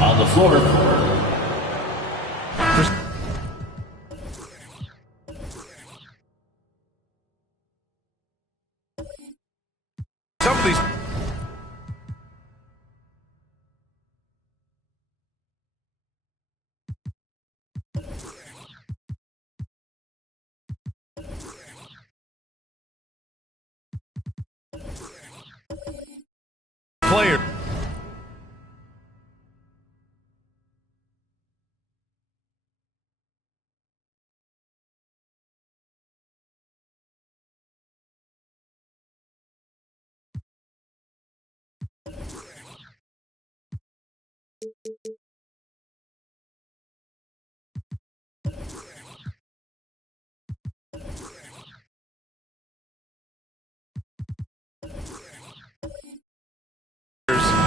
On the floor. Some of these players.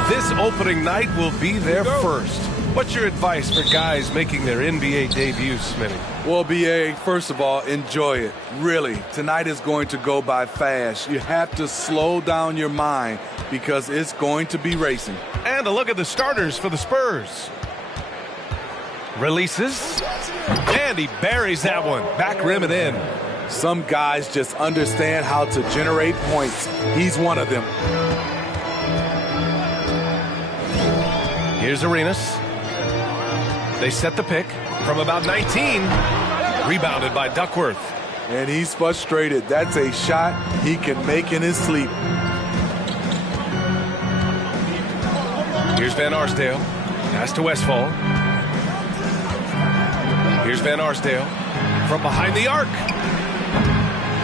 This opening night will be their first. What's your advice for guys making their NBA debuts, Smitty? Well, BA, first of all, enjoy it. Really, tonight is going to go by fast. You have to slow down your mind because it's going to be racing. And a look at the starters for the Spurs. Releases. And he buries that one. Back rim and in. Some guys just understand how to generate points. He's one of them. Here's Arenas. They set the pick from about 19. Rebounded by Duckworth. And he's frustrated. That's a shot he can make in his sleep. Here's Van Arsdale. Pass to Westfall. Here's Van Arsdale. From behind the arc.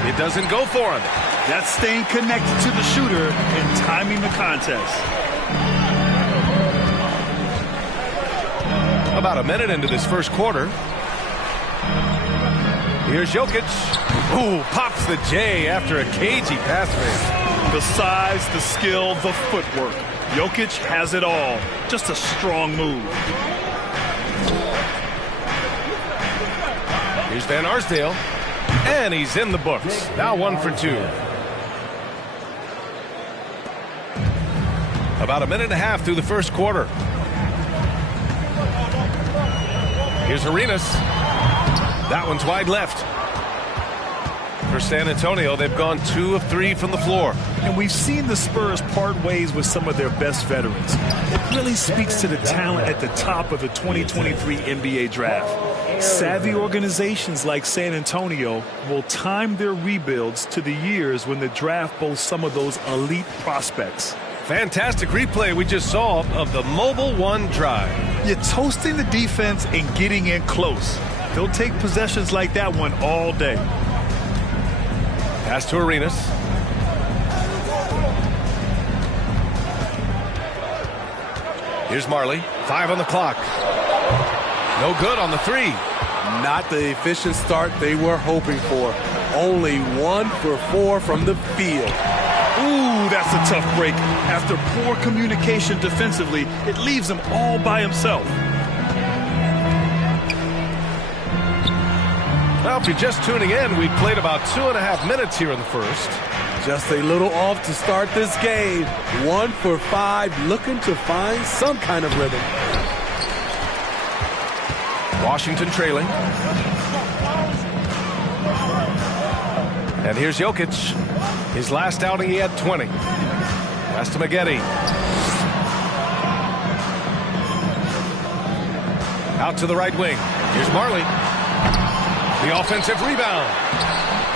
It doesn't go for him. That's staying connected to the shooter and timing the contest. About a minute into this first quarter. Here's Jokic. Ooh, pops the J after a cagey pass fake. The size, the skill, the footwork. Jokic has it all. Just a strong move. Here's Van Arsdale. And he's in the books. Now 1 for 2. About a minute and a half through the first quarter. Here's Arenas. That one's wide left. For San Antonio, they've gone 2 of 3 from the floor. And we've seen the Spurs part ways with some of their best veterans. It really speaks to the talent at the top of the 2023 NBA draft. Savvy organizations like San Antonio will time their rebuilds to the years when the draft boasts some of those elite prospects. Fantastic replay we just saw of the Mobile One drive. You're toasting the defense and getting in close. They'll take possessions like that one all day. Pass to Arenas. Here's Marley. 5 on the clock. No good on the 3. Not the efficient start they were hoping for. Only 1 for 4 from the field. Ooh, that's a tough break. After poor communication defensively, it leaves him all by himself. Well, if you're just tuning in, we played about 2.5 minutes here in the first. Just a little off to start this game. 1 for 5, looking to find some kind of rhythm. Washington trailing. And here's Jokic. His last outing, he had 20. Pass to Maggette. Out to the right wing. Here's Marley. The offensive rebound.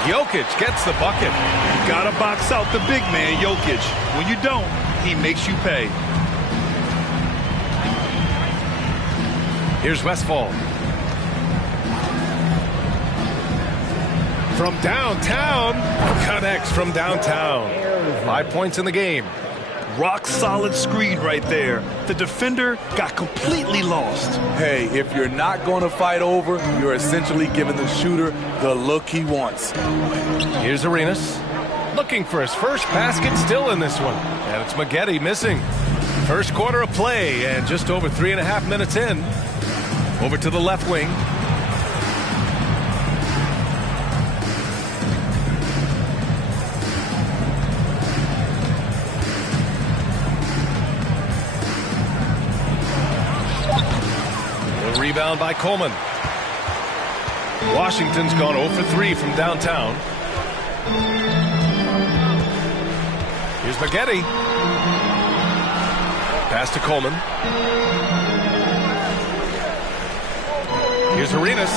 Jokic gets the bucket. You gotta box out the big man, Jokic. When you don't, he makes you pay. Here's Westfall. From downtown, connects from downtown. 5 points in the game. Rock solid screen right there. The defender got completely lost. Hey, if you're not going to fight over, you're essentially giving the shooter the look he wants. Here's Arenas. Looking for his first basket, still in this one. And it's Maggette missing. First quarter of play, and just over 3.5 minutes in. Over to the left wing. The rebound by Coleman. Washington's gone 0 for 3 from downtown. Here's Maggette. Pass to Coleman. Here's Arenas.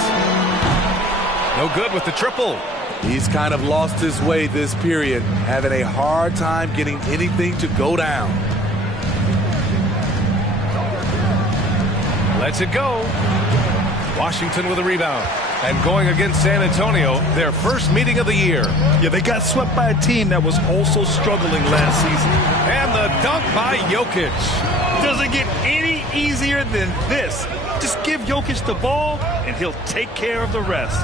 No good with the triple. He's kind of lost his way this period, having a hard time getting anything to go down. Lets it go. Washington with a rebound. And going against San Antonio, their first meeting of the year. Yeah, they got swept by a team that was also struggling last season. And the dunk by Jokic. Doesn't get any easier than this. Just give Jokic the ball, and he'll take care of the rest.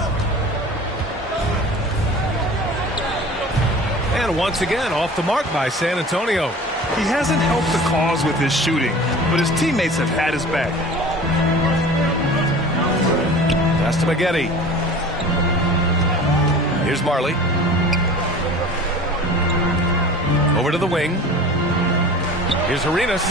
And once again, off the mark by San Antonio. He hasn't helped the cause with his shooting, but his teammates have had his back. Pass to Maggette. Here's Marley. Over to the wing. Here's Arenas.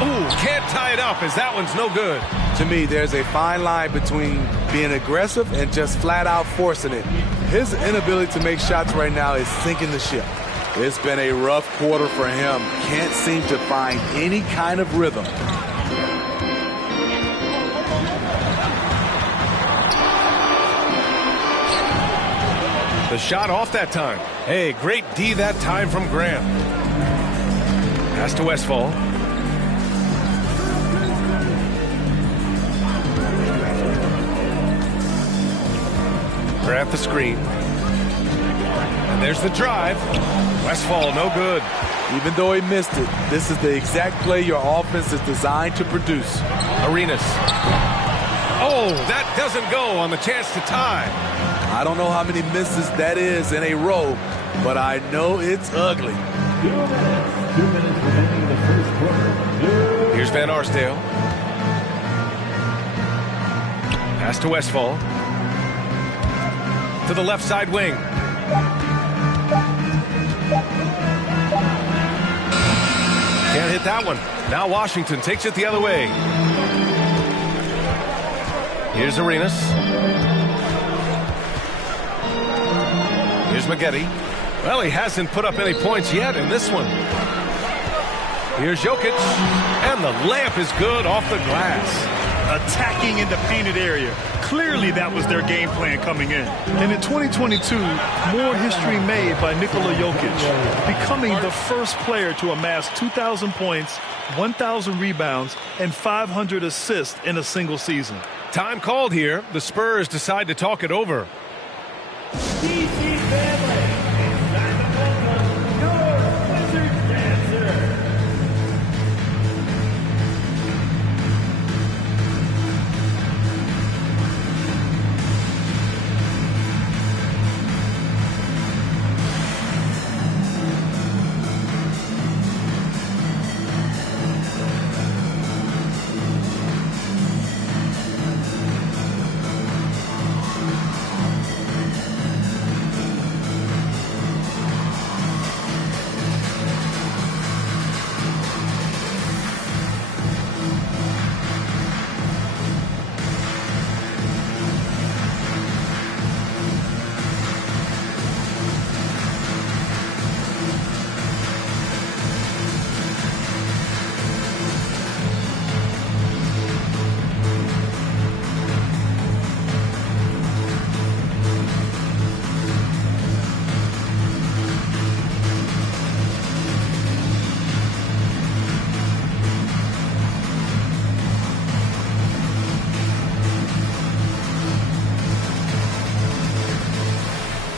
Ooh, can't tie it up as that one's no good. To me, there's a fine line between being aggressive and just flat out forcing it. His inability to make shots right now is sinking the ship. It's been a rough quarter for him. Can't seem to find any kind of rhythm. The shot off that time. Hey, great D that time from Grant. Pass to Westfall. Grant the screen. And there's the drive. Westfall, no good. Even though he missed it, this is the exact play your offense is designed to produce. Arenas. Oh, that doesn't go on the chance to tie. I don't know how many misses that is in a row, but I know it's ugly. 2 minutes remaining in the first quarter. Here's Van Arsdale. Pass to Westfall. To the left side wing. Can't hit that one. Now Washington takes it the other way. Here's Arenas. Here's Maggette. Well, he hasn't put up any points yet in this one. Here's Jokic. And the layup is good off the glass. Attacking in the painted area. Clearly that was their game plan coming in. And in 2022, more history made by Nikola Jokic, becoming the first player to amass 2,000 points, 1,000 rebounds, and 500 assists in a single season. Time called here. The Spurs decide to talk it over. DC family, it's time to welcome your Wizard Dancer.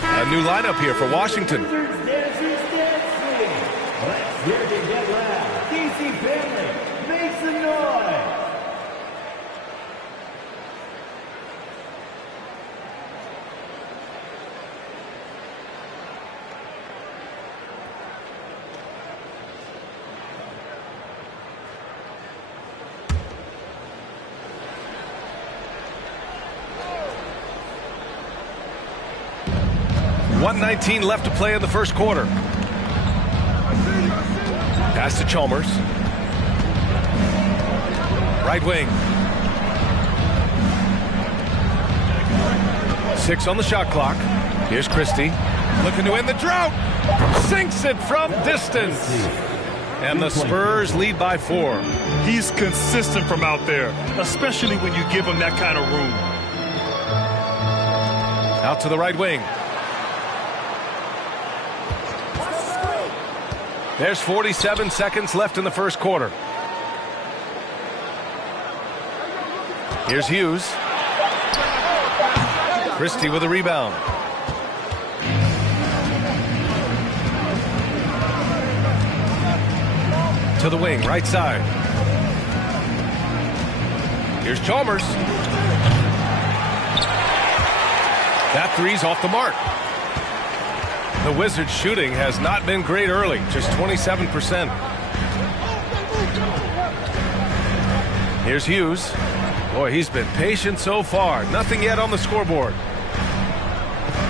A new lineup here for Washington. Wizards dancers dancing. Let's hear it get loud. DC family, make some noise. 1:19 left to play in the first quarter. Pass to Chalmers. Right wing. 6 on the shot clock. Here's Christie. Looking to end the drought. Sinks it from distance. And the Spurs lead by 4. He's consistent from out there, especially when you give him that kind of room. Out to the right wing. There's 47 seconds left in the first quarter. Here's Hughes. Christie with a rebound. To the wing, right side. Here's Chalmers. That three's off the mark. The Wizards' shooting has not been great early, just 27%. Here's Hughes. Boy, he's been patient so far. Nothing yet on the scoreboard.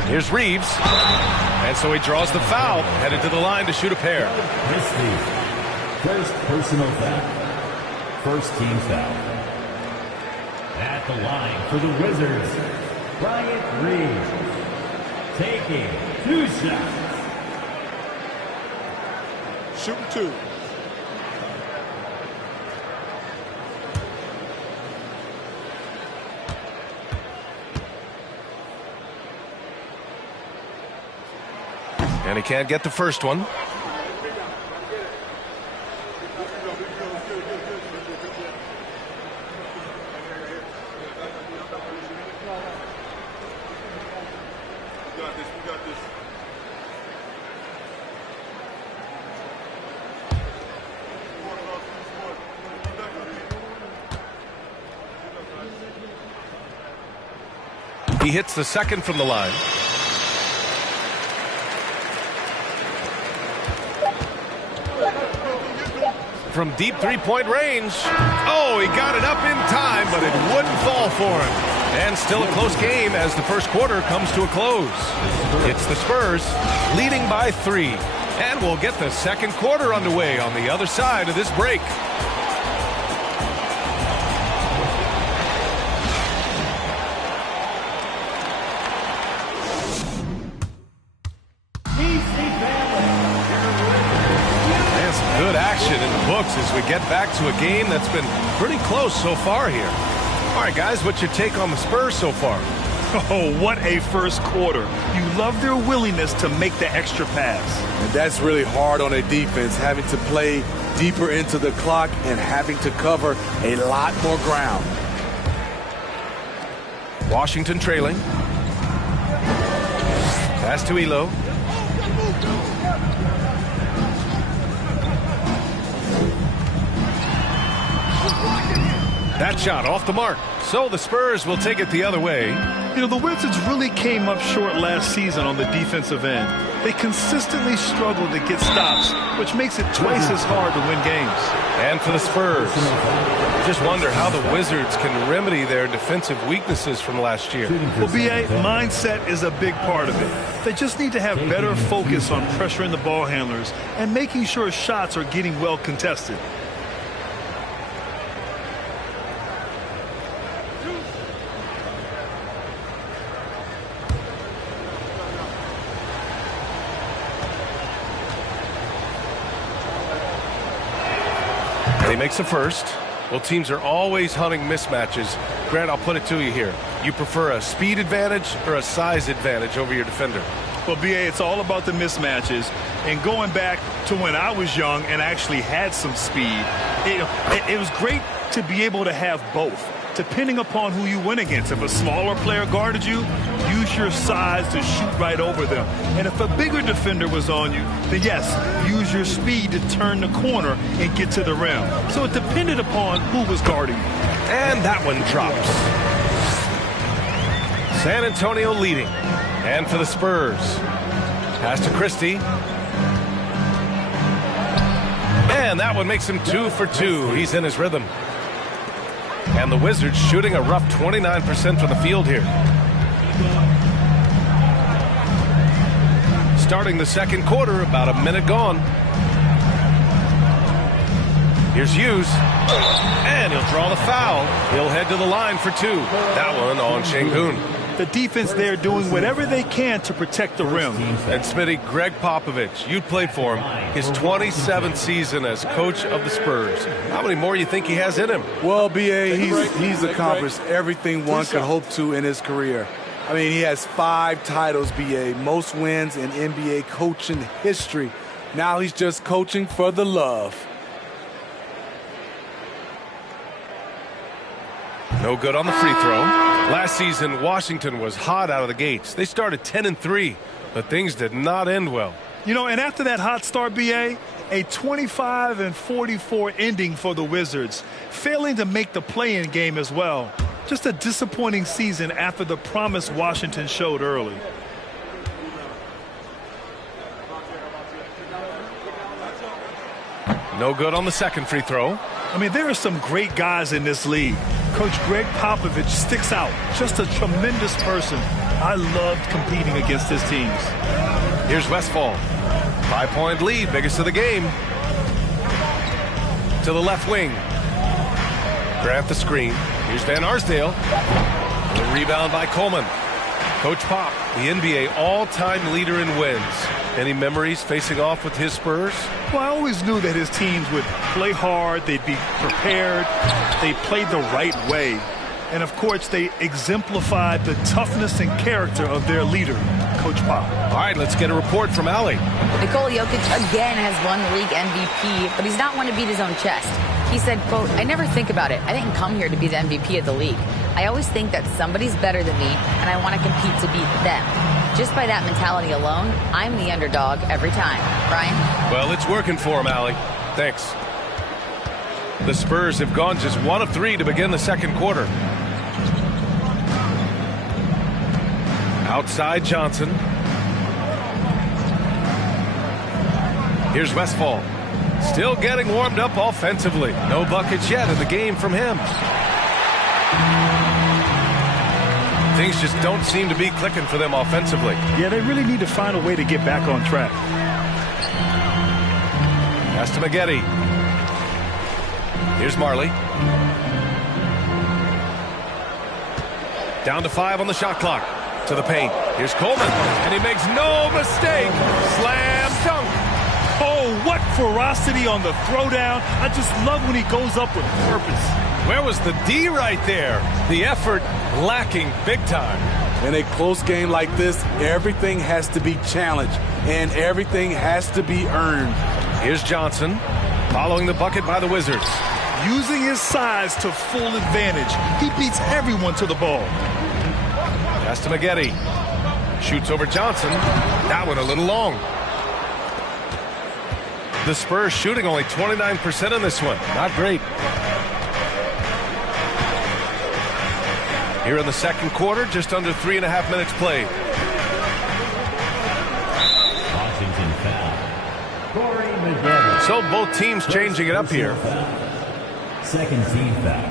Here's Reeves. And so he draws the foul, headed to the line to shoot a pair. First personal foul. First team foul. At the line for the Wizards, Bryant Reeves. Taking 2 shots. Shooting 2. And he can't get the first one. He hits the second from the line. From deep three-point range. Oh, he got it up in time, but it wouldn't fall for him. And still a close game as the first quarter comes to a close. It's the Spurs leading by 3. And we'll get the second quarter underway on the other side of this break. Good action in the books as we get back to a game that's been pretty close so far here. All right, guys, what's your take on the Spurs so far? Oh, what a first quarter. You love their willingness to make the extra pass. And that's really hard on a defense, having to play deeper into the clock and having to cover a lot more ground. Washington trailing. Pass to Elo. That shot off the mark. So the Spurs will take it the other way. You know, the Wizards really came up short last season on the defensive end. They consistently struggled to get stops, which makes it twice as hard to win games. And for the Spurs, just wonder how the Wizards can remedy their defensive weaknesses from last year. Well, B.A., mindset is a big part of it. They just need to have better focus on pressuring the ball handlers and making sure shots are getting well contested. He makes the first. Well, teams are always hunting mismatches. Grant, I'll put it to you here. You prefer a speed advantage or a size advantage over your defender? Well, B.A., it's all about the mismatches. And going back to when I was young and actually had some speed, it was great to be able to have both, depending upon who you went against. If a smaller player guarded you, use your size to shoot right over them. And if a bigger defender was on you, then yes, use your speed to turn the corner and get to the rim. So it depended upon who was guarding you. And that one drops. San Antonio leading. And for the Spurs, pass to Christie. And that one makes him 2 for 2. He's in his rhythm. And the Wizards shooting a rough 29% from the field here. Starting the second quarter, about a minute gone. Here's Hughes, and he'll draw the foul. He'll head to the line for two. That one on Şengün. The defense there doing whatever they can to protect the rim. And Smitty, Greg Popovich, you played for him. His 27th season as coach of the Spurs. How many more you think he has in him? Well, B.A., he's accomplished everything one could hope to in his career. I mean, he has 5 titles, B.A., most wins in NBA coaching history. Now he's just coaching for the love. No good on the free throw. Last season, Washington was hot out of the gates. They started 10-3, but things did not end well. You know, and after that hot start, B.A., a 25-44 ending for the Wizards, failing to make the play-in game as well. Just a disappointing season after the promise Washington showed early. No good on the second free throw. I mean, there are some great guys in this league. Coach Greg Popovich sticks out. Just a tremendous person. I loved competing against his teams. Here's Westphal. 5-point lead, biggest of the game. To the left wing. Grant the screen. Here's Van Arsdale. The rebound by Coleman. Coach Pop, the NBA all-time leader in wins. Any memories facing off with his Spurs? Well, I always knew that his teams would play hard, they'd be prepared, they played the right way. And, of course, they exemplified the toughness and character of their leader, Coach Pop. All right, let's get a report from Allie. Nikola Jokic again has won the league MVP, but he's not one to beat his own chest. He said, quote, "I never think about it. I didn't come here to be the MVP of the league. I always think that somebody's better than me, and I want to compete to beat them. Just by that mentality alone, I'm the underdog every time." Brian? Well, it's working for him, Allie. Thanks. The Spurs have gone just 1 of 3 to begin the second quarter. Outside Johnson. Here's Westphal. Still getting warmed up offensively. No buckets yet in the game from him. Things just don't seem to be clicking for them offensively. Yeah, they really need to find a way to get back on track. Pass to Maggette. Here's Marley. Down to 5 on the shot clock. To the paint. Here's Coleman. And he makes no mistake. Slam dunk. Oh, what ferocity on the throwdown. I just love when he goes up with purpose. Where was the D right there? The effort lacking big time. In a close game like this, everything has to be challenged, and everything has to be earned. Here's Johnson, following the bucket by the Wizards. Using his size to full advantage. He beats everyone to the ball. Pass to Maggette. Shoots over Johnson. That one a little long. The Spurs shooting only 29% in this one. Not great. Here in the second quarter, just under 3.5 minutes played. Washington foul. Corey Maggette. So both teams changing it up here. Second team foul.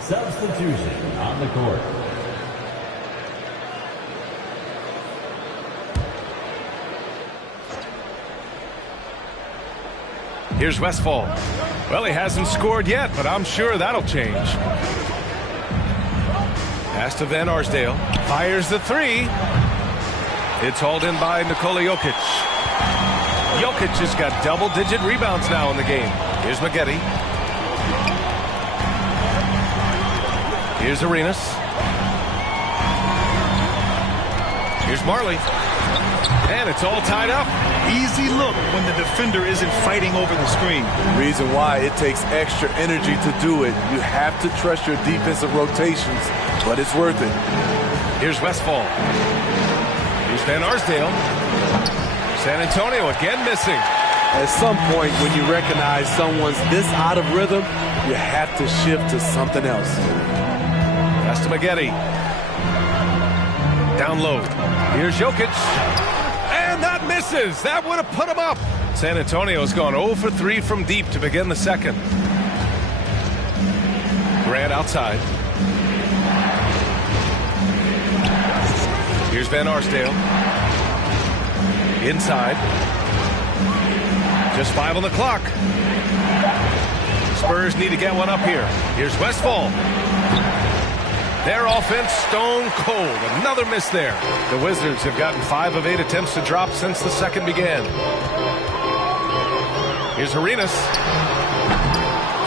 Substitution on the court. Here's Westphal. Well, he hasn't scored yet, but I'm sure that'll change. Pass to Van Arsdale. Fires the three. It's hauled in by Nikola Jokic. Jokic has got double-digit rebounds now in the game. Here's Maggette. Here's Arenas. Here's Marley. And it's all tied up. Easy look when the defender isn't fighting over the screen. Reason why it takes extra energy to do it. You have to trust your defensive rotations, but it's worth it. Here's Westphal. Here's Van Arsdale. San Antonio again missing. At some point, when you recognize someone's this out of rhythm, you have to shift to something else. Pass to Maggette. Down low. Here's Jokic. And that misses. That would have put him up. San Antonio's gone 0 for 3 from deep to begin the second. Grant outside. Here's Van Arsdale. Inside. Just 5 on the clock. Spurs need to get one up here. Here's Westfall. Their offense stone cold. Another miss there. The Wizards have gotten 5 of 8 attempts to drop since the second began. Here's Arenas.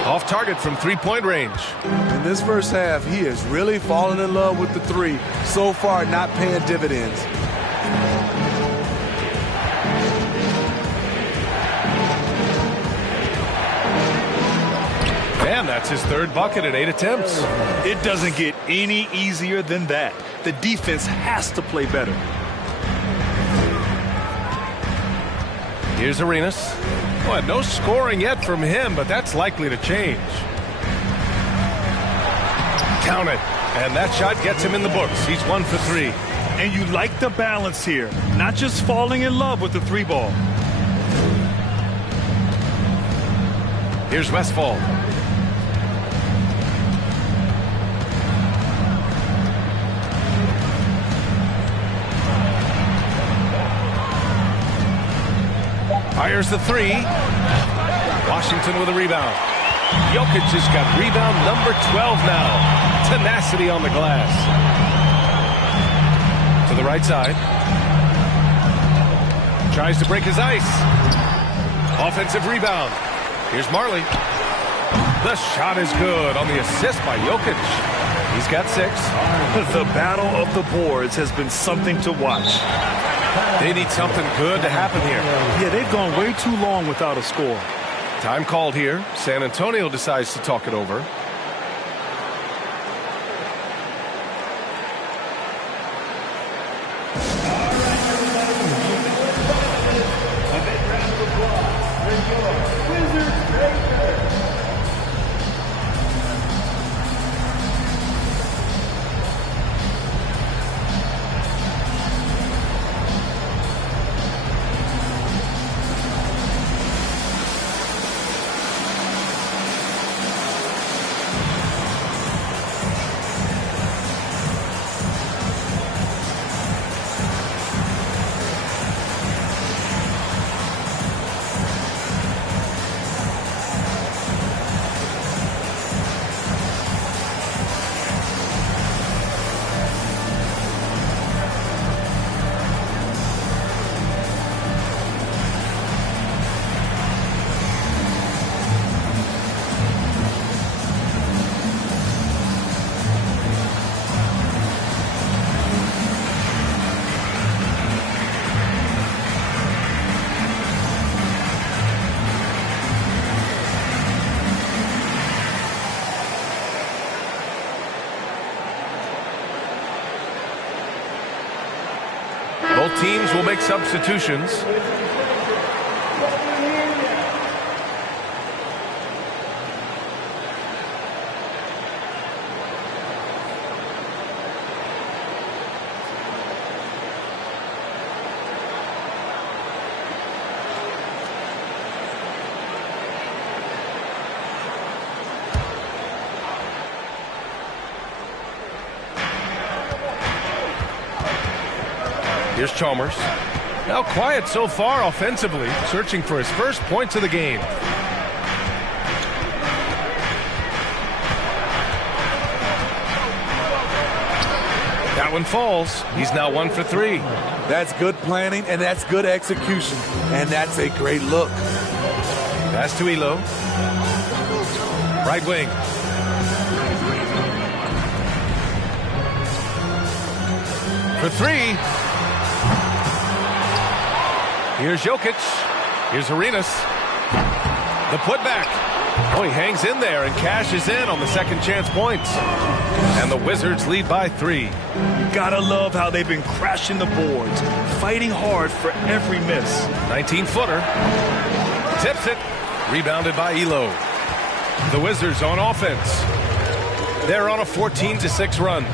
Off target from 3-point range. In this first half, he is really falling in love with the 3. So far, not paying dividends. And that's his 3rd bucket in 8 attempts. It doesn't get any easier than that. The defense has to play better. Here's Arenas. Boy, no scoring yet from him, but that's likely to change. Count it. And that shot gets him in the books. He's 1 for 3. And you like the balance here. Not just falling in love with the 3 ball. Here's Westfall. Fires the 3. Washington with a rebound. Jokic has got rebound number 12 now. Tenacity on the glass. To the right side. Tries to break his ice. Offensive rebound. Here's Marley. The shot is good on the assist by Jokic. He's got 6. The battle of the boards has been something to watch. They need something good to happen here. Yeah, they've gone way too long without a score. Time called here. San Antonio decides to talk it over. Both teams will make substitutions. Here's Chalmers. Now quiet so far offensively, searching for his first points of the game. That one falls. He's now 1 for 3. That's good planning, and that's good execution. And that's a great look. Pass to Elo. Right wing. For 3. Here's Jokic. Here's Arenas. The putback. Oh, he hangs in there and cashes in on the second chance points. And the Wizards lead by 3. You gotta love how they've been crashing the boards, fighting hard for every miss. 19-footer. Tips it. Rebounded by Elo. The Wizards on offense. They're on a 14-6 run.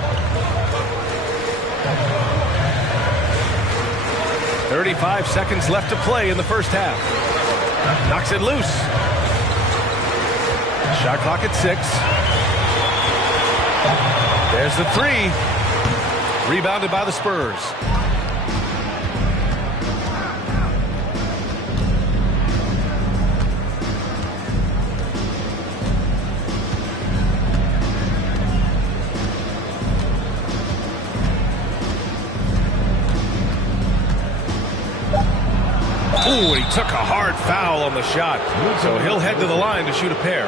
35 seconds left to play in the first half. Knocks it loose. Shot clock at 6. There's the 3. Rebounded by the Spurs. took a hard foul on the shot. So he'll head to the line to shoot a pair.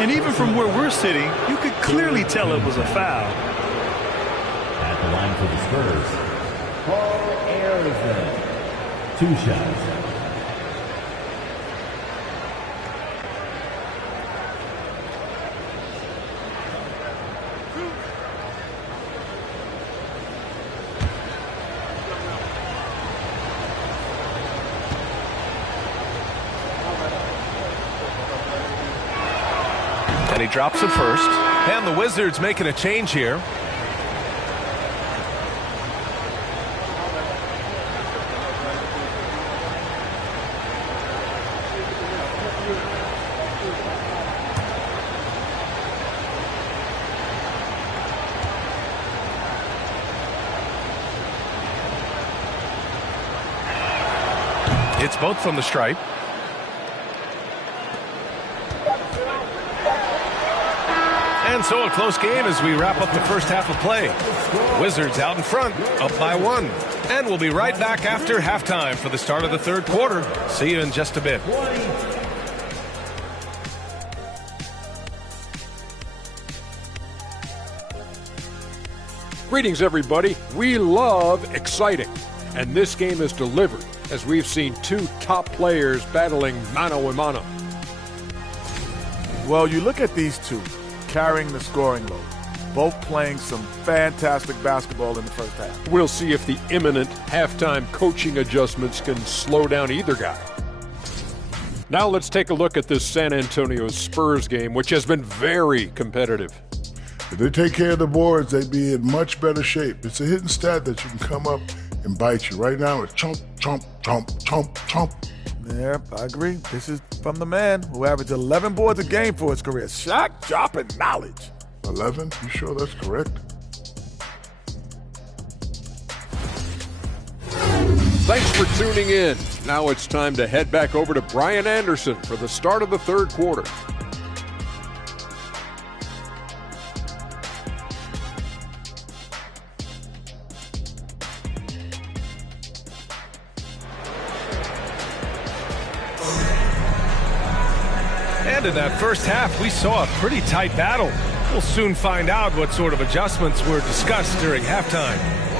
And even from where we're sitting, you could clearly tell it was a foul. At the line for the Spurs, Paul Arizona. 2 shots. And he drops it first. And the Wizards making a change here. It's both from the stripe. And so a close game as we wrap up the first half of play. Wizards out in front, up by 1. And we'll be right back after halftime for the start of the third quarter. See you in just a bit. Greetings, everybody. We love exciting. And this game is delivered as we've seen 2 top players battling mano a mano. Well, you look at these 2 carrying the scoring load, both playing some fantastic basketball in the first half. We'll see if the imminent halftime coaching adjustments can slow down either guy. Now let's take a look at this San Antonio Spurs game, which has been very competitive. If they take care of the boards, they'd be in much better shape. It's a hidden stat that you can come up and bite you. Right now, it's chomp, chomp, chomp, chomp, chomp. Yep, I agree. This is from the man who averaged 11 boards a game for his career. Shot, dropping knowledge. 11? You sure that's correct? Thanks for tuning in. Now it's time to head back over to Brian Anderson for the start of the third quarter. And in that first half, we saw a pretty tight battle. We'll soon find out what sort of adjustments were discussed during halftime.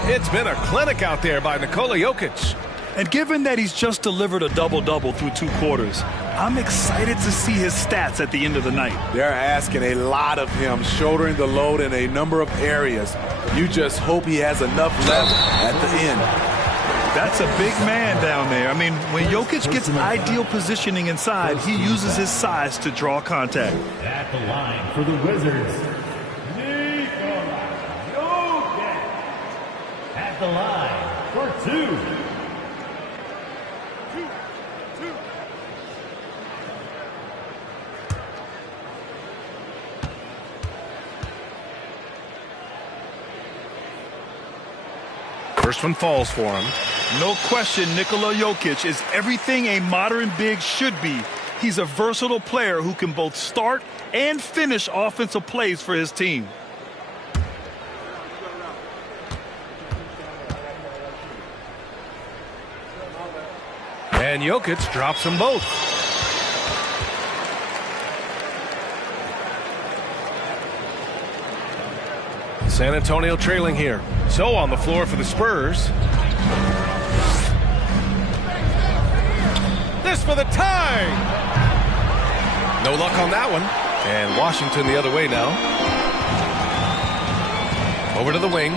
It's been a clinic out there by Nikola Jokic. And given that he's just delivered a double-double through 2 quarters, I'm excited to see his stats at the end of the night. They're asking a lot of him, shouldering the load in a number of areas. You just hope he has enough left at the end. That's a big man down there. I mean, when Jokic gets ideal positioning inside, he uses his size to draw contact. At the line for the Wizards, Nikola Jokic. At the line for 2. First one falls for him. No question, Nikola Jokic is everything a modern big should be. He's a versatile player who can both start and finish offensive plays for his team. And Jokic drops them both. San Antonio trailing here. So on the floor for the Spurs. This for the tie. No luck on that one. And Washington the other way now. Over to the wing.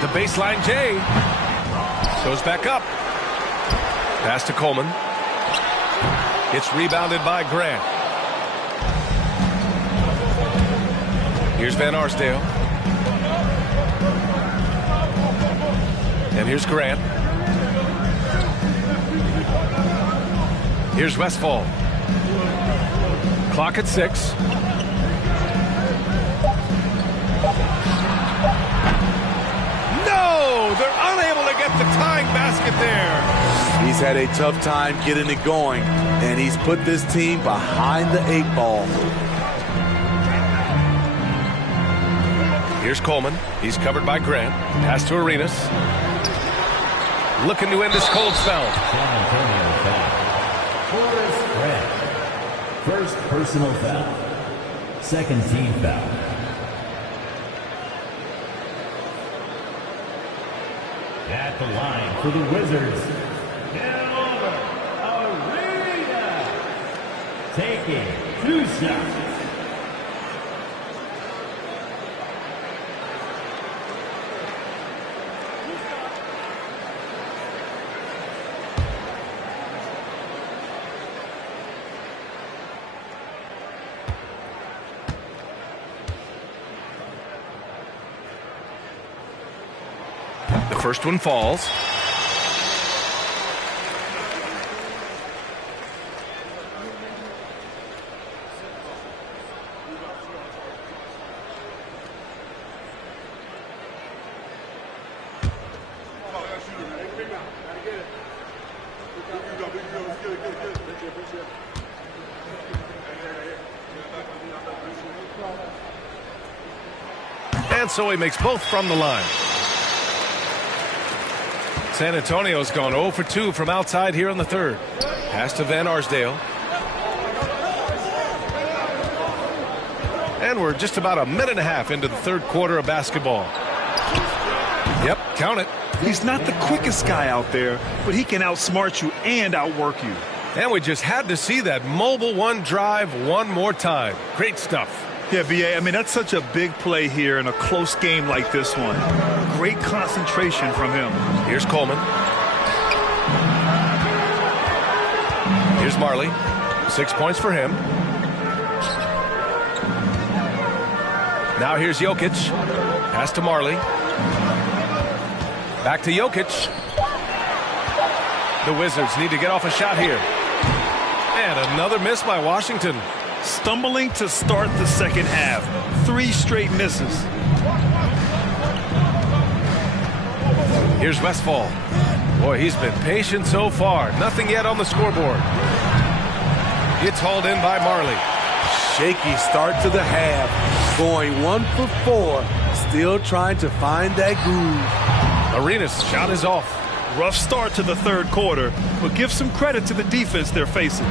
The baseline J. Goes back up. Pass to Coleman. It's rebounded by Grant. Here's Van Arsdale. And here's Grant. Here's Westfall. Clock at 6. No! They're unable to get the tying basket there. He's had a tough time getting it going, and he's put this team behind the 8 ball. Here's Coleman. He's covered by Grant. Pass to Arenas. Looking to end this cold spell. San Antonio Forrest Red. First personal foul. Second team foul. At the line for the Wizards, Arena. Taking 2 shots. The first one falls. And so he makes both from the line. San Antonio's gone 0 for 2 from outside here in the third. Pass to Van Arsdale. And we're just about a minute and a half into the third quarter of basketball. Yep, count it. He's not the quickest guy out there, but he can outsmart you and outwork you. And we just had to see that mobile one drive one more time. Great stuff. Yeah, B.A., I mean, that's such a big play here in a close game like this one. Great concentration from him. Here's Coleman. Here's Marley. 6 points for him. Now here's Jokic. Pass to Marley. Back to Jokic. The Wizards need to get off a shot here. And another miss by Washington. Stumbling to start the second half. 3 straight misses. Here's Westphal. Boy, he's been patient so far. Nothing yet on the scoreboard. It's hauled in by Marley. Shaky start to the half. Going 1 for 4. Still trying to find that groove. Arenas' shot is off. Rough start to the third quarter, but give some credit to the defense they're facing.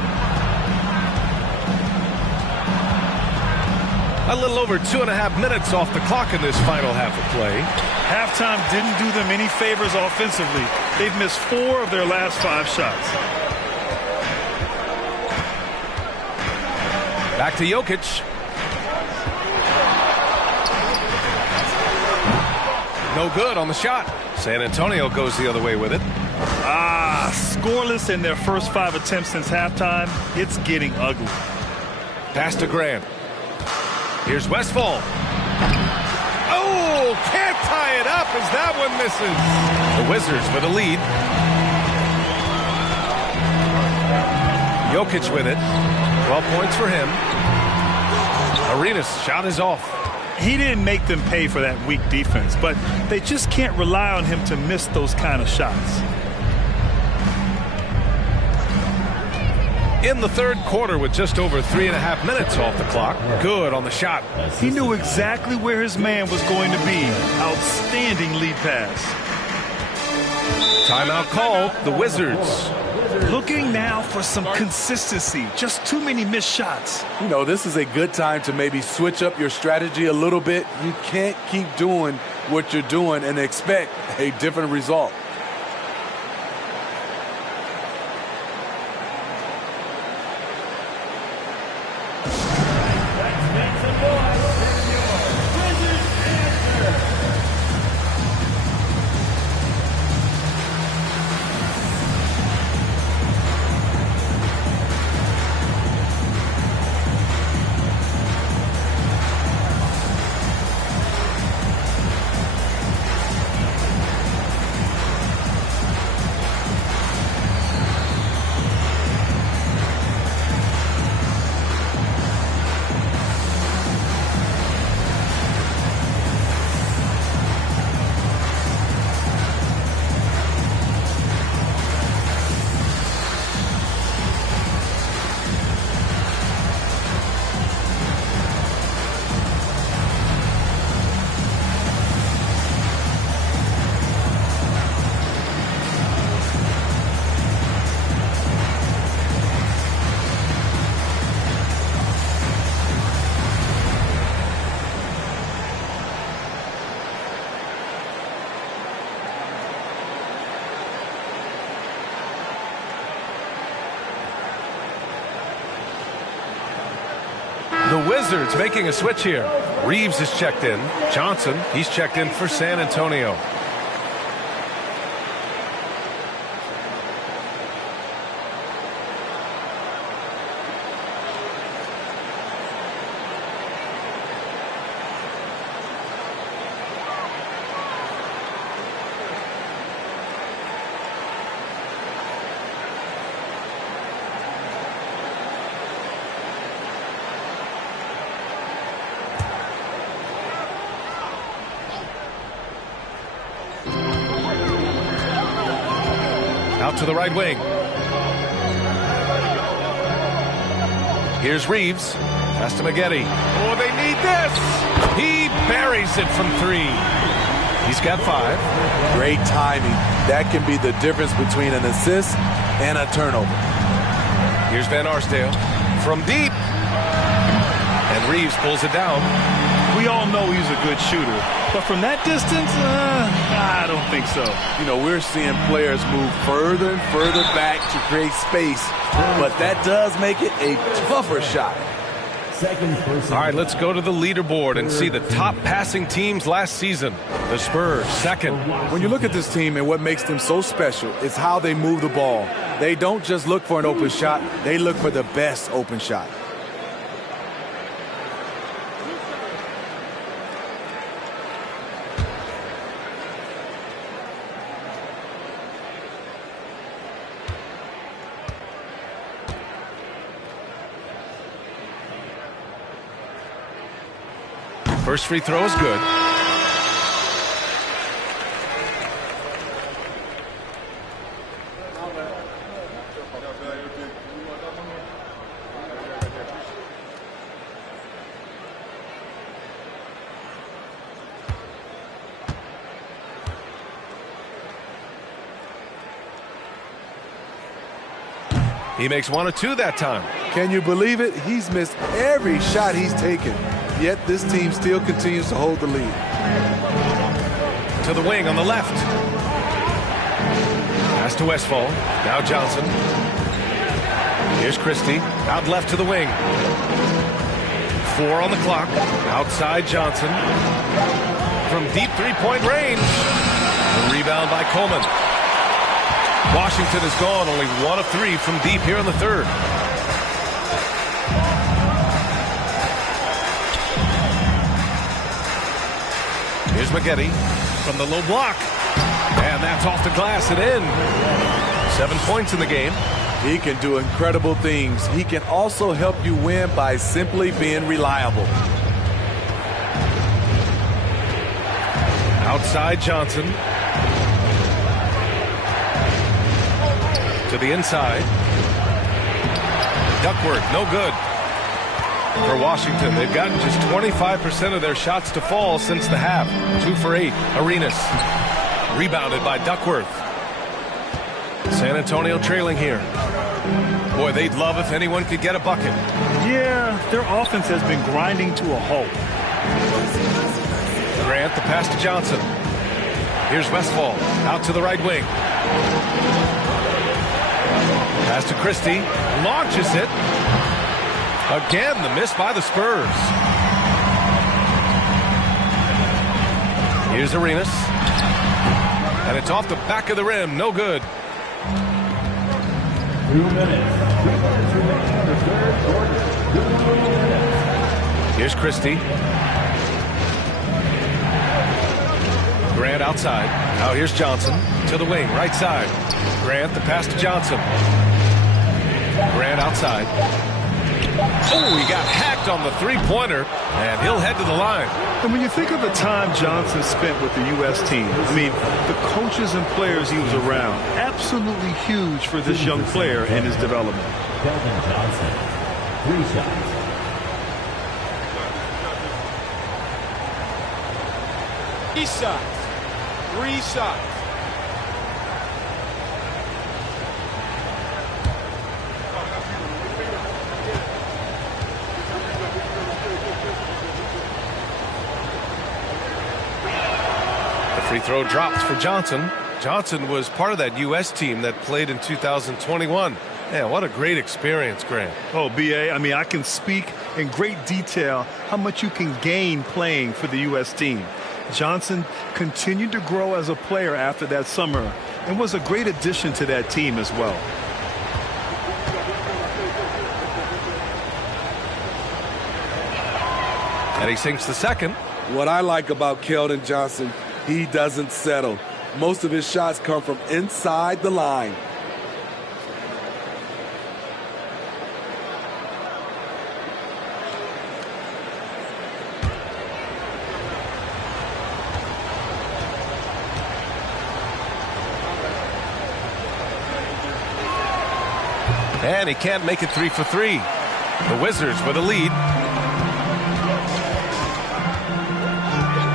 A little over 2.5 minutes off the clock in this final half of play. Halftime didn't do them any favors offensively. They've missed 4 of their last 5 shots. Back to Jokic. No good on the shot. San Antonio goes the other way with it. Scoreless in their first 5 attempts since halftime. It's getting ugly. Pass to Grant. Here's Westphal. Oh, can't tie it up as that one misses. The Wizards with a lead. Jokic with it. 12 points for him. Arenas' shot is off. He didn't make them pay for that weak defense, but they just can't rely on him to miss those kind of shots. In the third quarter with just over 3.5 minutes off the clock. Good on the shot. He knew exactly where his man was going to be. Outstanding lead pass. Timeout called. The Wizards. Looking now for some consistency. Just too many missed shots. You know, this is a good time to maybe switch up your strategy a little bit. You can't keep doing what you're doing and expect a different result. Wizards making a switch here. Reeves is checked in. Johnson, he's checked in for San Antonio. Out to the right wing. Here's Reeves. Pass to Maggette. Oh, they need this. He buries it from 3. He's got 5. Great timing. That can be the difference between an assist and a turnover. Here's Van Arsdale from deep. And Reeves pulls it down. We all know he's a good shooter, but from that distance, I don't think so. You know, we're seeing players move further and further back to create space, but that does make it a tougher shot. All right, let's go to the leaderboard and see the top passing teams last season. The Spurs, second. When you look at this team and what makes them so special is how they move the ball. They don't just look for an open shot, they look for the best open shot. First free throw is good. He makes 1 or 2 that time. Can you believe it? He's missed every shot he's taken. Yet this team still continues to hold the lead. To the wing on the left. Pass to Westfall. Now Johnson. Here's Christie. Out left to the wing. 4 on the clock. Outside Johnson. From deep three-point range. The rebound by Coleman. Washington has gone only 1 of 3 from deep here in the third. Here's Maggette from the low block. And that's off the glass and in. 7 points in the game. He can do incredible things. He can also help you win by simply being reliable. Outside Johnson. To the inside. Duckworth, no good. For Washington, they've gotten just 25% of their shots to fall since the half. 2 for 8. Arenas. Rebounded by Duckworth. San Antonio trailing here. Boy, they'd love if anyone could get a bucket. Yeah, their offense has been grinding to a halt. Grant, the pass to Johnson. Here's Westfall. Out to the right wing. Pass to Christie. Launches it. Again, the miss by the Spurs. Here's Arenas. And it's off the back of the rim. No good. 2 minutes. 2 minutes remaining in the third quarter. 2 minutes. Here's Christie. Grant outside. Now here's Johnson to the wing, right side. Grant, the pass to Johnson. Grant outside. Oh, he got hacked on the three-pointer, and he'll head to the line. And when you think of the time Johnson spent with the U.S. team, I mean, the coaches and players he was around, absolutely huge for this young player and his development. Keldon Johnson, 3 shots. 3 shots. 3 shots. Free throw drops for Johnson. Johnson was part of that U.S. team that played in 2021. Yeah, what a great experience, Grant. Oh, B.A., I mean, I can speak in great detail how much you can gain playing for the U.S. team. Johnson continued to grow as a player after that summer and was a great addition to that team as well. And he sinks the second. What I like about Keldon Johnson, he doesn't settle. Most of his shots come from inside the line. And he can't make it 3 for 3. The Wizards with a lead.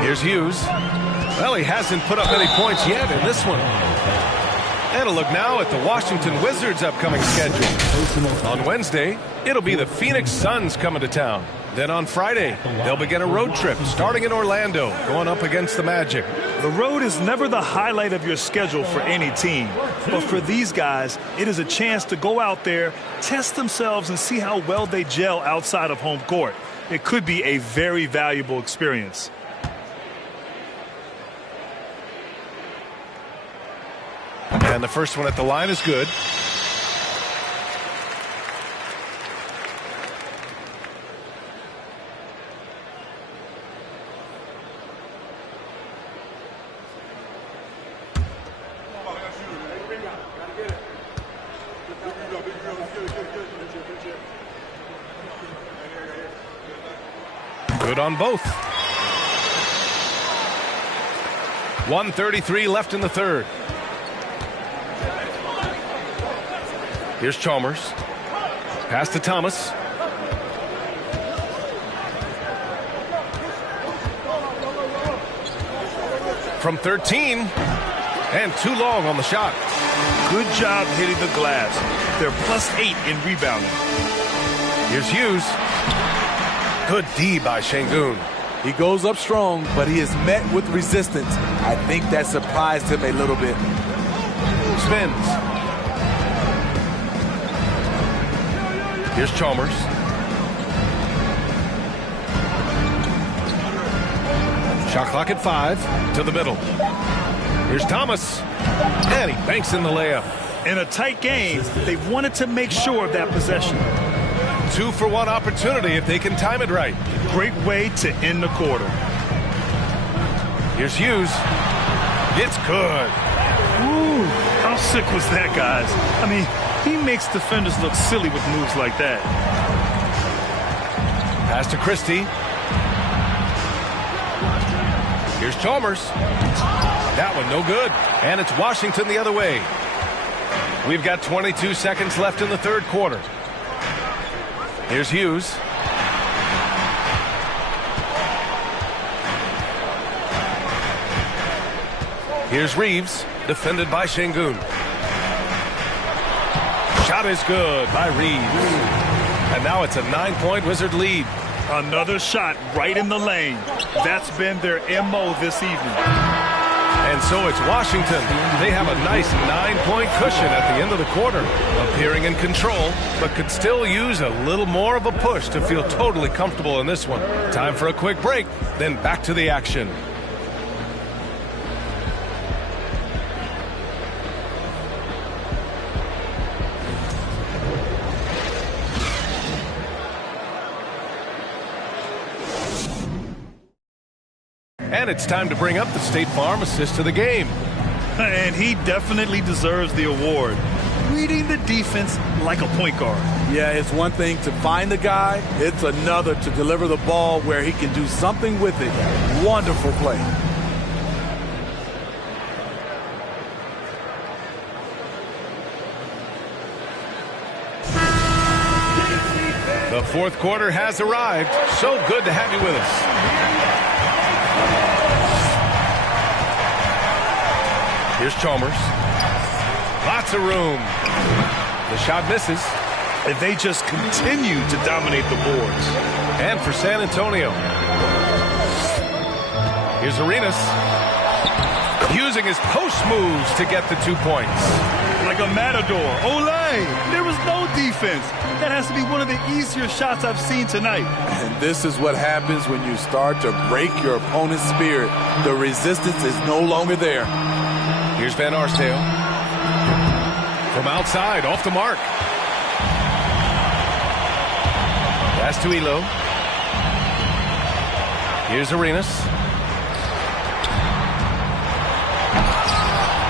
Here's Hughes. Well, he hasn't put up any points yet in this one. And a look now at the Washington Wizards' upcoming schedule. On Wednesday, it'll be the Phoenix Suns coming to town. Then on Friday, they'll begin a road trip starting in Orlando, going up against the Magic. The road is never the highlight of your schedule for any team. But for these guys, it is a chance to go out there, test themselves, and see how well they gel outside of home court. It could be a very valuable experience. And the first one at the line is good. Good on both. 1:33 left in the third. Here's Chalmers. Pass to Thomas. From 13. And too long on the shot. Good job hitting the glass. They're +8 in rebounding. Here's Hughes. Good D by Şengün. He goes up strong, but he is met with resistance. I think that surprised him a little bit. Spins. Here's Chalmers. Shot clock at 5. To the middle. Here's Thomas. And he banks in the layup. In a tight game, they wanted to make sure of that possession. 2-for-1 opportunity if they can time it right. Great way to end the quarter. Here's Hughes. It's good. Ooh, how sick was that, guys? I mean, he makes defenders look silly with moves like that. Pass to Christie. Here's Chalmers. That one no good. And it's Washington the other way. We've got 22 seconds left in the third quarter. Here's Hughes. Here's Reeves, defended by Şengün. Shot is good by Reeves. And now it's a 9-point Wizard lead. Another shot right in the lane. That's been their MO this evening. And so it's Washington. They have a nice 9-point cushion at the end of the quarter, appearing in control, but could still use a little more of a push to feel totally comfortable in this one. Time for a quick break, then back to the action. And it's time to bring up the State Farm assist to the game. And he definitely deserves the award. Reading the defense like a point guard. Yeah, it's one thing to find the guy. It's another to deliver the ball where he can do something with it. Wonderful play. The fourth quarter has arrived. So good to have you with us. Here's Chalmers. Lots of room. The shot misses. And they just continue to dominate the boards. And for San Antonio. Here's Arenas. Using his post moves to get the 2 points. Like a matador. Olay! There was no defense. That has to be one of the easier shots I've seen tonight. And this is what happens when you start to break your opponent's spirit. The resistance is no longer there. Here's Van Arsdale. From outside, off the mark. Pass to Elo. Here's Arenas.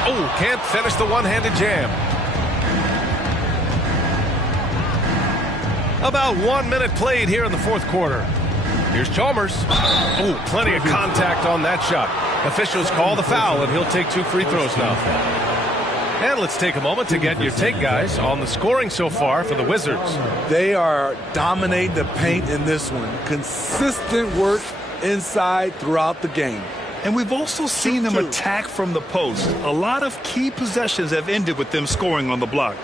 Oh, can't finish the one-handed jam. About 1 minute played here in the fourth quarter. Here's Chalmers. Oh, plenty of contact on that shot. Officials call the foul, and he'll take 2 free throws now. And let's take a moment to get your take, guys, on the scoring so far for the Wizards. They are dominating the paint in this one. Consistent work inside throughout the game. And we've also seen them attack from the post. A lot of key possessions have ended with them scoring on the block.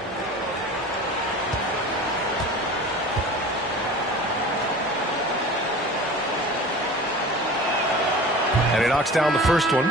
And he knocks down the first one.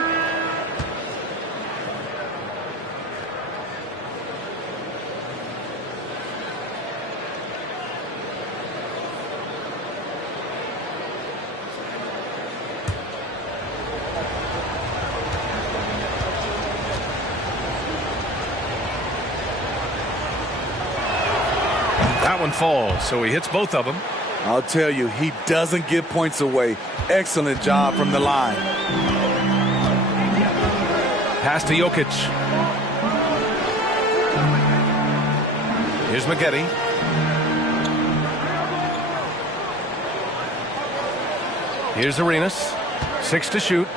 That one falls, so he hits both of them. I'll tell you, he doesn't give points away. Excellent job from the line. Pass to Jokic. Here's Maggette. Here's Arenas. 6 to shoot.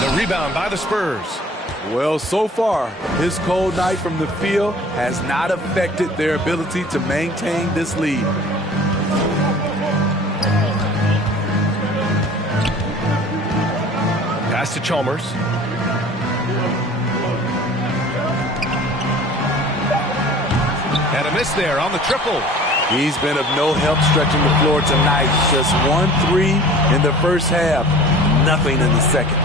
The rebound by the Spurs. Well, so far, his cold night from the field has not affected their ability to maintain this lead. Pass to Chalmers. And a miss there on the triple. He's been of no help stretching the floor tonight. Just 1-3 in the first half. Nothing in the second.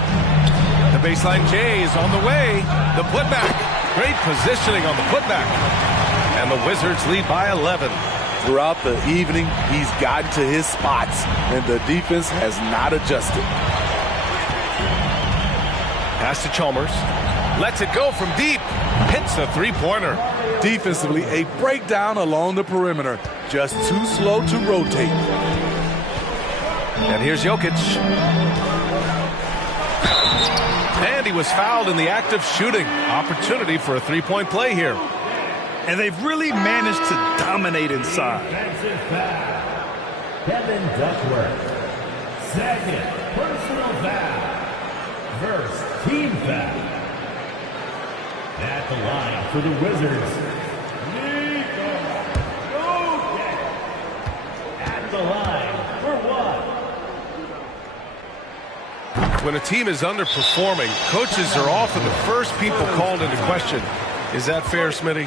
The baseline J is on the way. The putback. Great positioning on the putback. And the Wizards lead by 11. Throughout the evening, he's gotten to his spots, and the defense has not adjusted. Pass to Chalmers. Lets it go from deep. Hits a three-pointer. Defensively, a breakdown along the perimeter. Just too slow to rotate. And here's Jokic. And he was fouled in the act of shooting. Opportunity for a three-point play here. And they've really managed to dominate inside. Defensive foul. Kevin Duckworth. Second personal foul. First team foul. At the line for the Wizards. At the line for one. When a team is underperforming, coaches are often the first people called into question. Is that fair, Smitty?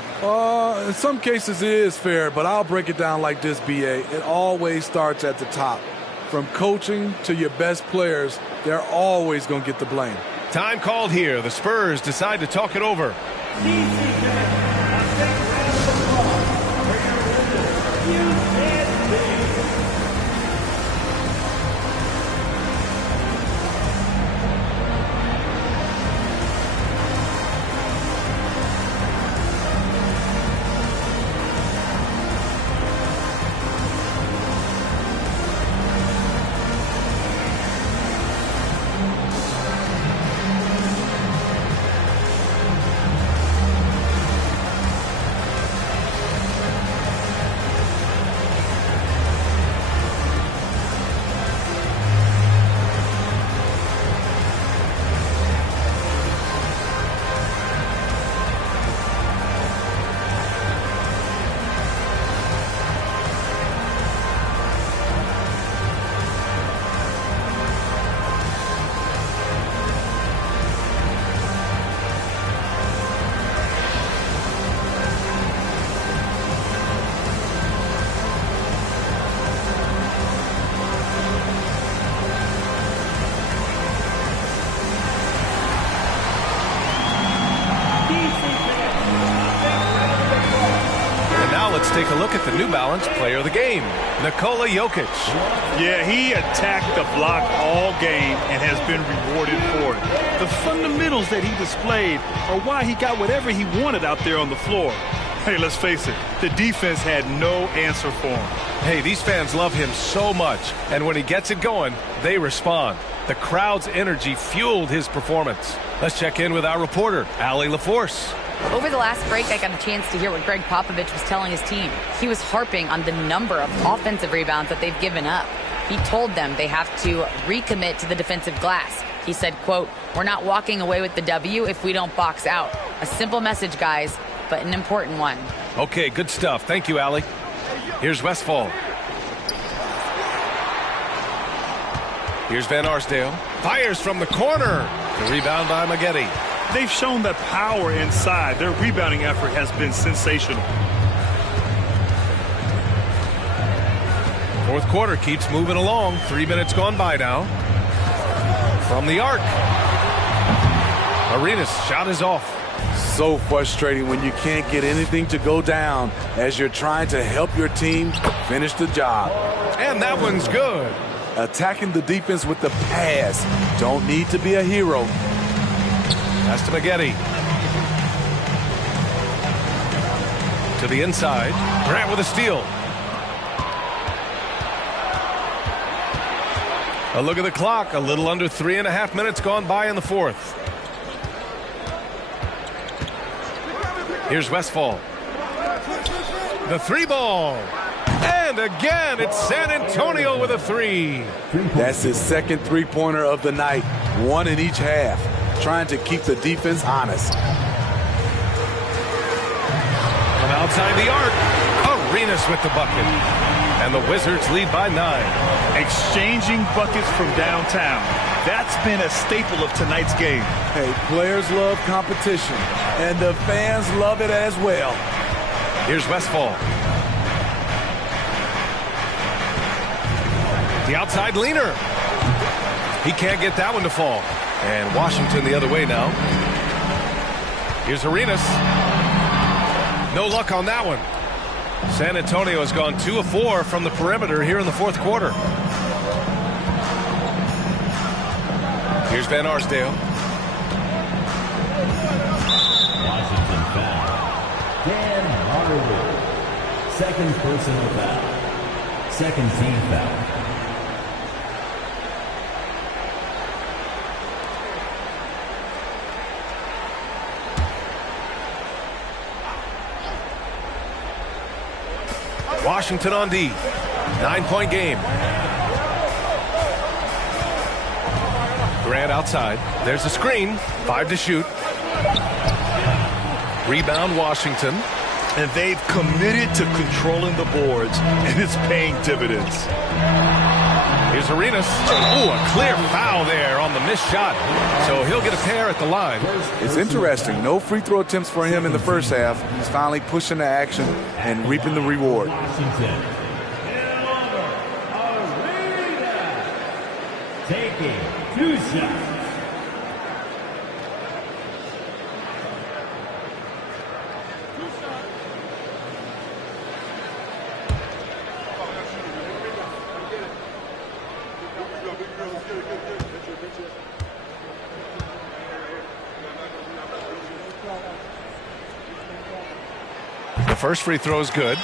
In some cases it is fair, but I'll break it down like this, B.A. It always starts at the top. From coaching to your best players, they're always going to get the blame. Time called here. The Spurs decide to talk it over. take a look at the New Balance Player of the Game, Nikola Jokic. Yeah, he attacked the block all game and has been rewarded for it. The fundamentals that he displayed are why he got whatever he wanted out there on the floor. Hey, let's face it, the defense had no answer for him. Hey, these fans love him so much, and when he gets it going, they respond. The crowd's energy fueled his performance. Let's check in with our reporter, Allie LaForce. Over the last break, I got a chance to hear what Greg Popovich was telling his team. He was harping on the number of offensive rebounds that they've given up. He told them they have to recommit to the defensive glass. He said, quote, "We're not walking away with the W if we don't box out." A simple message, guys, but an important one. Okay, good stuff. Thank you, Allie. Here's Westphal. Here's Van Arsdale. Fires from the corner. The rebound by Maggette. They've shown that power inside. Their rebounding effort has been sensational. Fourth quarter keeps moving along. 3 minutes gone by now. From the arc. Arenas' shot is off. So frustrating when you can't get anything to go down as you're trying to help your team finish the job. And that one's good. Attacking the defense with the pass. Don't need to be a hero. Pass to Maggette. To the inside. Grant with a steal. A look at the clock. A little under 3.5 minutes gone by in the fourth. Here's Westphal. The three ball. And again, it's San Antonio with a three. That's his second three-pointer of the night. One in each half. Trying to keep the defense honest. From outside the arc, Arenas with the bucket. And the Wizards lead by 9. Exchanging buckets from downtown. That's been a staple of tonight's game. Hey, players love competition, and the fans love it as well. Here's Westphal. The outside leaner. He can't get that one to fall. And Washington the other way now. Here's Arenas. No luck on that one. San Antonio has gone 2 of 4 from the perimeter here in the fourth quarter. Here's Van Arsdale. Washington foul. Dan Hardaway. Second personal foul. Second team foul. Washington on D. 9-point game. Grant outside. There's a screen. 5 to shoot. Rebound Washington. And they've committed to controlling the boards, and it's paying dividends. Here's Arenas. Ooh, a clear foul there on the missed shot. So he'll get a pair at the line. It's interesting. No free throw attempts for him in the first half. He's finally pushing the action and reaping the reward. Washington. Arenas. Taking 2 shots. The first free throw is good.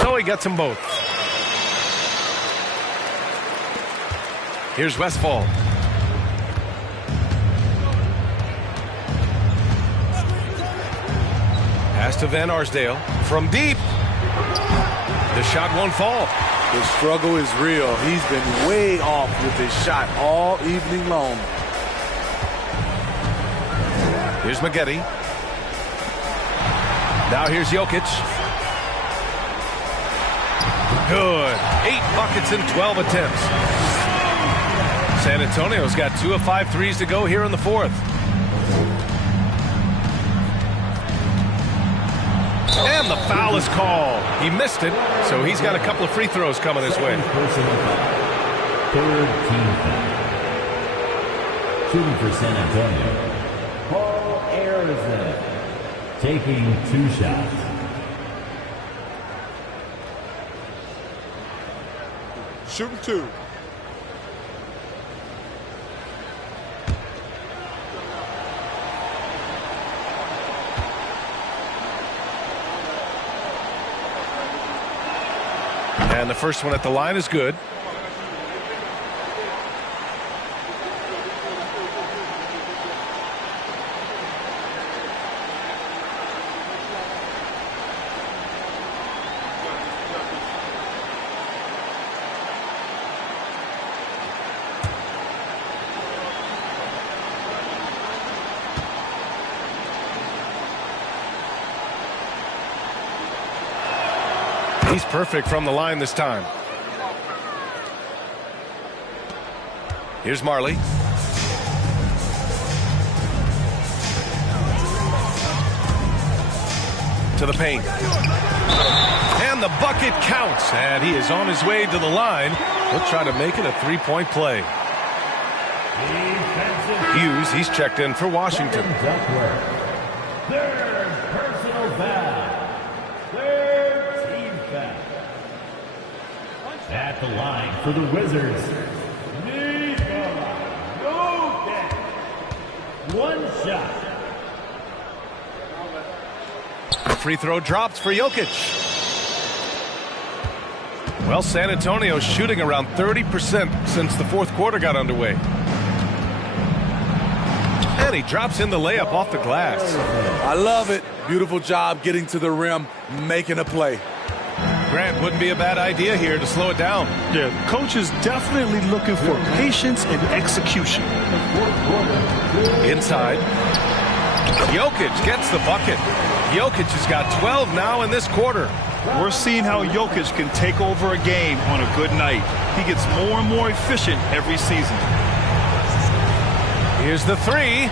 So he gets them both. Here's Westphal. Pass to Van Arsdale. From deep. The shot won't fall. The struggle is real. He's been way off with his shot all evening long. Here's Maggette. Now here's Jokic. Good. 8 buckets in 12 attempts. San Antonio's got 2 of 5 threes to go here in the fourth. And the foul is called. He missed it, so he's got a couple of free throws coming his way. Third team foul. Shooting for San Antonio, Paul Arizona, taking 2 shots. Shooting 2. And the first one at the line is good. He's perfect from the line this time. Here's Marley. To the paint. And the bucket counts. And he is on his way to the line. He'll try to make it a 3-point play. Hughes, he's checked in for Washington. Third personal foul. At the line for the Wizards, one shot. Free throw drops for Jokic. Well, San Antonio's shooting around 30% since the fourth quarter got underway. And he drops in the layup off the glass. I love it. Beautiful job getting to the rim, making a play. Grant, wouldn't be a bad idea here to slow it down. Yeah, coach is definitely looking for patience and execution. Inside. Jokic gets the bucket. Jokic has got 12 now in this quarter. We're seeing how Jokic can take over a game on a good night. He gets more and more efficient every season. Here's the three.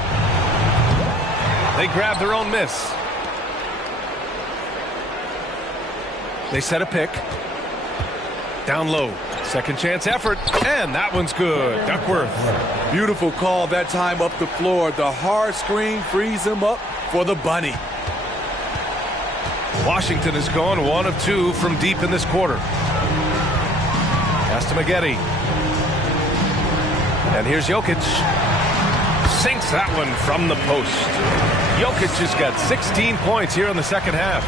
They grab their own miss. They set a pick. Down low. Second chance effort. And that one's good. Duckworth. Beautiful call that time up the floor. The hard screen frees him up for the bunny. Washington is gone 1 of 2 from deep in this quarter. Pass to Maggette. And here's Jokic. Sinks that one from the post. Jokic has got 16 points here in the second half.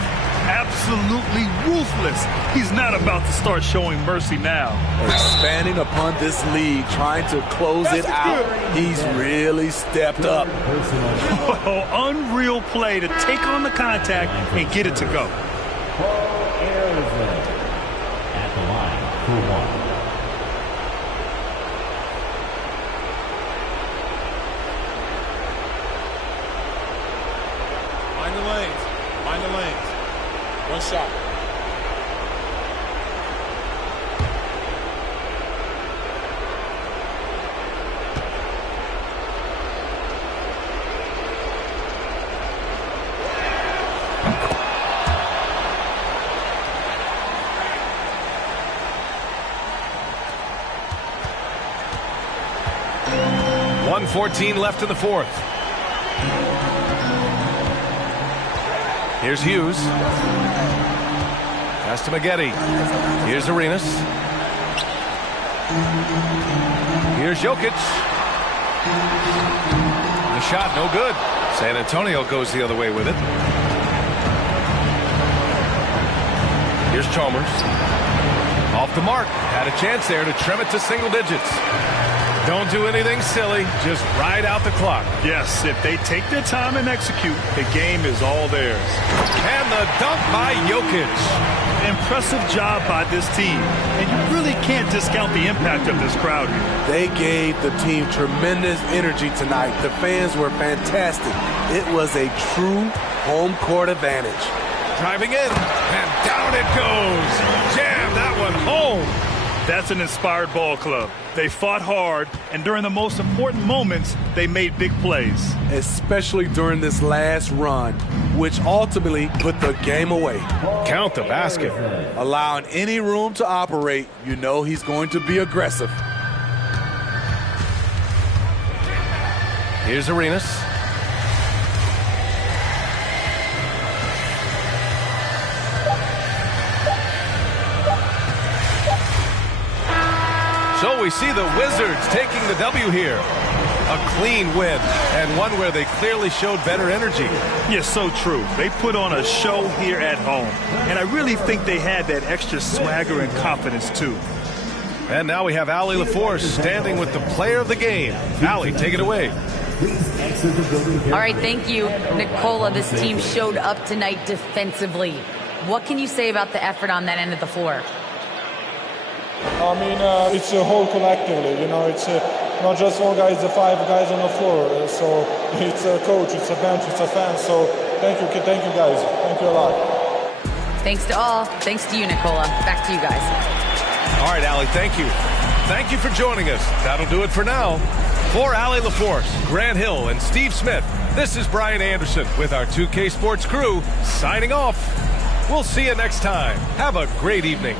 Absolutely ruthless. He's not about to start showing mercy now. Expanding upon this lead, trying to close it out. He's really stepped up. Oh, unreal play to take on the contact and get it to go. Paul Arizona at the line for 1. Find the lanes. Find the lanes. One shot. .114 left in the fourth. Here's Hughes. Pass to Maggette. Here's Arenas. Here's Jokic. The shot no good. San Antonio goes the other way with it. Here's Chalmers. Off the mark. Had a chance there to trim it to single digits. Don't do anything silly. Just ride out the clock. Yes, if they take their time and execute, the game is all theirs. And the dunk by Jokic. Impressive job by this team. And you really can't discount the impact of this crowd here. They gave the team tremendous energy tonight. The fans were fantastic. It was a true home court advantage. Driving in, and down it goes. Jam that one home. That's an inspired ball club. They fought hard, and during the most important moments, they made big plays. Especially during this last run, which ultimately put the game away. Count the basket. Allowing any room to operate, you know he's going to be aggressive. Here's Arenas. So we see the Wizards taking the W here. A clean win, and one where they clearly showed better energy. Yes, so true. They put on a show here at home, and I really think they had that extra swagger and confidence, too. And now we have Allie LaForce standing with the player of the game. Allie, take it away. All right, thank you, Nicola. This team showed up tonight defensively. What can you say about the effort on that end of the floor? I mean, it's a whole collectively, you know, it's not just one guy, it's the 5 guys on the floor. So it's a coach, it's a bench, it's a fan. So thank you guys. Thank you a lot. Thanks to all. Thanks to you, Nicola. Back to you guys. All right, Allie, thank you. Thank you for joining us. That'll do it for now. For Allie LaForce, Grant Hill, and Steve Smith, this is Brian Anderson with our 2K Sports crew signing off. We'll see you next time. Have a great evening.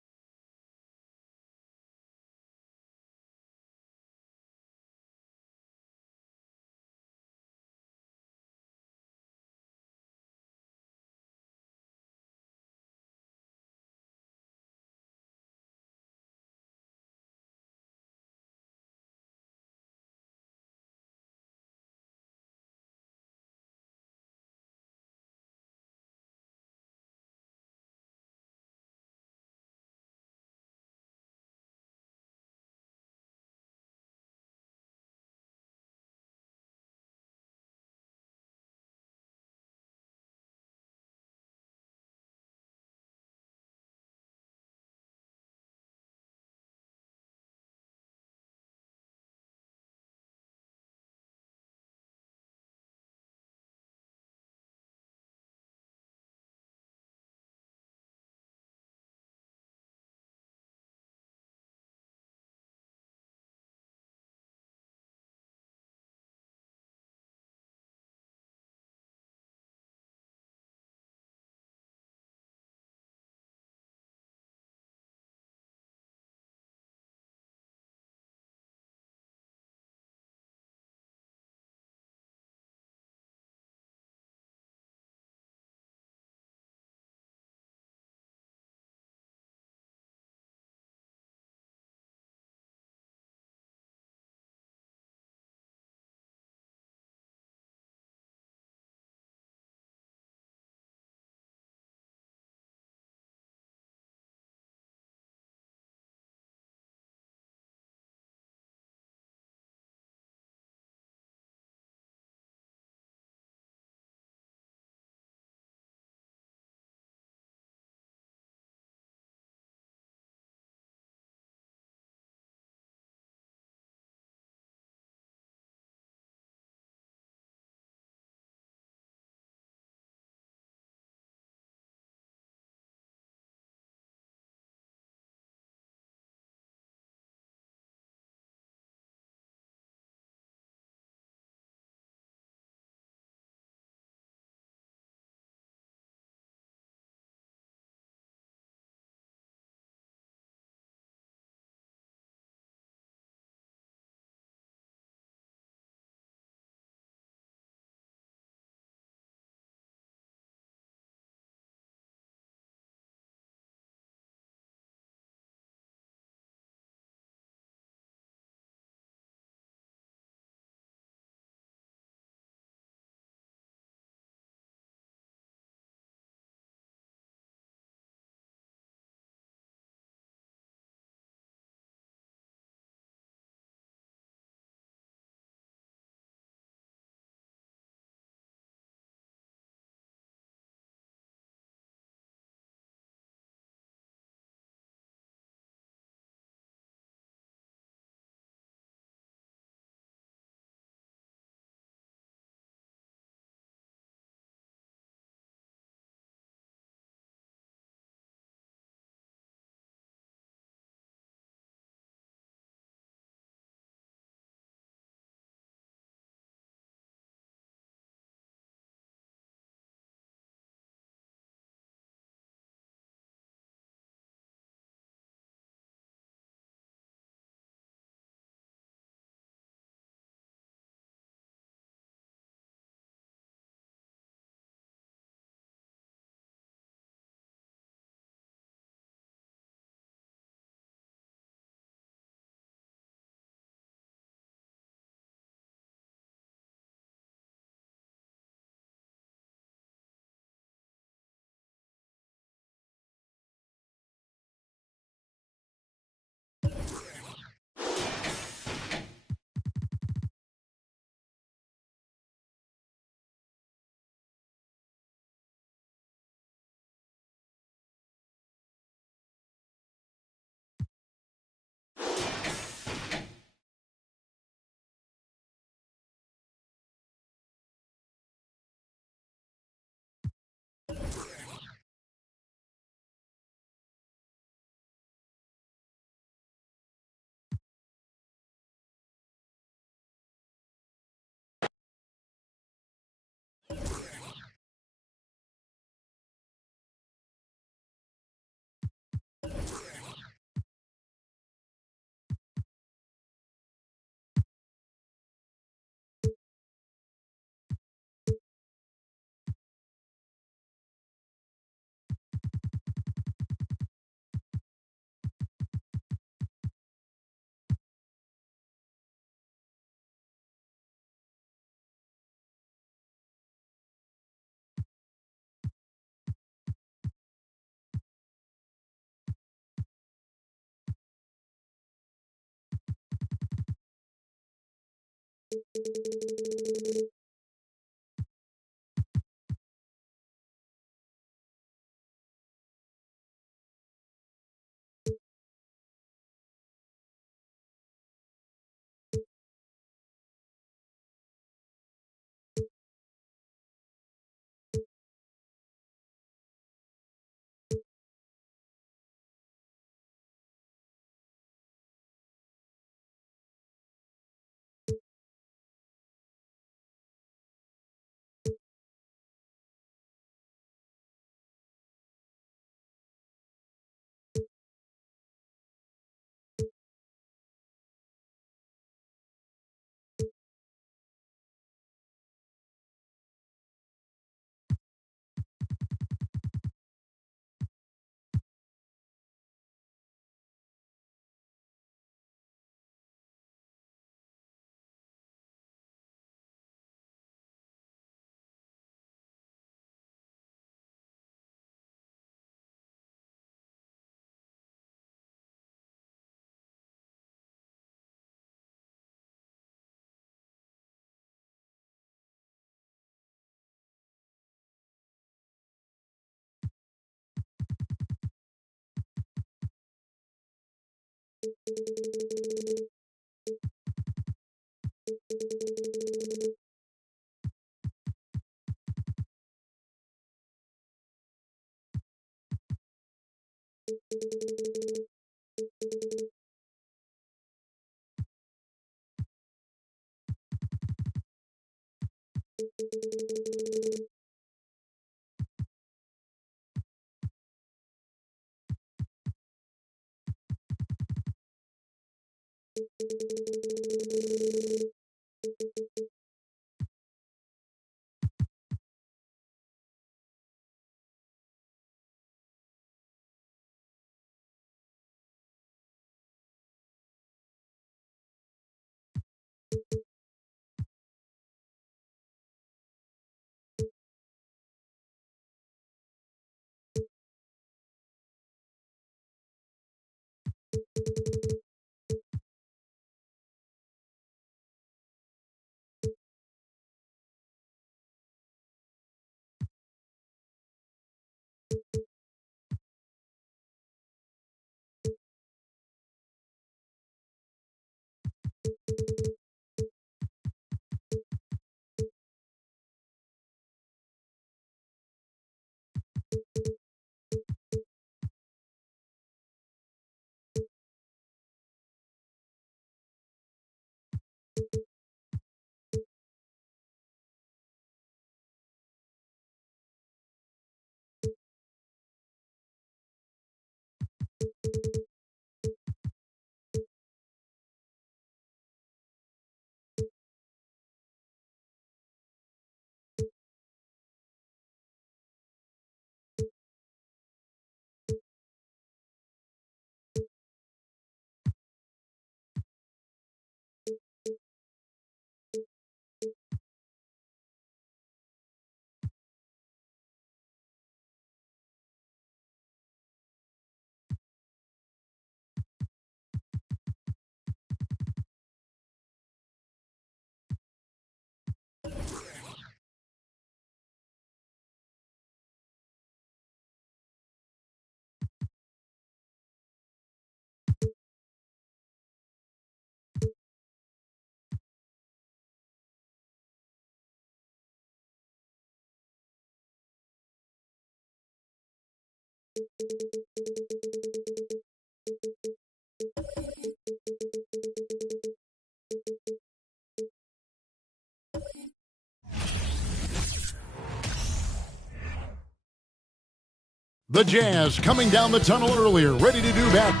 The Jazz coming down the tunnel earlier, ready to do battle.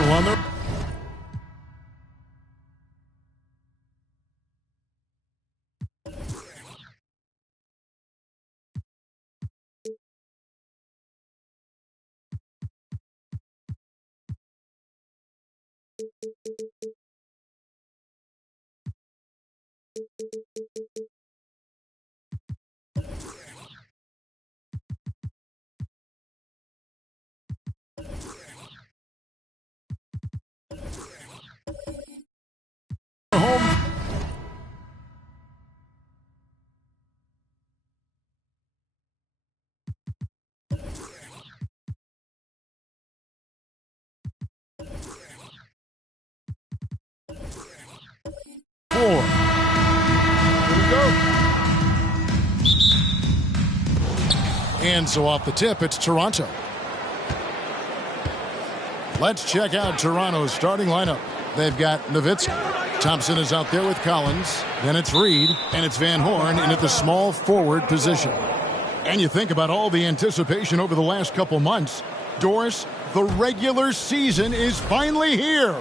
On the And so off the tip, it's Toronto. Let's check out Toronto's starting lineup. They've got Nowitzki. Thompson is out there with Collins. Then it's Reed, and it's Van Horn in at the small forward position. And you think about all the anticipation over the last couple months. Doris, the regular season is finally here.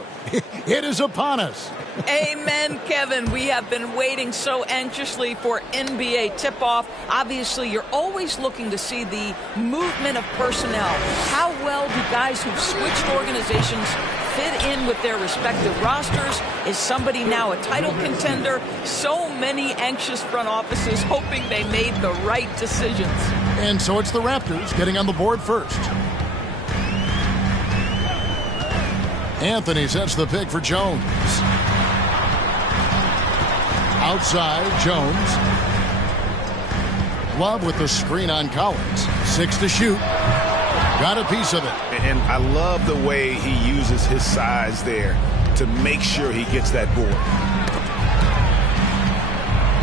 It is upon us. Amen, Kevin. We have been waiting so anxiously for NBA tip-off. Obviously, you're always looking to see the movement of personnel. How well do guys who've switched organizations fit in with their respective rosters? Is somebody now a title contender? So many anxious front offices hoping they made the right decisions. And so it's the Raptors getting on the board first. Anthony sets the pick for Jones. Outside, Jones. Love with the screen on Collins. 6 to shoot. Got a piece of it. And I love the way he uses his size there to make sure he gets that board.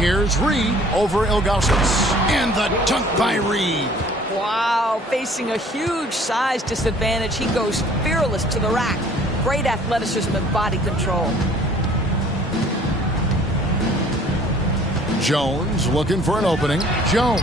Here's Reed over Ilgauskas. And the dunk by Reed. Wow, facing a huge size disadvantage, he goes fearless to the rack. Great athleticism and body control. Jones looking for an opening. Jones,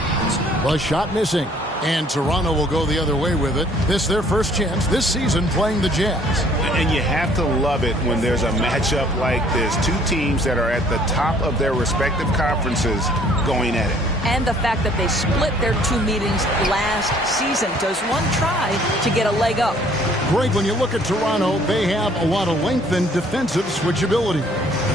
the shot missing. And Toronto will go the other way with it. This their first chance this season playing the Jazz. And you have to love it when there's a matchup like this. Two teams that are at the top of their respective conferences going at it. And the fact that they split their 2 meetings last season. Does one try to get a leg up? Greg, when you look at Toronto, they have a lot of length and defensive switchability.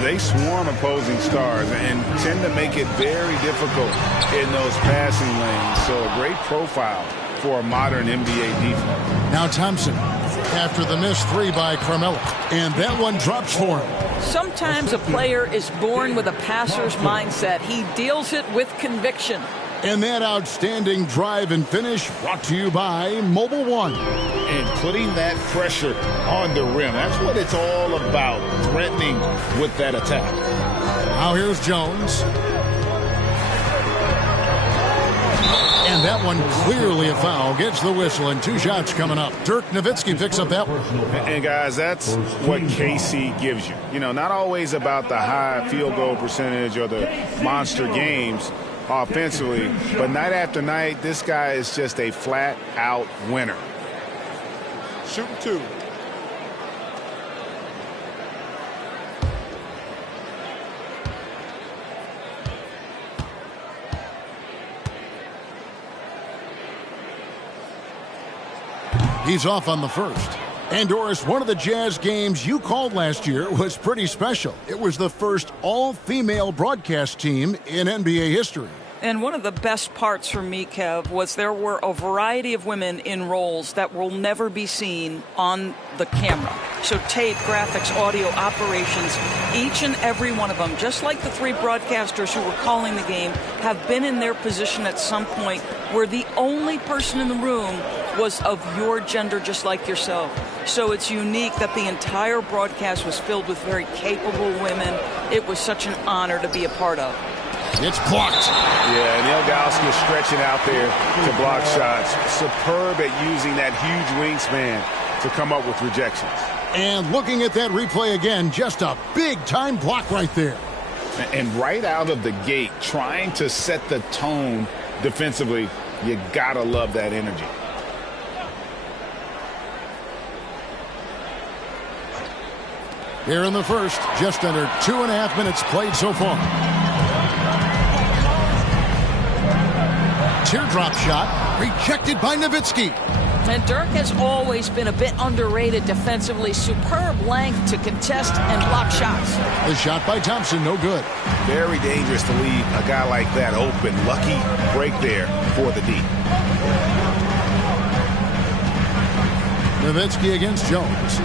They swarm opposing stars and tend to make it very difficult in those passing lanes. So a great profile for a modern NBA defense. Now Thompson, after the missed 3 by Carmelo. And that one drops for him. Sometimes a player is born with a passer's mindset. He deals it with conviction. And that outstanding drive and finish brought to you by Mobile One. And putting that pressure on the rim. That's what it's all about, threatening with that attack. Now here's Jones. And that one clearly a foul. Gets the whistle and 2 shots coming up. Dirk Nowitzki picks up that one. And guys, that's what KC gives you. You know, not always about the high field goal percentage or the monster games offensively, but night after night, this guy is just a flat-out winner. Shooting 2. He's off on the first. And Doris, one of the Jazz games you called last year was pretty special. It was the first all-female broadcast team in NBA history. And one of the best parts for me, Kev, was there were a variety of women in roles that will never be seen on the camera. So tape, graphics, audio, operations, each and every one of them, just like the 3 broadcasters who were calling the game, have been in their position at some point where the only person in the room was of your gender, just like yourself. So it's unique that the entire broadcast was filled with very capable women. It was such an honor to be a part of. It's blocked. Yeah, and Ilgauskas is stretching out there to block shots. Superb at using that huge wingspan to come up with rejections. And looking at that replay again, just a big-time block right there. And right out of the gate, trying to set the tone defensively, you gotta love that energy. Here in the first, just under 2.5 minutes played so far. Teardrop shot, rejected by Nowitzki. And Dirk has always been a bit underrated defensively. Superb length to contest and block shots. The shot by Thompson, no good. Very dangerous to leave a guy like that open. Lucky break there for the D. Nowitzki against Jones.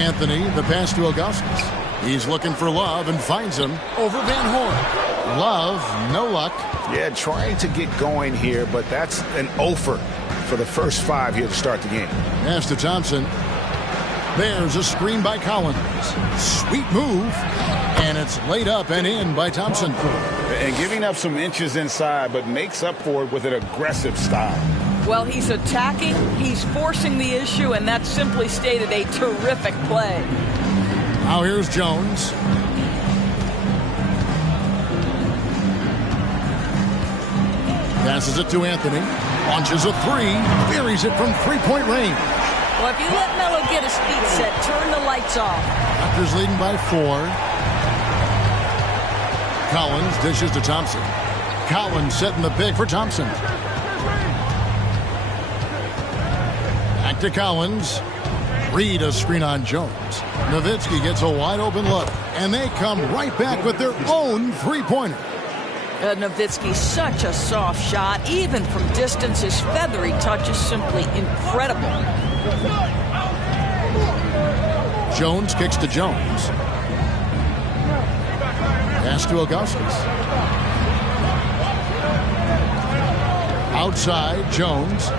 Anthony, the pass to Ilgauskas. He's looking for Love and finds him over Van Horn. Love, no luck. Yeah, trying to get going here, but that's an offer for the first 5 here to start the game. Pass to Thompson. There's a screen by Collins. Sweet move. And it's laid up and in by Thompson. And giving up some inches inside, but makes up for it with an aggressive style. Well, he's attacking, he's forcing the issue, and that's simply stated a terrific play. Now here's Jones. Passes it to Anthony. Launches a three. Buries it from three-point range. Well, if you let Melo get his feet set, turn the lights off. Raptors leading by 4. Collins dishes to Thompson. Collins setting the pick for Thompson. Back to Collins. Reed a screen on Jones. Nowitzki gets a wide open look. And they come right back with their own three-pointer. Nowitzki, such a soft shot. Even from distance, his feathery touch is simply incredible. Jones kicks to Jones. Pass to Augustus. Outside, Jones.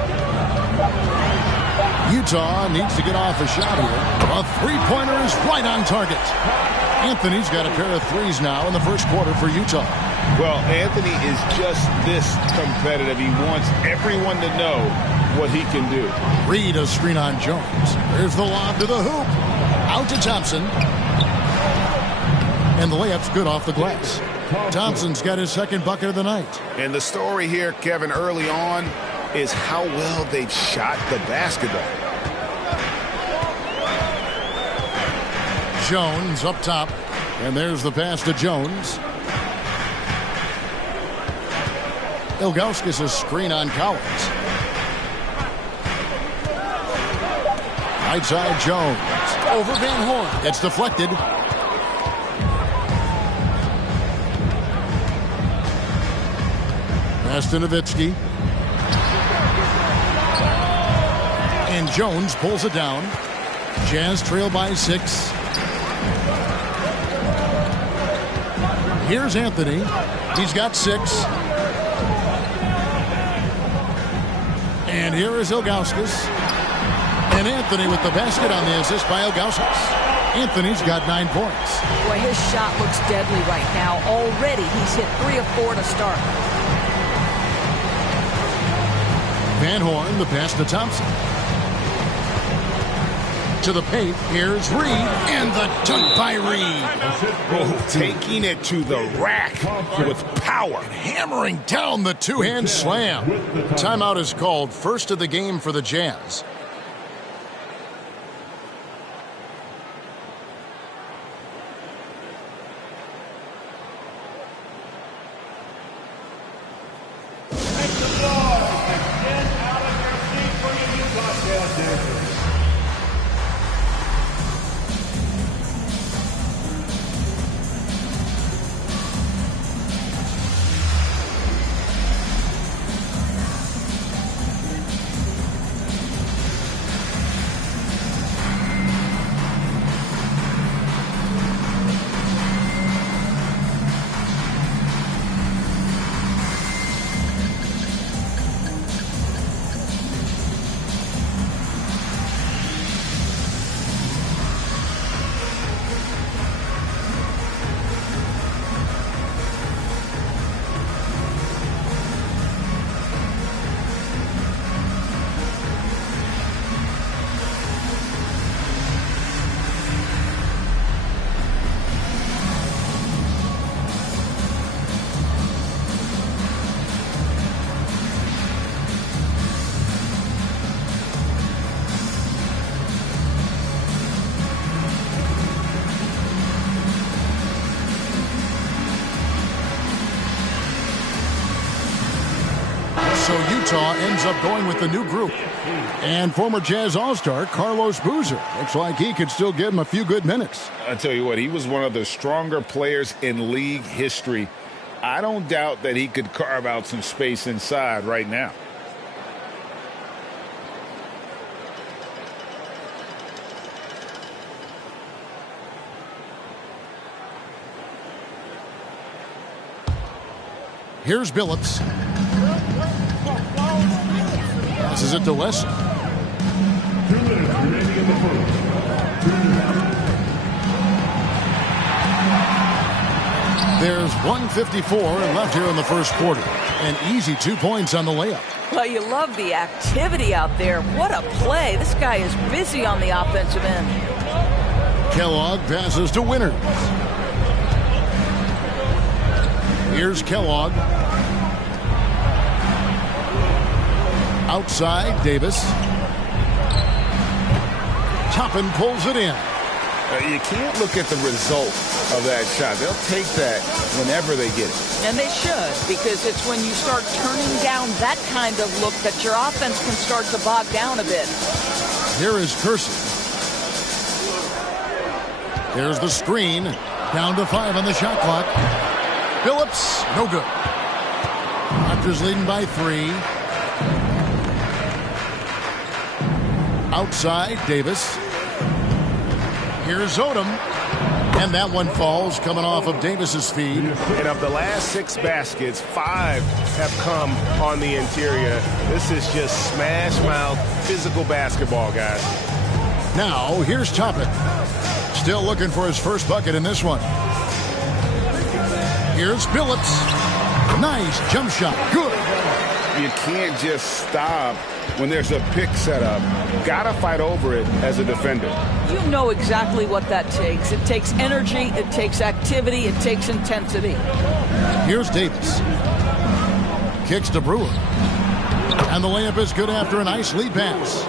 Utah needs to get off a shot here. A three-pointer is right on target. Anthony's got a pair of threes now in the first quarter for Utah. Well, Anthony is just this competitive. He wants everyone to know what he can do. Reed a screen on Jones. There's the lob to the hoop. Out to Thompson. And the layup's good off the glass. Thompson's got his second bucket of the night. And the story here, Kevin, early on is how well they've shot the basketball. Jones up top. And there's the pass to Jones. Ilgauskas a screen on Collins. Right side Jones. Over Van Horn. It's deflected. Pass to Nowitzki. And Jones pulls it down. Jazz trail by 6. Here's Anthony. He's got 6. And here is Ilgauskas. And Anthony with the basket on the assist by Ilgauskas. Anthony's got 9 points. Boy, his shot looks deadly right now. Already he's hit 3 of 4 to start. Van Horn, the pass to Thompson. To the paint, here's Reed, and the dunk by Reed. Oh, taking it to the rack with power. Hammering down the two-hand slam. Timeout is called, first of the game for the Jazz. So Utah ends up going with the new group. And former Jazz All-Star Carlos Boozer. Looks like he could still give him a few good minutes. I tell you what, he was one of the stronger players in league history. I don't doubt that he could carve out some space inside right now. Here's Billups. Passes it to West. 2 minutes remaining in the first. There's 1:54 left here in the first quarter. An easy 2 points on the layup. Well, you love the activity out there. What a play. This guy is busy on the offensive end. Kellogg passes to Winters. Here's Kellogg. Outside, Davis. Toppin pulls it in. You can't look at the result of that shot. They'll take that whenever they get it. And they should, because it's when you start turning down that kind of look that your offense can start to bog down a bit. Here is Kersey. There's the screen. Down to 5 on the shot clock. Phillips, no good. Raptors leading by 3. Outside, Davis. Here's Odom. And that one falls, coming off of Davis's feed. And of the last 6 baskets, 5 have come on the interior. This is just smash mouth physical basketball, guys. Now, here's Toppin. Still looking for his first bucket in this one. Here's Phillips. Nice jump shot. Good. You can't just stop when there's a pick set up. Gotta fight over it as a defender. You know exactly what that takes. It takes energy, it takes activity, it takes intensity. Here's Davis. Kicks to Brewer. And the layup is good after a nice lead pass.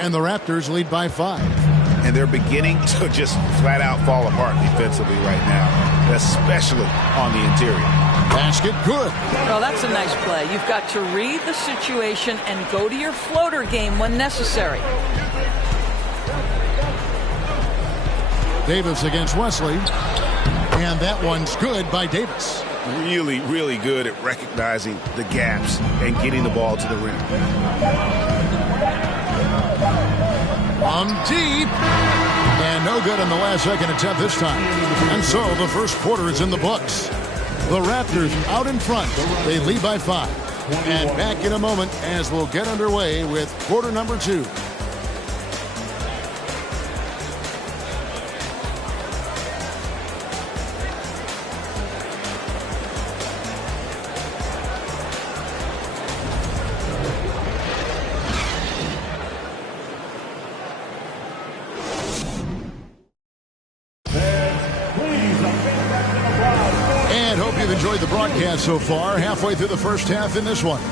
And the Raptors lead by 5. And they're beginning to just flat out fall apart defensively right now, especially on the interior. Basket good. Well, that's a nice play. You've got to read the situation and go to your floater game when necessary. Davis against Wesley. And that one's good by Davis. Really, really good at recognizing the gaps and getting the ball to the rim. From deep. And no good on the last second attempt this time. And so the first quarter is in the books. The Raptors out in front. They lead by 5. And back in a moment as we'll get underway with quarter number 2. The broadcast so far, halfway through the first half in this one.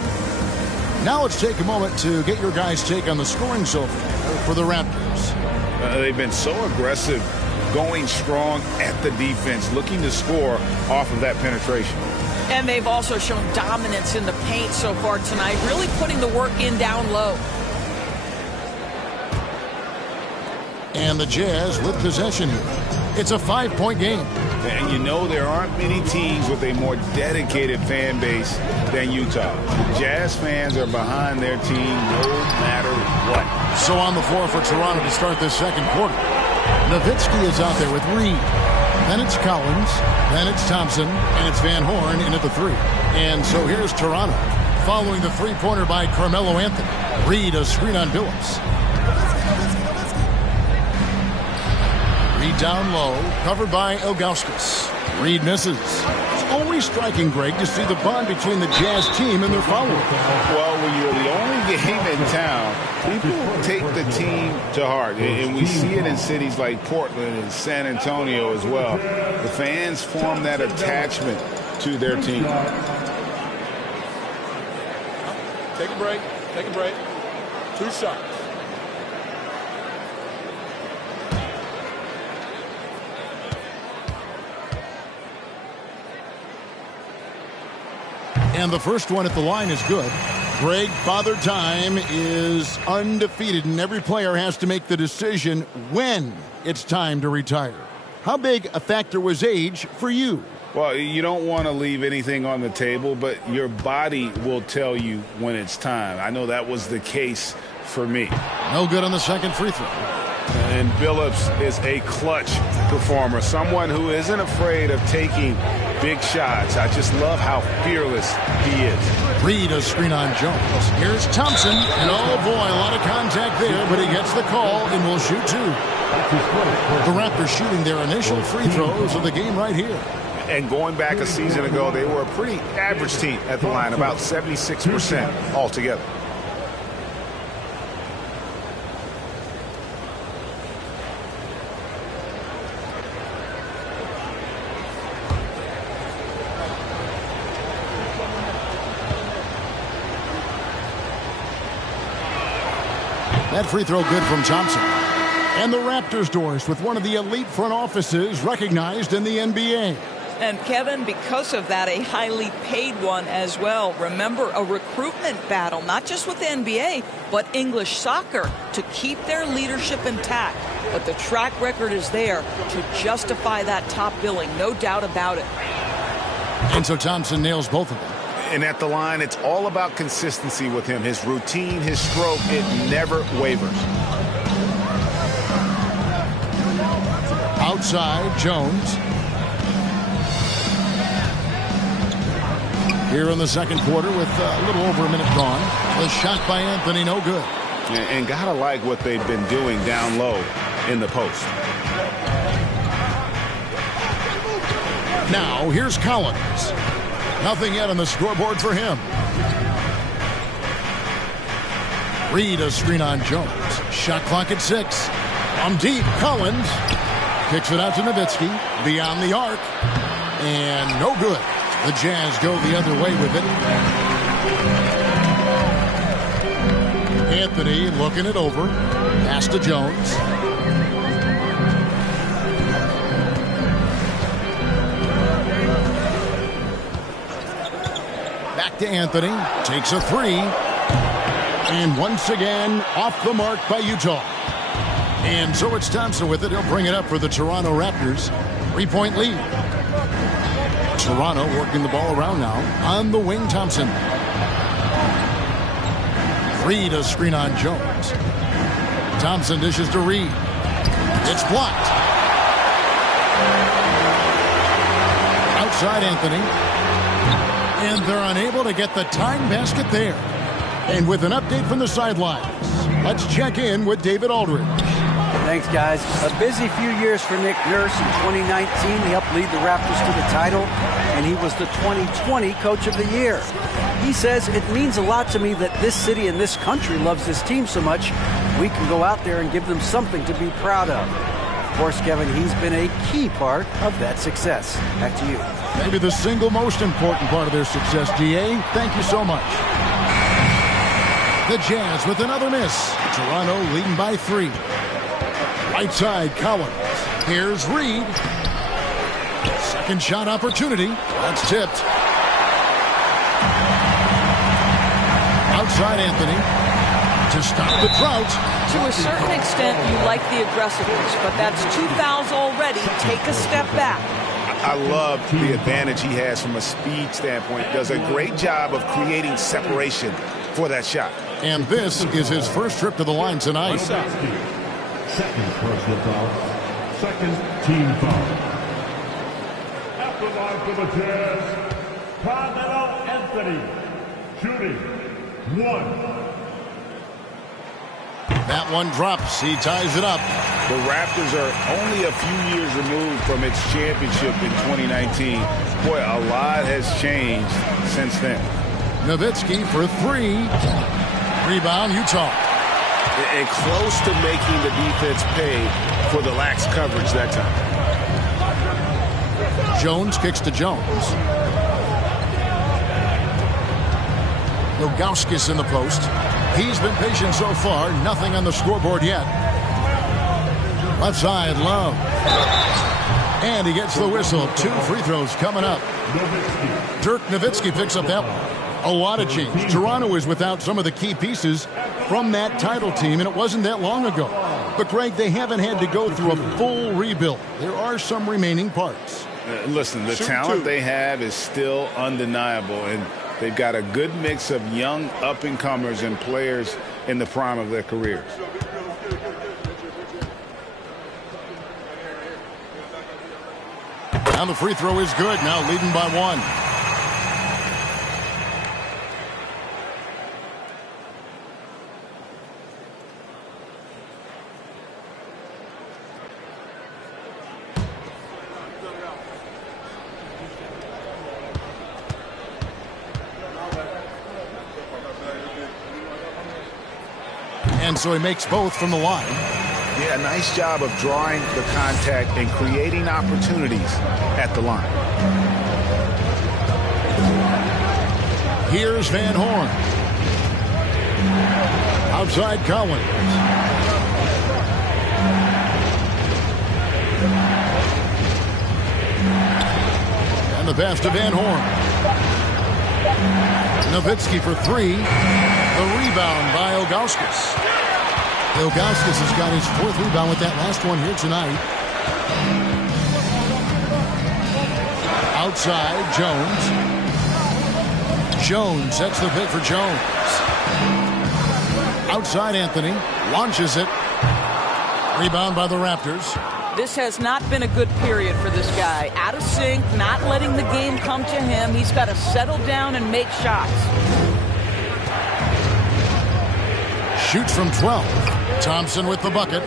Now let's take a moment to get your guys' take on the scoring so far for the Raptors. They've been so aggressive, going strong at the defense, looking to score off of that penetration. And they've also shown dominance in the paint so far tonight, really putting the work in down low. And the Jazz with possession here. It's a 5-point game. And you know there aren't many teams with a more dedicated fan base than Utah. The Jazz fans are behind their team no matter what. So on the floor for Toronto to start this second quarter. Nowitzki is out there with Reed. Then it's Collins. Then it's Thompson. And it's Van Horn in at the 3. And so here's Toronto. Following the three-pointer by Carmelo Anthony. Reed a screen on Billups. Reed down low, covered by Ilgauskas. Reed misses. It's always striking, Greg, to see the bond between the Jazz team and their followers. Well, when you're the only game in town, people take the team to heart. And we see it in cities like Portland and San Antonio as well. The fans form that attachment to their team. Take a break. Take a break. 2 shots. And the first one at the line is good. Greg, Father Time is undefeated, and every player has to make the decision when it's time to retire. How big a factor was age for you? Well, you don't want to leave anything on the table, but your body will tell you when it's time. I know that was the case for me. No good on the second free throw. And Billups is a clutch performer, someone who isn't afraid of taking big shots. I just love how fearless he is. Reed a screen on Jones. Here's Thompson, and oh boy, a lot of contact there, but he gets the call and will shoot 2. The Raptors shooting their initial free throws of the game right here. And going back a season ago, they were a pretty average team at the line, about 76% altogether. That free throw good from Thompson. And the Raptors doors with one of the elite front offices recognized in the NBA. And Kevin, because of that, a highly paid one as well. Remember, a recruitment battle, not just with the NBA, but English soccer to keep their leadership intact. But the track record is there to justify that top billing, no doubt about it. And so Thompson nails both of them. And at the line, it's all about consistency with him. His routine, his stroke, it never wavers. Outside, Jones. Here in the second quarter with a little over a minute gone. The shot by Anthony, no good. And gotta like what they've been doing down low in the post. Now, here's Collins. Nothing yet on the scoreboard for him. Reed a screen on Jones. Shot clock at 6. From deep, Collins kicks it out to Nowitzki. Beyond the arc. And no good. The Jazz go the other way with it. Anthony looking it over. Pass to Jones. Back to Anthony. Takes a 3. And once again, off the mark by Utah. And so it's Thompson with it. He'll bring it up for the Toronto Raptors. 3-point lead. Toronto working the ball around now. On the wing, Thompson. Reed a screen on Jones. Thompson dishes to Reed. It's blocked. Outside Anthony. And they're unable to get the tying basket there. And with an update from the sidelines, let's check in with David Aldridge. Thanks, guys. A busy few years for Nick Nurse. In 2019, he helped lead the Raptors to the title, and he was the 2020 Coach of the Year. He says, it means a lot to me that this city and this country loves this team so much, we can go out there and give them something to be proud of. Of course, Kevin, he's been a key part of that success. Back to you. Maybe the single most important part of their success, DA. Thank you so much. The Jazz with another miss. Toronto leading by 3. Right side, Collins. Here's Reed. Second shot opportunity. That's tipped. Outside Anthony. To stop the drought. To a certain extent, you like the aggressiveness, but that's 2 fouls already. Take a step back. I love the advantage he has from a speed standpoint. Does a great job of creating separation for that shot. And this is his first trip to the line tonight. Second personal foul. Second team foul. At the line for the Jazz, Carmelo Anthony. Shooting 1. That one drops. He ties it up. The Raptors are only a few years removed from its championship in 2019. Boy, a lot has changed since then. Nowitzki for 3. Rebound, Utah. And close to making the defense pay for the lax coverage that time. Jones kicks to Jones. Ilgauskas in the post. He's been patient so far. Nothing on the scoreboard yet. Left side, Love. And he gets the whistle. 2 free throws coming up. Dirk Nowitzki picks up that one. A lot of change. Toronto is without some of the key pieces from that title team, and it wasn't that long ago. But, Greg, they haven't had to go through a full rebuild. There are some remaining parts. Listen, the talent they have is still undeniable, and they've got a good mix of young up-and-comers and players in the prime of their careers. Now the free throw is good. Now leading by 1. And so he makes both from the line. Yeah, nice job of drawing the contact and creating opportunities at the line. Here's Van Horn. Outside Collins. And the pass to Van Horn. Nowitzki for three. The rebound by Ilgauskas. Ilgauskas has got his fourth rebound with that last one here tonight. Outside, Jones. Jones sets the pick for Jones. Outside, Anthony. Launches it. Rebound by the Raptors. This has not been a good period for this guy. Out of sync, not letting the game come to him. He's got to settle down and make shots. Shoots from 12. Thompson with the bucket.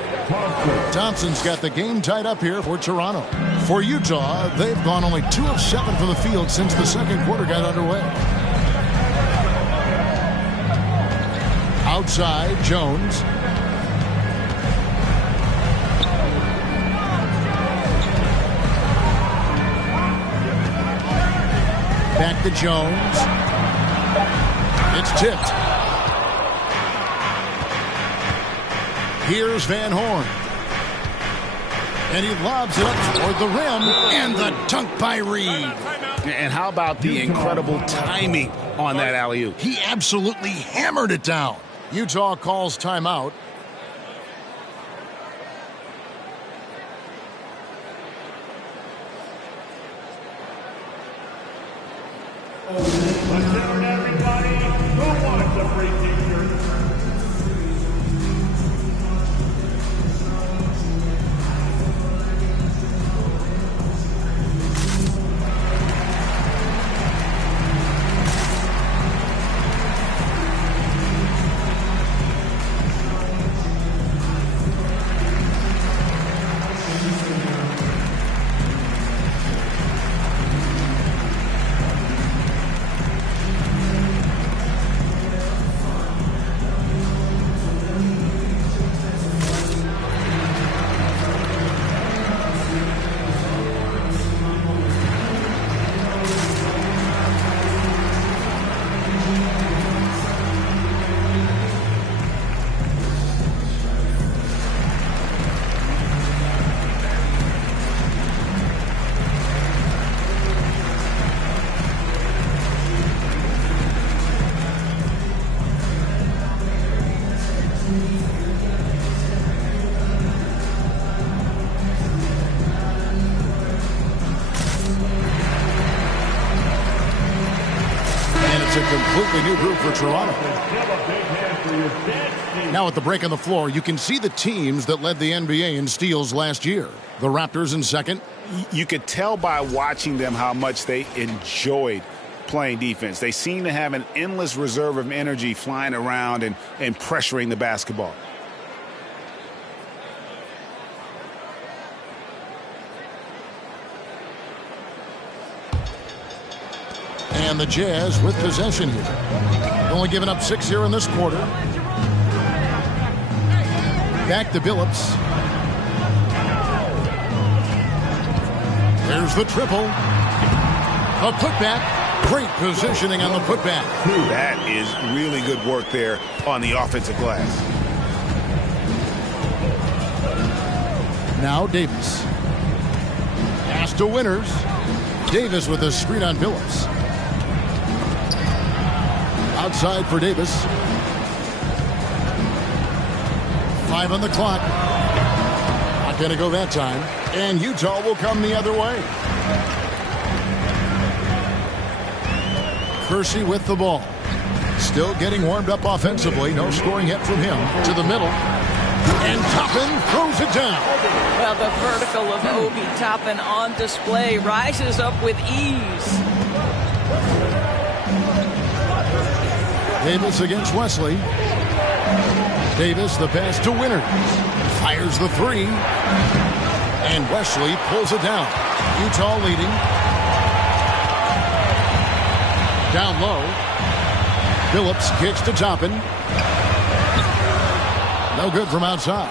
Thompson's got the game tied up here for Toronto. For Utah, they've gone only 2 of 7 from the field since the second quarter got underway. Outside, Jones. Back to Jones. It's tipped. Here's Van Horn. And he lobs it up toward the rim. And the dunk by Reed. And how about the incredible timing on that alley-oop? He absolutely hammered it down. Utah calls timeout. Everybody, who wants a free t-shirt? A completely new group for Toronto. Now at the break on the floor, you can see the teams that led the NBA in steals last year. The Raptors in second. You could tell by watching them how much they enjoyed playing defense. They seem to have an endless reserve of energy flying around and pressuring the basketball. And the Jazz with possession here. Only giving up 6 here in this quarter. Back to Billups. There's the triple. A putback. Great positioning on the putback. That is really good work there on the offensive glass. Now Davis. Pass to Winters. Davis with a screen on Billups. Outside for Davis. 5 on the clock. Not going to go that time. And Utah will come the other way. Kersey with the ball. Still getting warmed up offensively. No scoring yet from him. To the middle. And Toppin throws it down. Well, the vertical of Obi Toppin on display. Rises up with ease. Davis against Wesley. Davis, the pass to Winters. Fires the three. And Wesley pulls it down. Utah leading. Down low. Billups kicks to Toppin. No good from outside.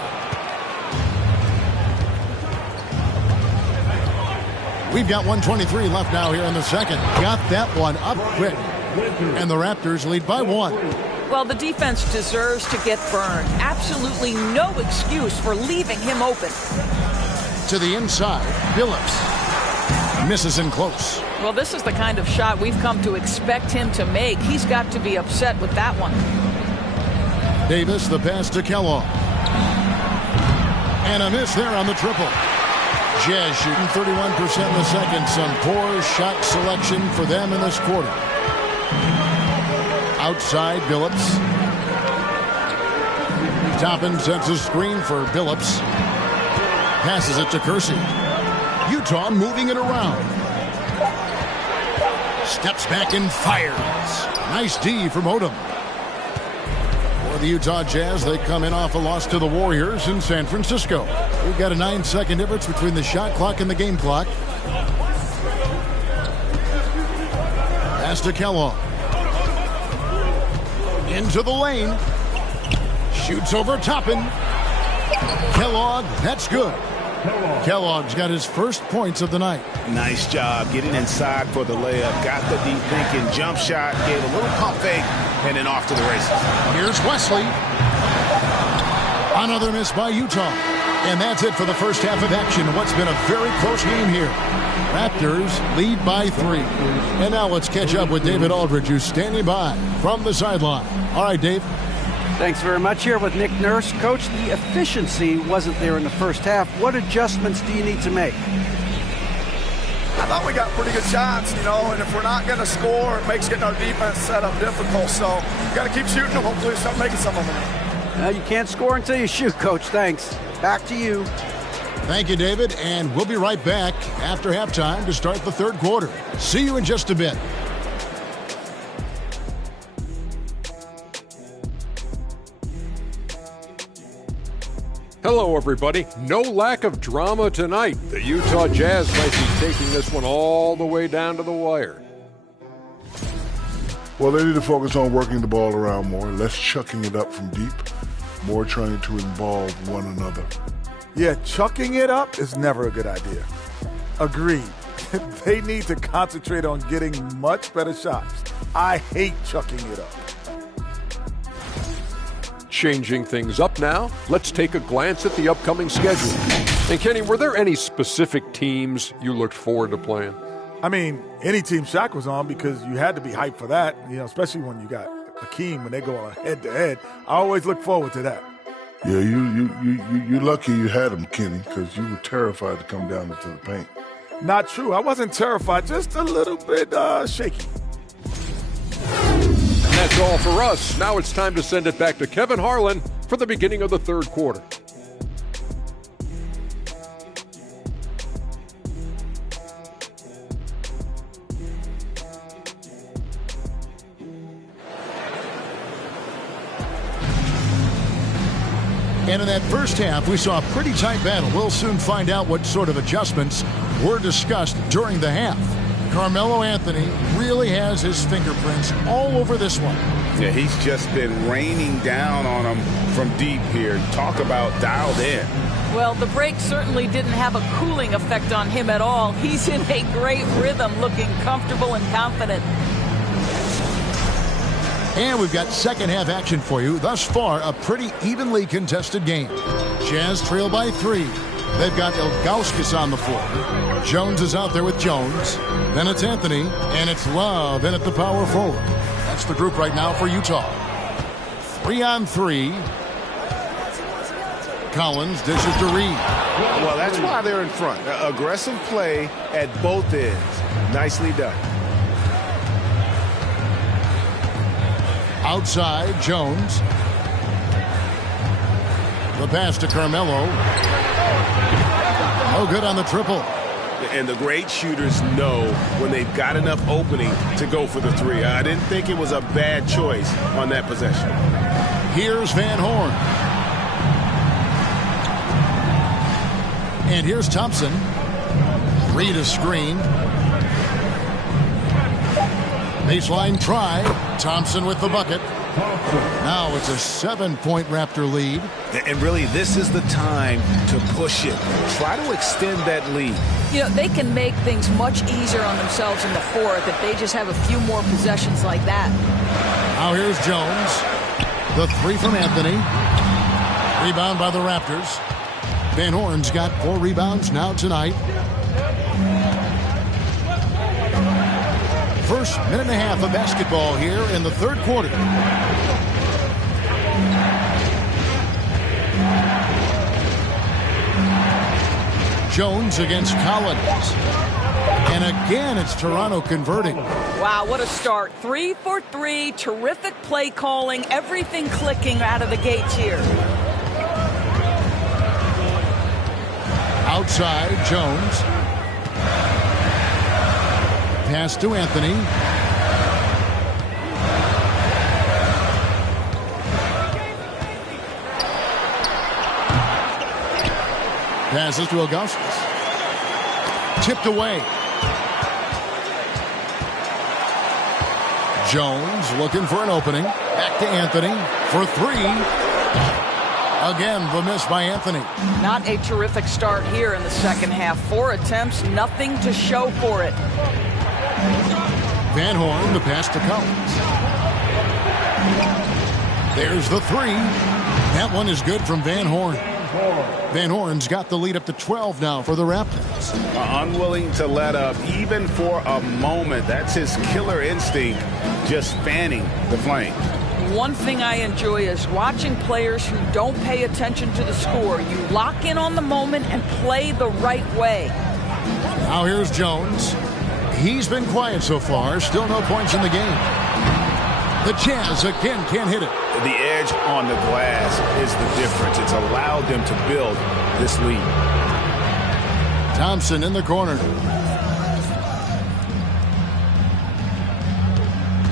We've got 1:23 left now here in the second. Got that one up quick. And the Raptors lead by 1. Well, the defense deserves to get burned. Absolutely no excuse for leaving him open. To the inside, Billups misses in close. Well, this is the kind of shot we've come to expect him to make. He's got to be upset with that one. Davis, the pass to Kellogg. And a miss there on the triple. Jazz shooting 31% in the second. Some poor shot selection for them in this quarter. Outside, Billups. Toppin sets a screen for Billups. Passes it to Kersey. Utah moving it around. Steps back and fires. Nice D from Odom. For the Utah Jazz, they come in off a loss to the Warriors in San Francisco. We've got a 9-second difference between the shot clock and the game clock. Pass to Kellogg. Into the lane. Shoots over Toppin. Kellogg, that's good. Kellogg's got his first points of the night. Nice job getting inside for the layup. Got the deep thinking jump shot. Gave a little pump fake and then off to the races. Here's Wesley. Another miss by Utah. And that's it for the first half of action. What's been a very close game here. Raptors lead by 3. And now let's catch up with David Aldridge, who's standing by from the sideline. All right, Dave. Thanks very much. Here with Nick Nurse. Coach, the efficiency wasn't there in the first half. What adjustments do you need to make? I thought we got pretty good shots, and if we're not going to score, it makes getting our defense set up difficult. So you got to keep shooting them. Hopefully start making some of them. You can't score until you shoot, Coach. Thanks. Back to you. Thank you, David. And we'll be right back after halftime to start the third quarter. See you in just a bit. Hello, everybody. No lack of drama tonight. The Utah Jazz might be taking this one all the way down to the wire. Well, they need to focus on working the ball around more, less chucking it up from deep, more trying to involve one another. Yeah, chucking it up is never a good idea. Agreed. They need to concentrate on getting much better shots. I hate chucking it up. Changing things up now, let's take a glance at the upcoming schedule. And Kenny, were there any specific teams you looked forward to playing? I mean, any team Shaq was on, because you had to be hyped for that, especially when you got Hakeem, when they go on head-to-head. I always look forward to that. Yeah, you're lucky you had him, Kenny, because you were terrified to come down into the paint. Not true. I wasn't terrified, just a little bit shaky. And that's all for us. Now it's time to send it back to Kevin Harlan for the beginning of the third quarter. And in that first half, we saw a pretty tight battle. We'll soon find out what sort of adjustments were discussed during the half. Carmelo Anthony really has his fingerprints all over this one. Yeah, he's just been raining down on him from deep here. Talk about dialed in. Well, the break certainly didn't have a cooling effect on him at all. He's in a great rhythm, looking comfortable and confident. And we've got second half action for you. Thus far, a pretty evenly contested game. Jazz trail by 3. They've got Ilgauskas on the floor. Jones is out there with Jones. Then it's Anthony, and it's Love in at the power forward. That's the group right now for Utah. 3-on-3. Collins dishes to Reed. Well, that's why they're in front. Aggressive play at both ends. Nicely done. Outside, Jones. The pass to Carmelo. No good on the triple. And the great shooters know when they've got enough opening to go for the three. I didn't think it was a bad choice on that possession. Here's Van Horn. And here's Thompson. Reed a screen. Baseline try. Thompson with the bucket. Now it's a 7-point Raptor lead. And really, this is the time to push it. Try to extend that lead. You know, they can make things much easier on themselves in the fourth if they just have a few more possessions like that. Now here's Jones. The three from Anthony. Rebound by the Raptors. Van Horn's got 4 rebounds now tonight. First minute and a half of basketball here in the third quarter. Jones against Collins. And again, it's Toronto converting. Wow, what a start. 3 for 3. Terrific play calling. Everything clicking out of the gates here. Outside, Jones. Pass to Anthony. Passes to Augustus. Tipped away. Jones looking for an opening. Back to Anthony for 3. Again, the miss by Anthony. Not a terrific start here in the second half. 4 attempts, nothing to show for it. Van Horn, the pass to Collins. There's the 3. That one is good from Van Horn. Van Horn's got the lead up to 12 now for the Raptors. Unwilling to let up even for a moment. That's his killer instinct, just fanning the flame. One thing I enjoy is watching players who don't pay attention to the score. You lock in on the moment and play the right way. Now here's Jones. He's been quiet so far. Still no points in the game. The Jazz again can't hit it. The edge on the glass is the difference. It's allowed them to build this lead. Thompson in the corner.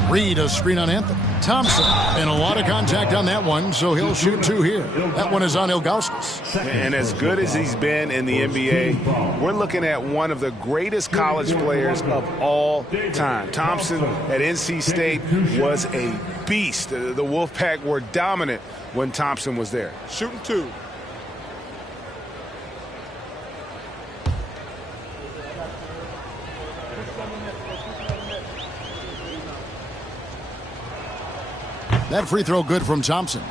Reed a screen on Anthony. Thompson, and a lot of contact on that one, so he'll shoot 2 here. That one is on Ilgauskas. And as good as he's been in the NBA, we're looking at one of the greatest college players of all time. Thompson at NC State was a beast. The Wolfpack were dominant when Thompson was there. Shooting 2. That free throw good from Thompson.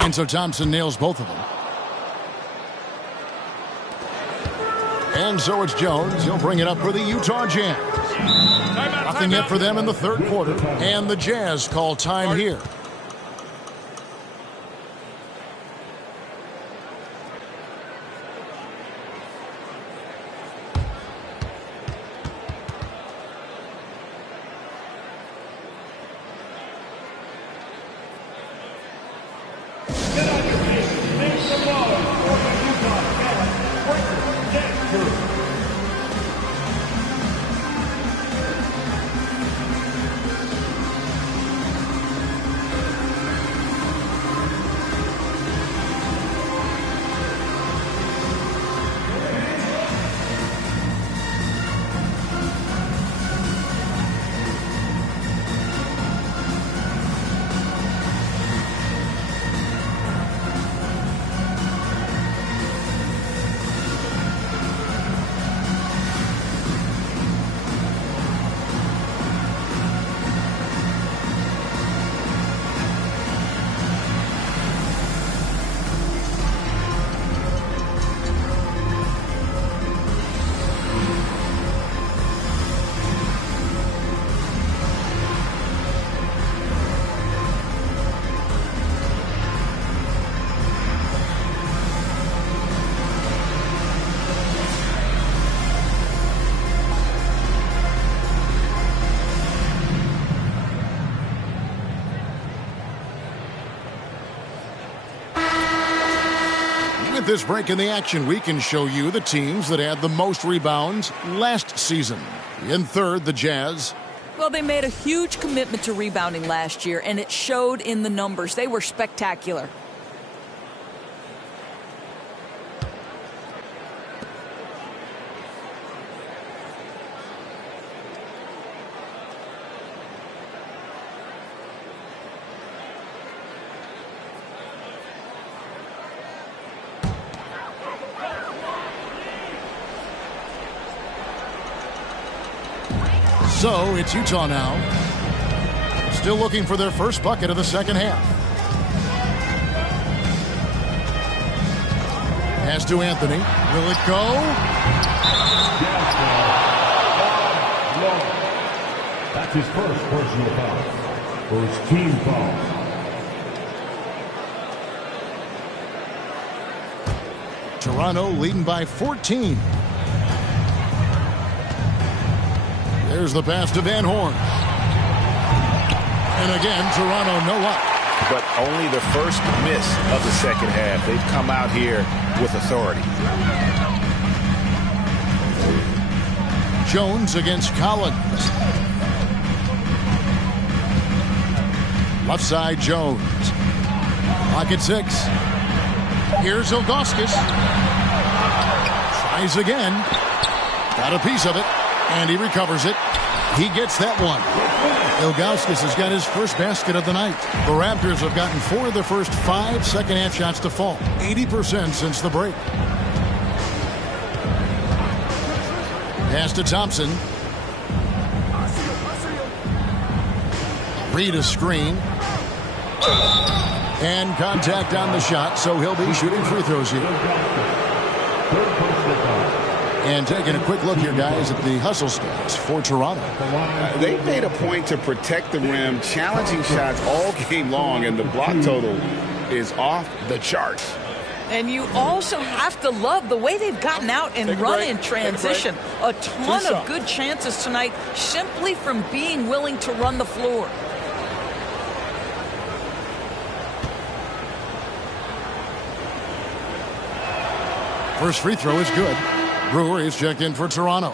And so Thompson nails both of them. And so it's Jones. He'll bring it up for the Utah Jazz. Nothing yet for them in the third quarter. And the Jazz call time here. At this break in the action, we can show you the teams that had the most rebounds last season. In third, the Jazz. Well, they made a huge commitment to rebounding last year, and it showed in the numbers. They were spectacular. So it's Utah now. Still looking for their first bucket of the second half. Pass to Anthony. Will it go? That's his first personal foul. First team foul. Toronto leading by 14. There's the pass to Van Horn. And again, Toronto no up. But only the first miss of the second half. They've come out here with authority. Jones against Collins. Left side, Jones. Pocket 6. Here's Ilgauskas. Tries again. Got a piece of it. And he recovers it. He gets that one. Ilgauskas has got his first basket of the night. The Raptors have gotten 4 of their first 5 second-half shots to fall. 80% since the break. Pass to Thompson. Read a screen. And contact on the shot, so he'll be shooting free throws here. And taking a quick look here, guys, at the hustle stats for Toronto. They've made a point to protect the rim, challenging shots all game long, and the block total is off the charts. And you also have to love the way they've gotten out and run in transition. A ton of good chances tonight simply from being willing to run the floor. First free throw is good. Brewer is checked in for Toronto.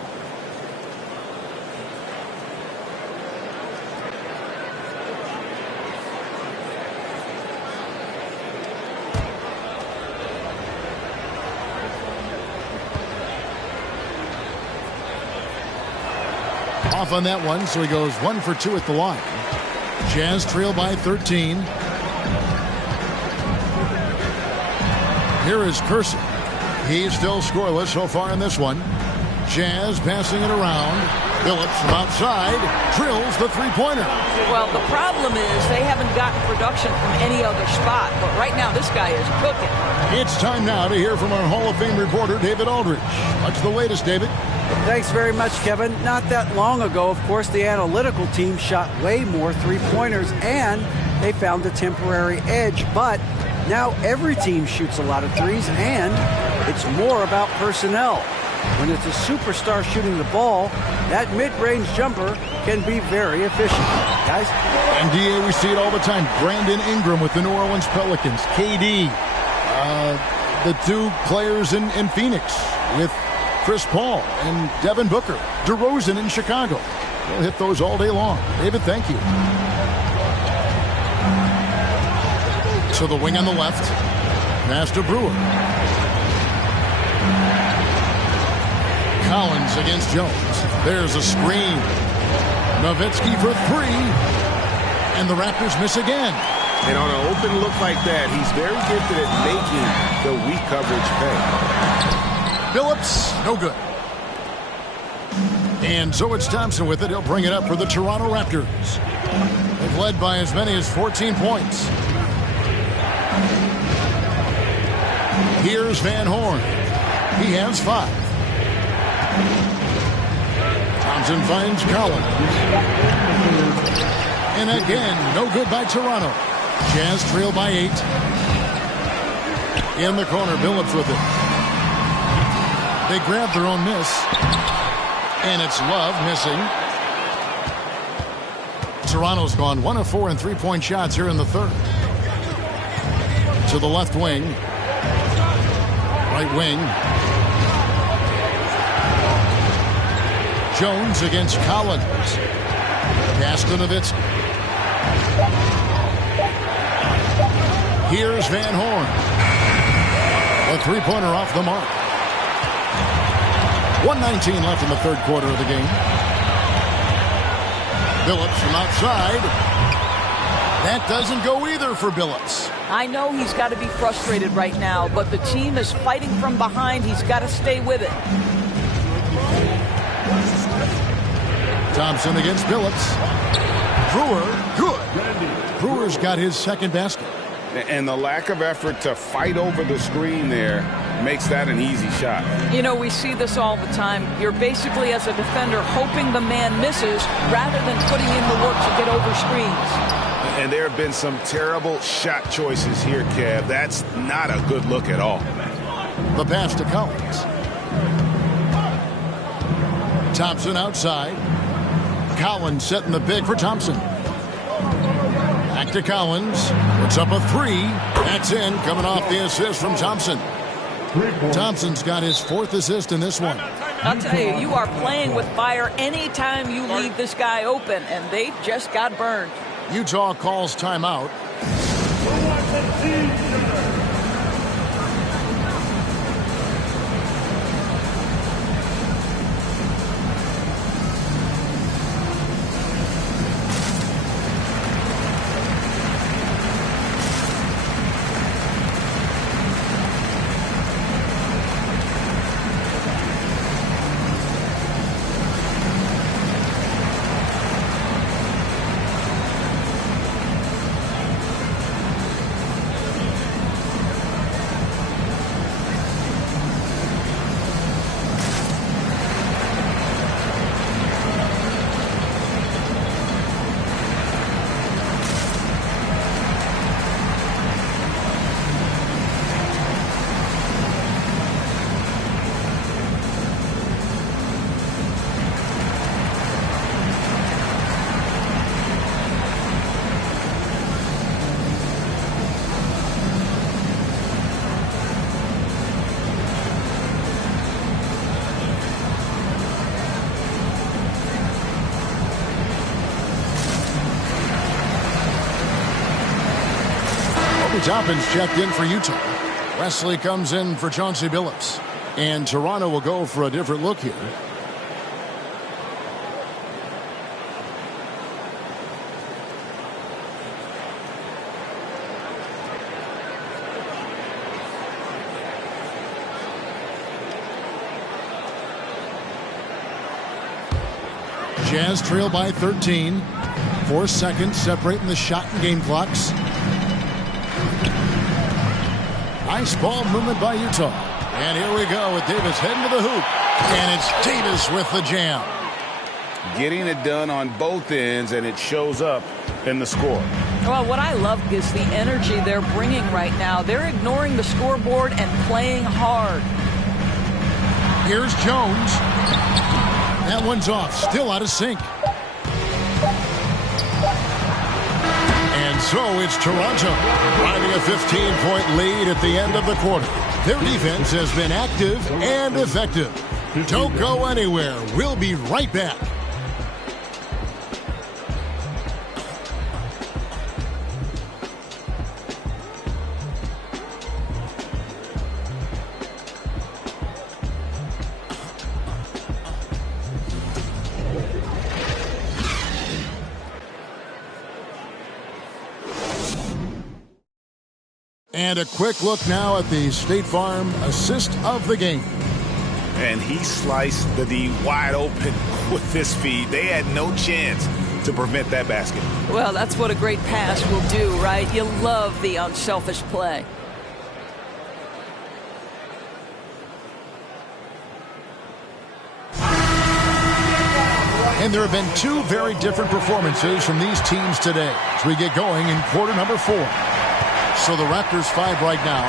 Off on that one, so he goes 1 for 2 at the line. Jazz trail by 13. Here is Curson. He's still scoreless so far in this one. Jazz passing it around. Phillips from outside drills the three-pointer. Well, the problem is they haven't gotten production from any other spot, but right now this guy is cooking. It's time now to hear from our Hall of Fame reporter, David Aldridge. What's the latest, David? Thanks very much, Kevin. Not that long ago, of course, the analytical team shot way more three-pointers, and they found a temporary edge, but now every team shoots a lot of threes, and it's more about personnel. When it's a superstar shooting the ball, that mid-range jumper can be very efficient. Guys? NBA, we see it all the time. Brandon Ingram with the New Orleans Pelicans. KD. The 2 players in Phoenix with Chris Paul and Devin Booker. DeRozan in Chicago. We'll hit those all day long. David, thank you. To the wing on the left. Pass to Brewer. Collins against Jones. There's a screen. Nowitzki for 3. And the Raptors miss again. And on an open look like that, he's very gifted at making the weak coverage pay. Phillips, no good. And so it's Thompson with it. He'll bring it up for the Toronto Raptors. They've led by as many as 14 points. Here's Van Horn. He has 5. Thompson finds Collins. And again, no good by Toronto. Jazz trail by 8. In the corner, Phillips with it. They grab their own miss. And it's Love missing. Toronto's gone 1 of 4 in three-point shots here in the third. To the left wing. Right wing. Jones against Collins. Pass to Nowitzki. Here's Van Horn. A three-pointer off the mark. 1:19 left in the third quarter of the game. Billups from outside. That doesn't go either for Billups. I know he's got to be frustrated right now, but the team is fighting from behind. He's got to stay with it. Thompson against Billups. Brewer, good. Brewer's got his second basket. And the lack of effort to fight over the screen there makes that an easy shot. You know, we see this all the time. You're basically, as a defender, hoping the man misses rather than putting in the work to get over screens. And there have been some terrible shot choices here, Kev. That's not a good look at all. The pass to Collins. Thompson outside. Collins setting the pick for Thompson. Back to Collins. Puts up a three. That's in, coming off the assist from Thompson. Thompson's got his fourth assist in this one. I'll tell you, you are playing with fire anytime you leave this guy open, and they just got burned. Utah calls timeout. Toppin's checked in for Utah. Wesley comes in for Chauncey Billups. And Toronto will go for a different look here. Jazz trail by 13. 4 seconds separating the shot and game clocks. Nice ball movement by Utah. And here we go with Davis heading to the hoop. And it's Davis with the jam. Getting it done on both ends, and it shows up in the score. Well, what I love is the energy they're bringing right now. They're ignoring the scoreboard and playing hard. Here's Jones. That one's off. Still out of sync. So it's Toronto riding a 15-point lead at the end of the quarter. Their defense has been active and effective. Don't go anywhere. We'll be right back. And a quick look now at the State Farm assist of the game. And he sliced the D wide open with his feet. They had no chance to prevent that basket. Well, that's what a great pass will do, right? You love the unselfish play. And there have been two very different performances from these teams today as we get going in quarter number 4. So the Raptors 5 right now.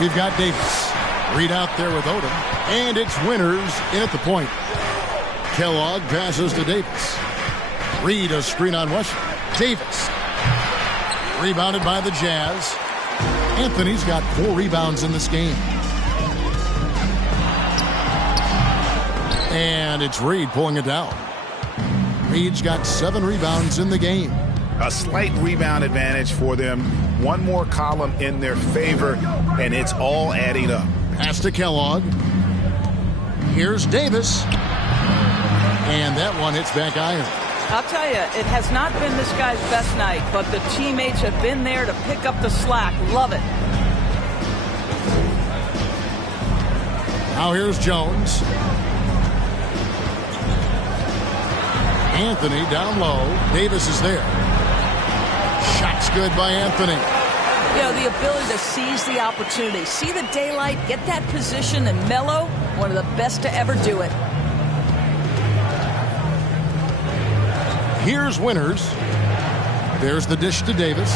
We've got Davis. Reed out there with Odom. And it's Winters in at the point. Kellogg passes to Davis. Reed a screen on Washington. Davis. Rebounded by the Jazz. Anthony's got 4 rebounds in this game. And it's Reed pulling it down. Reed's got 7 rebounds in the game. A slight rebound advantage for them. One more column in their favor, and it's all adding up. Pass to Kellogg. Here's Davis. And that one hits back iron. I'll tell you, it has not been this guy's best night, but the teammates have been there to pick up the slack. Love it. Now here's Jones. Anthony down low. Davis is there. Shot's good by Anthony. You know, the ability to seize the opportunity, see the daylight, get that position, and mellow, one of the best to ever do it. Here's Winters. There's the dish to Davis.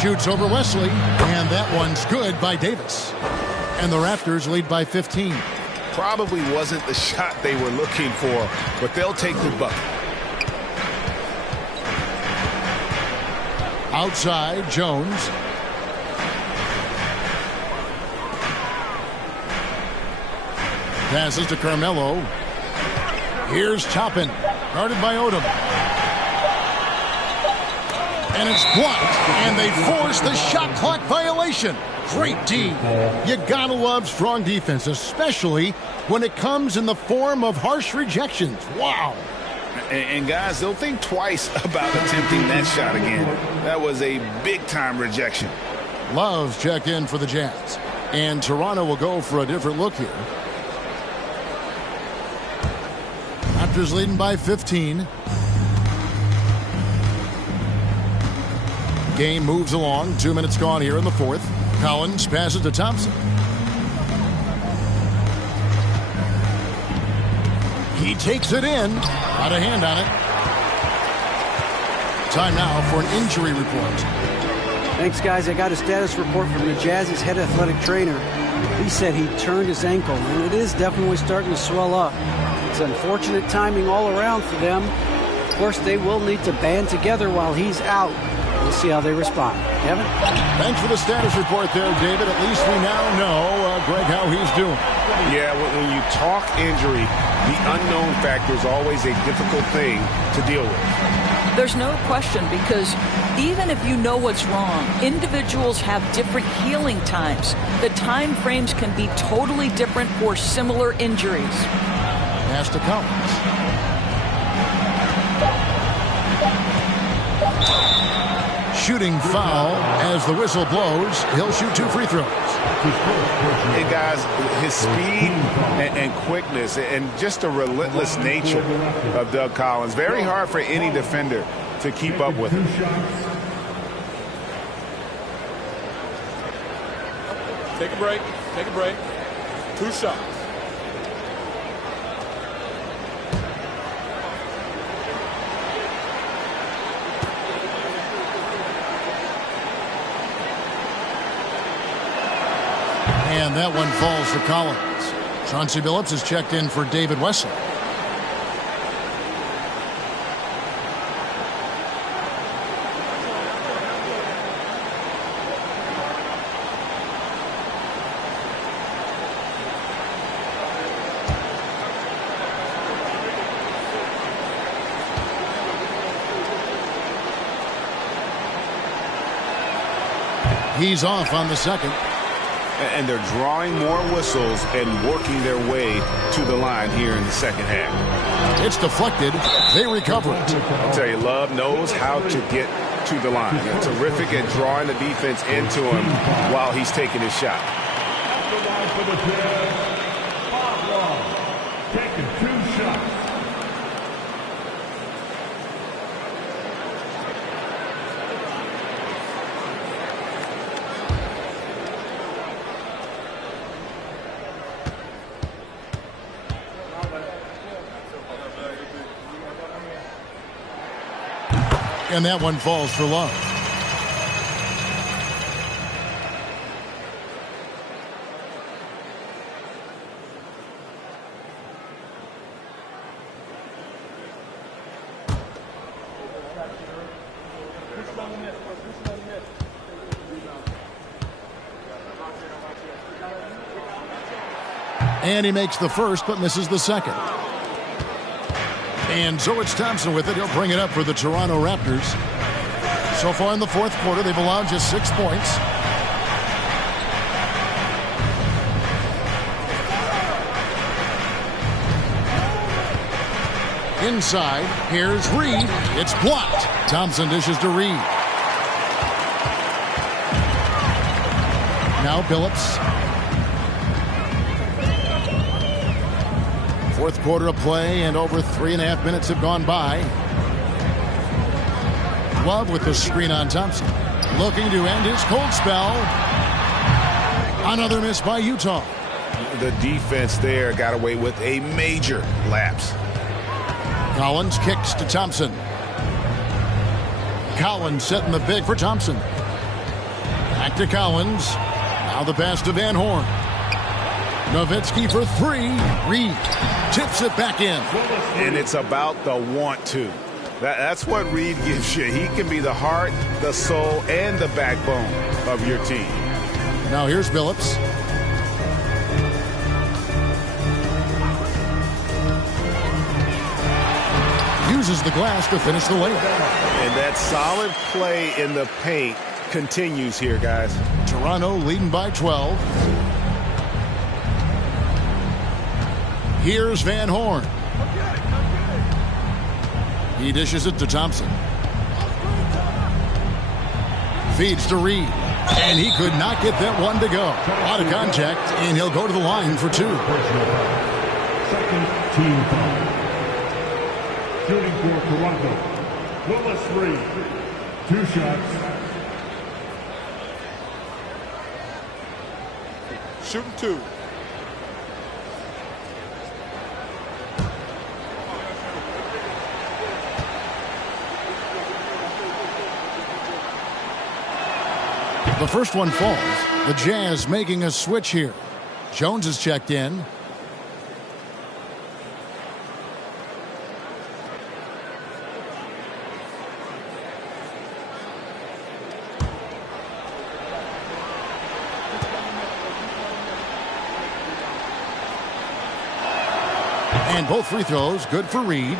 Shoots over Wesley, and that one's good by Davis. And the Raptors lead by 15. Probably wasn't the shot they were looking for, but they'll take the bucket. Outside, Jones. Passes to Carmelo. Here's Toppin, guarded by Odom. And it's blocked, and they force the shot clock violation. Great D. You gotta love strong defense, especially when it comes in the form of harsh rejections. Wow. And guys, they'll think twice about attempting that shot again. That was a big-time rejection. Love's checked in for the Jazz. And Toronto will go for a different look here. Raptors leading by 15. Game moves along. 2 minutes gone here in the fourth. Collins passes to Thompson. He takes it in. Got a hand on it. Time now for an injury report. Thanks, guys. I got a status report from the Jazz's head athletic trainer. He said he turned his ankle, and it is definitely starting to swell up. It's unfortunate timing all around for them. Of course, they will need to band together while he's out. We'll see how they respond. Kevin? Thanks for the status report there, David. At least we now know, Greg, how he's doing. Yeah, when you talk injury, the unknown factor is always a difficult thing to deal with. There's no question, because even if you know what's wrong, individuals have different healing times. The time frames can be totally different for similar injuries. Pass to Collins. Shooting foul as the whistle blows. He'll shoot 2 free throws. Hey, guys, his speed and quickness and just the relentless nature of Doug Collins. Very hard for any defender to keep up with him. Take a break. Take a break. 2 shots. And that one falls for Collins. Chauncey Billups has checked in for David Wesley. He's off on the second. And they're drawing more whistles and working their way to the line here in the second half. It's deflected. They recover it. I'll tell you, Love knows how to get to the line. They're terrific at drawing the defense into him while he's taking his shot. Taking 2 shots. And that one falls for Love. And he makes the first but misses the second. And so it's Thompson with it. He'll bring it up for the Toronto Raptors. So far in the fourth quarter, they've allowed just 6 points. Inside, here's Reed. It's blocked. Thompson dishes to Reed. Now Billups. Fourth quarter of play, and over 3.5 minutes have gone by. Love with the screen on Thompson. Looking to end his cold spell. Another miss by Utah. The defense there got away with a major lapse. Collins kicks to Thompson. Collins setting the big for Thompson. Back to Collins. Now the pass to Van Horn. Nowitzki for 3. Reed tips it back in. And it's about the want to. That's what Reed gives you. He can be the heart, the soul, and the backbone of your team. Now here's Billups. Uses the glass to finish the layup. And that solid play in the paint continues here, guys. Toronto leading by 12. Here's Van Horn. He dishes it to Thompson. Feeds to Reed. And he could not get that one to go. Out of contact, and he'll go to the line for 2. Second team foul. Shooting for Toronto, Willis Reed. 2 shots. Shooting 2. The first one falls. The Jazz making a switch here. Jones is checked in. And both free throws good for Reed.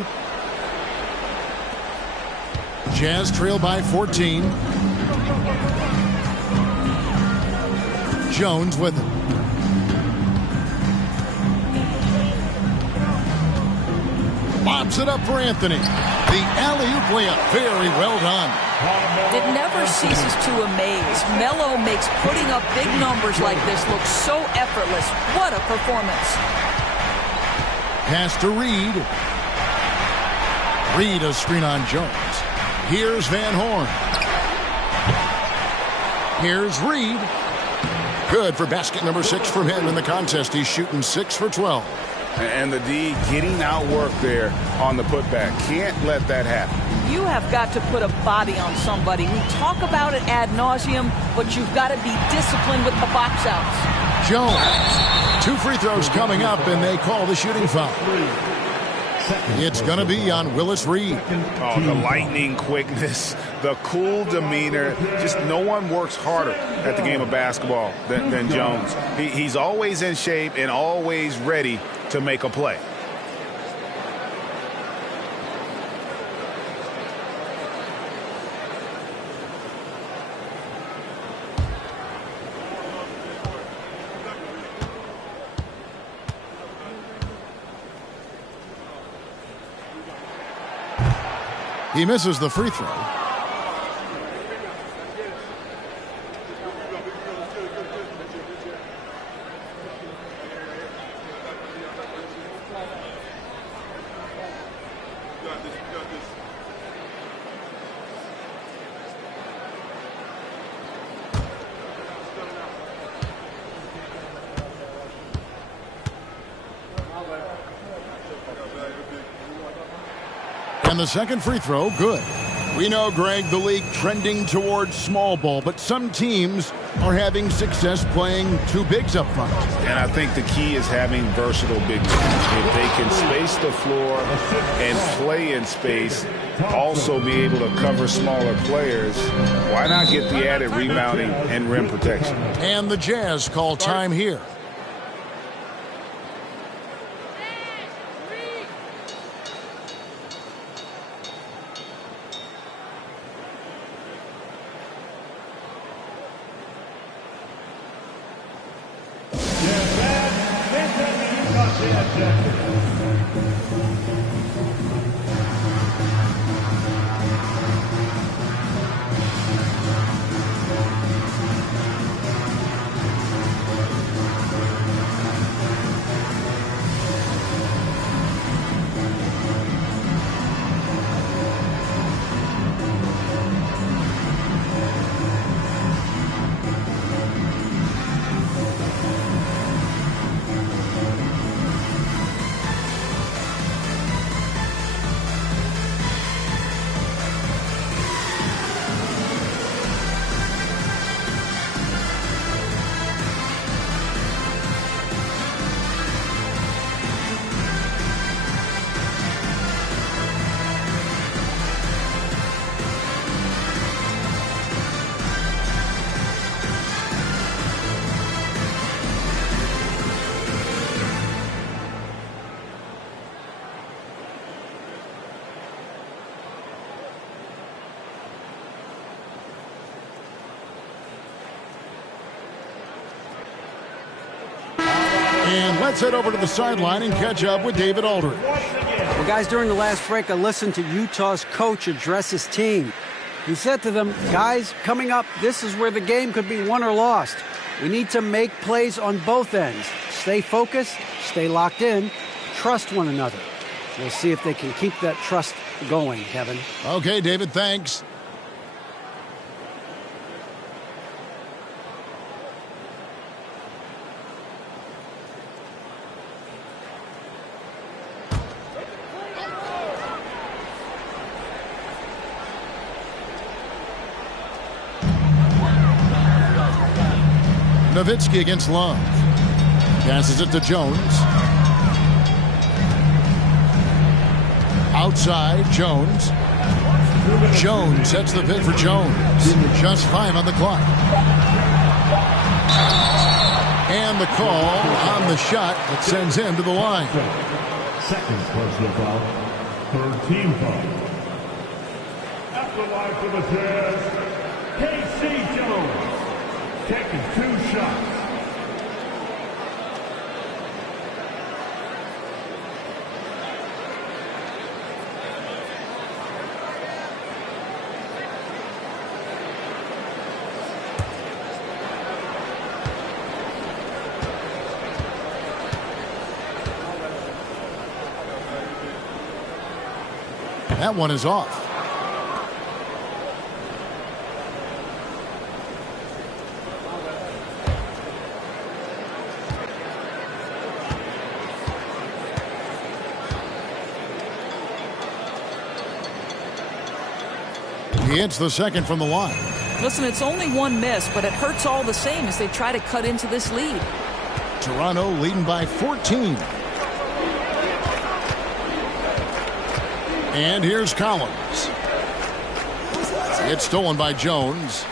Jazz trail by 14. Jones with it. Lobs it up for Anthony. The alley-oop layup. Very well done. It never ceases to amaze. Melo makes putting up big numbers like this look so effortless. What a performance. Pass to Reed. Reed a screen on Jones. Here's Van Horn. Here's Reed. Good for basket number 6 from him in the contest. He's shooting 6 for 12. And the D getting outworked there on the putback. Can't let that happen. You have got to put a body on somebody. We talk about it ad nauseum, but you've got to be disciplined with the box outs. Jones. 2 free throws coming up, and they call the shooting foul. It's going to be on Willis Reed. Oh, the lightning quickness, the cool demeanor. Just no one works harder at the game of basketball than Jones. He's always in shape and always ready to make a play. He misses the free throw. And the second free throw, good. We know, Greg, the league trending towards small ball, but some teams are having success playing 2 bigs up front. And I think the key is having versatile big men. If they can space the floor and play in space, also be able to cover smaller players, why not get the added rebounding and rim protection? And the Jazz call time here. Let's head over to the sideline and catch up with David Aldridge. Well, guys, during the last break, I listened to Utah's coach address his team. He said to them, guys, coming up, this is where the game could be won or lost. We need to make plays on both ends. Stay focused, stay locked in, trust one another. We'll see if they can keep that trust going, Kevin. Okay, David, thanks. Nowitzki against Love. Passes it to Jones. Outside, Jones. Jones sets the pick for Jones. Just 5 on the clock. And the call on the shot that sends him to the line. Second personal foul. Third team foul. At the line for the Jazz, K.C. Jones. Taking 2 shots. That one is off. He hits the second from the line. Listen, it's only 1 miss, but it hurts all the same as they try to cut into this lead. Toronto leading by 14. And here's Collins. It's stolen by Jones.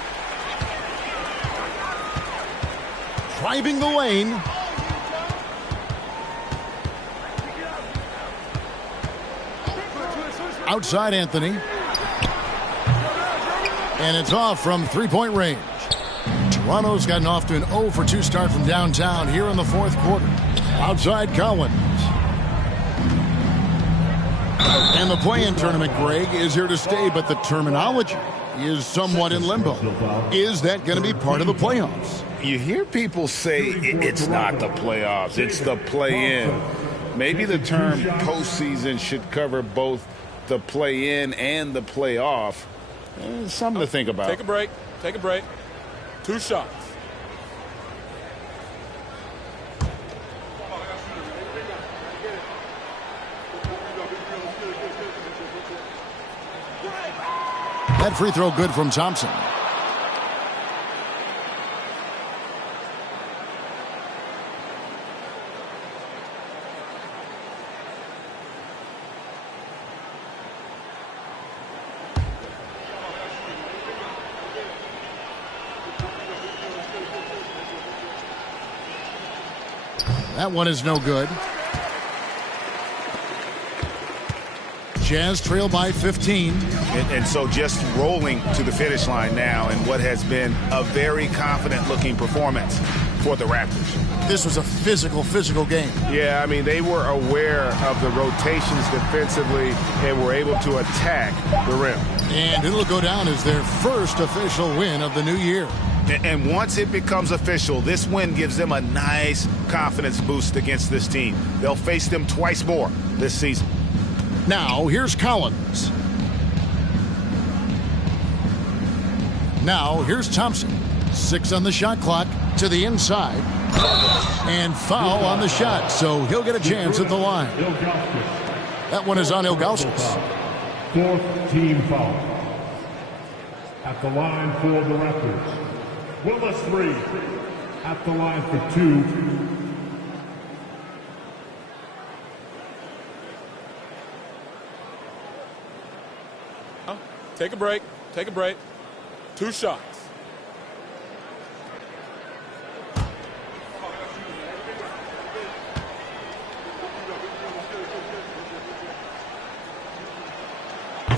Driving the lane. Outside Anthony. And it's off from 3-point range. Toronto's gotten off to an 0 for 2 start from downtown here in the 4th quarter. Outside Collins. And the play-in tournament, Greg, is here to stay, but the terminology is somewhat in limbo. Is that going to be part of the playoffs? You hear people say it's not the playoffs, it's the play-in. Maybe the term postseason should cover both the play-in and the playoff. Something to think about. Take a break. Take a break. 2 shots. That free throw good from Thompson. That one is no good. Jazz trail by 15. And so just rolling to the finish line now in what has been a very confident-looking performance for the Raptors. This was a physical game. Yeah, I mean, they were aware of the rotations defensively and were able to attack the rim. And it'll go down as their first official win of the new year. And once it becomes official, this win gives them a nice confidence boost against this team. They'll face them twice more this season. Now, here's Collins. Now, here's Thompson. 6 on the shot clock to the inside. And foul on the shot, so he'll get a chance at the line. That one is on Ilgauskas. 4th team foul. At the line for the Raptors, Willis Reed. At the line for 2. Take a break. Take a break. 2 shots.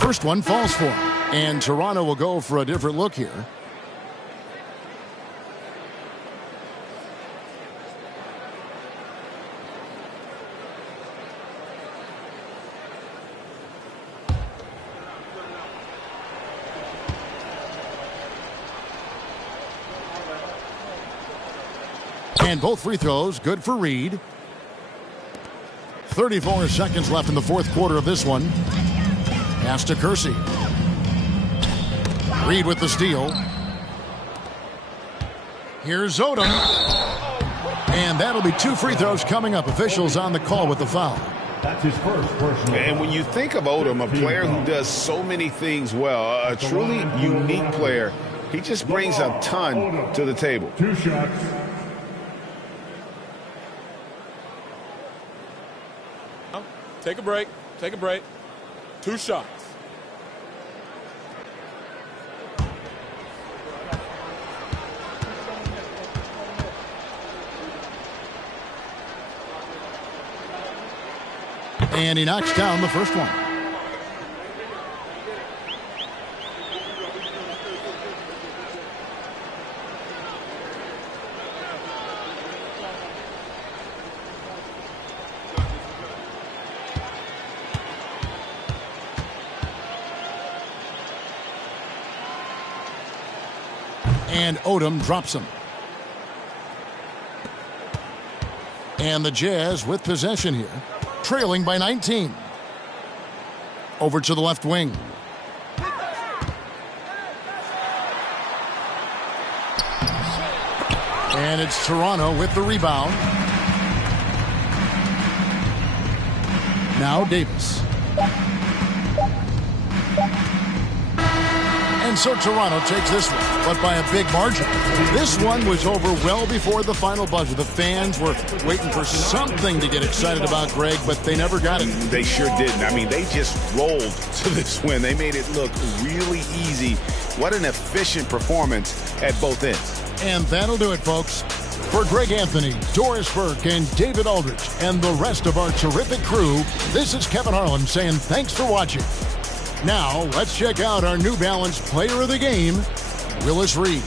First one falls for him. And Toronto will go for a different look here. And both free throws good for Reed. 34 seconds left in the fourth quarter of this one. Pass to Kersey. Reed with the steal. Here's Odom. And that'll be 2 free throws coming up. Officials on the call with the foul. That's his first personal. And when you think of Odom, a player who does so many things well, a truly unique player, he just brings a ton to the table. 2 shots. Take a break. Take a break. 2 shots. And he knocks down the first one. And Odom drops him. And the Jazz with possession here, trailing by 19. Over to the left wing. And it's Toronto with the rebound. Now Davis. And so Toronto takes this one, but by a big margin. This one was over well before the final buzzer. The fans were waiting for something to get excited about, Greg, but they never got it. They sure didn't. I mean, they just rolled to this win. They made it look really easy. What an efficient performance at both ends. And that'll do it, folks. For Greg Anthony, Doris Burke, and David Aldrich, and the rest of our terrific crew, this is Kevin Harlan saying thanks for watching. Now, let's check out our New Balance player of the game, Willis Reed.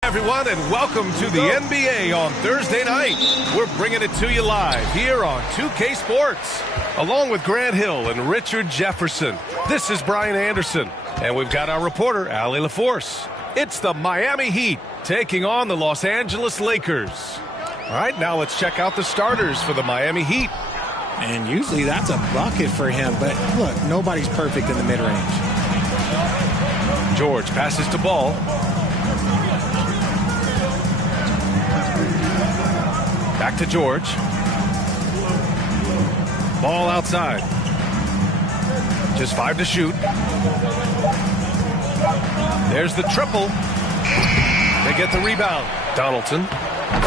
Everyone, and welcome to the NBA on Thursday night. We're bringing it to you live here on 2K Sports. Along with Grant Hill and Richard Jefferson, this is Brian Anderson, and we've got our reporter, Allie LaForce. It's the Miami Heat taking on the Los Angeles Lakers. All right, now let's check out the starters for the Miami Heat. And usually that's a bucket for him, but look, nobody's perfect in the mid-range. George passes to Ball. Back to George. Ball outside. Just 5 to shoot. There's the triple. They get the rebound. Donaldson.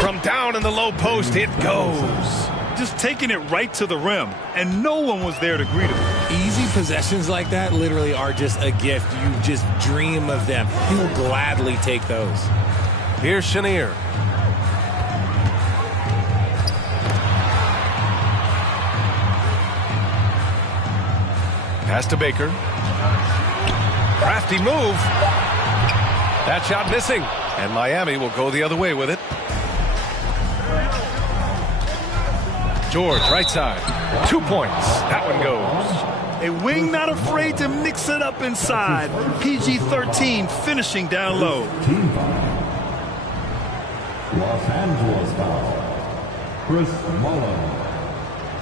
From down in the low post, it goes. Just taking it right to the rim, and no one was there to greet him. Easy possessions like that literally are just a gift. You just dream of them. He'll gladly take those. Here's Chenier. Pass to Baker. Crafty move. That shot missing. And Miami will go the other way with it. George, right side. 2 points. That one goes. A wing not afraid to mix it up inside. PG-13 finishing down low. Los Angeles foul. Chris Mullen.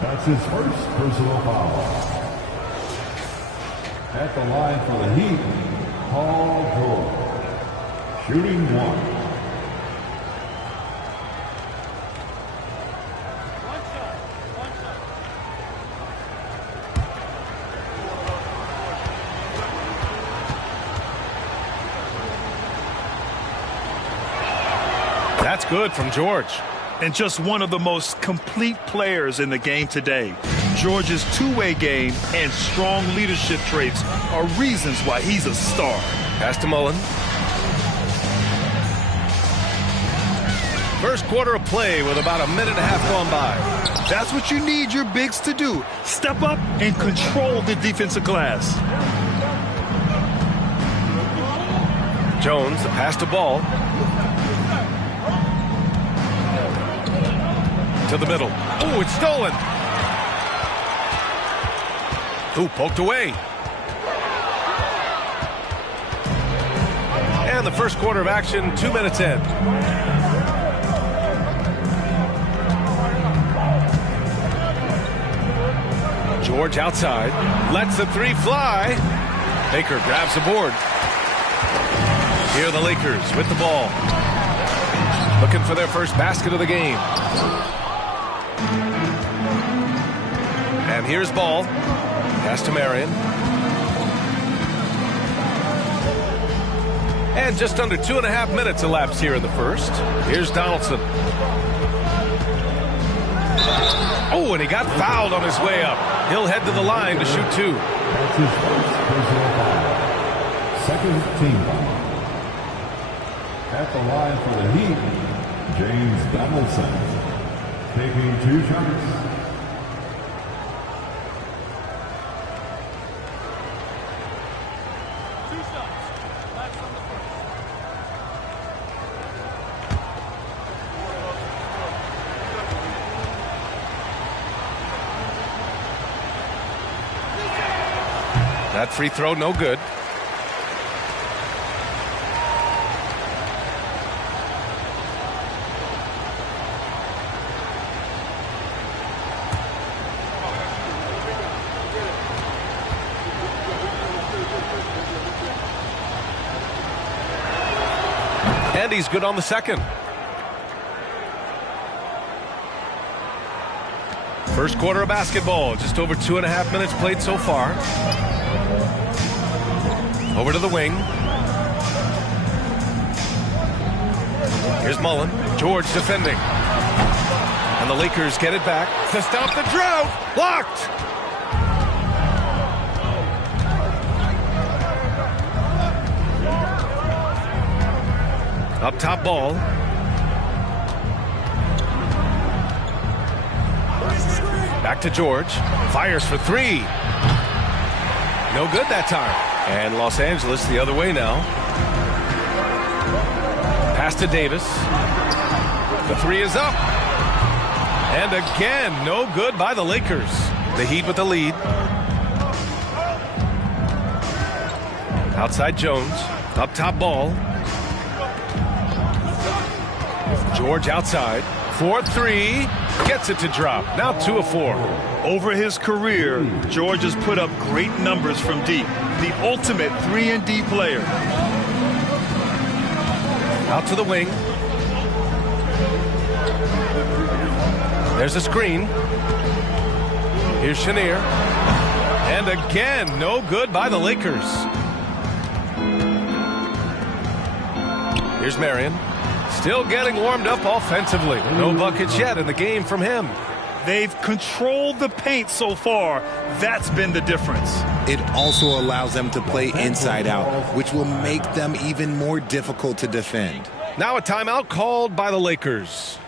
That's his first personal foul. At the line for the Heat, Paul George. Shooting 1. That's good from George. And just one of the most complete players in the game today. George's two-way game and strong leadership traits are reasons why he's a star. Pass to Mullen. First quarter of play with about a minute and a half gone by. That's what you need your bigs to do. Step up and control the defensive glass. Jones, the pass to Ball. To the middle. Oh, it's stolen. Ooh, poked away. And the first quarter of action, 2 minutes in. George outside. Lets the three fly. Baker grabs the board. Here are the Lakers with the ball. Looking for their first basket of the game. And here's Ball. Pass to Marion. And just under 2.5 minutes elapsed here in the first. Here's Donaldson. Oh, and he got fouled on his way up. He'll head to the line to shoot 2. That's his first personal foul. Second team foul. At the line for the Heat, James Donaldson taking 2 shots. That free throw, no good. And he's good on the second. First quarter of basketball, just over 2.5 minutes played so far. Over to the wing. Here's Mullen. George defending. And the Lakers get it back to stop the drought. Blocked. Up top Ball. Back to George. Fires for three. No good that time. And Los Angeles the other way now. Pass to Davis. The three is up. And again, no good by the Lakers. The Heat with the lead. Outside Jones. Up top Ball. George outside. 4-3. Gets it to drop. Now 2 of 4. Over his career, George has put up great numbers from deep. The ultimate 3-and-D player. Out to the wing. There's a screen. Here's Chenier. And again, no good by the Lakers. Here's Marion. Still getting warmed up offensively. No buckets yet in the game from him. They've controlled the paint so far. That's been the difference. It also allows them to play inside out, which will make them even more difficult to defend. Now a timeout called by the Lakers.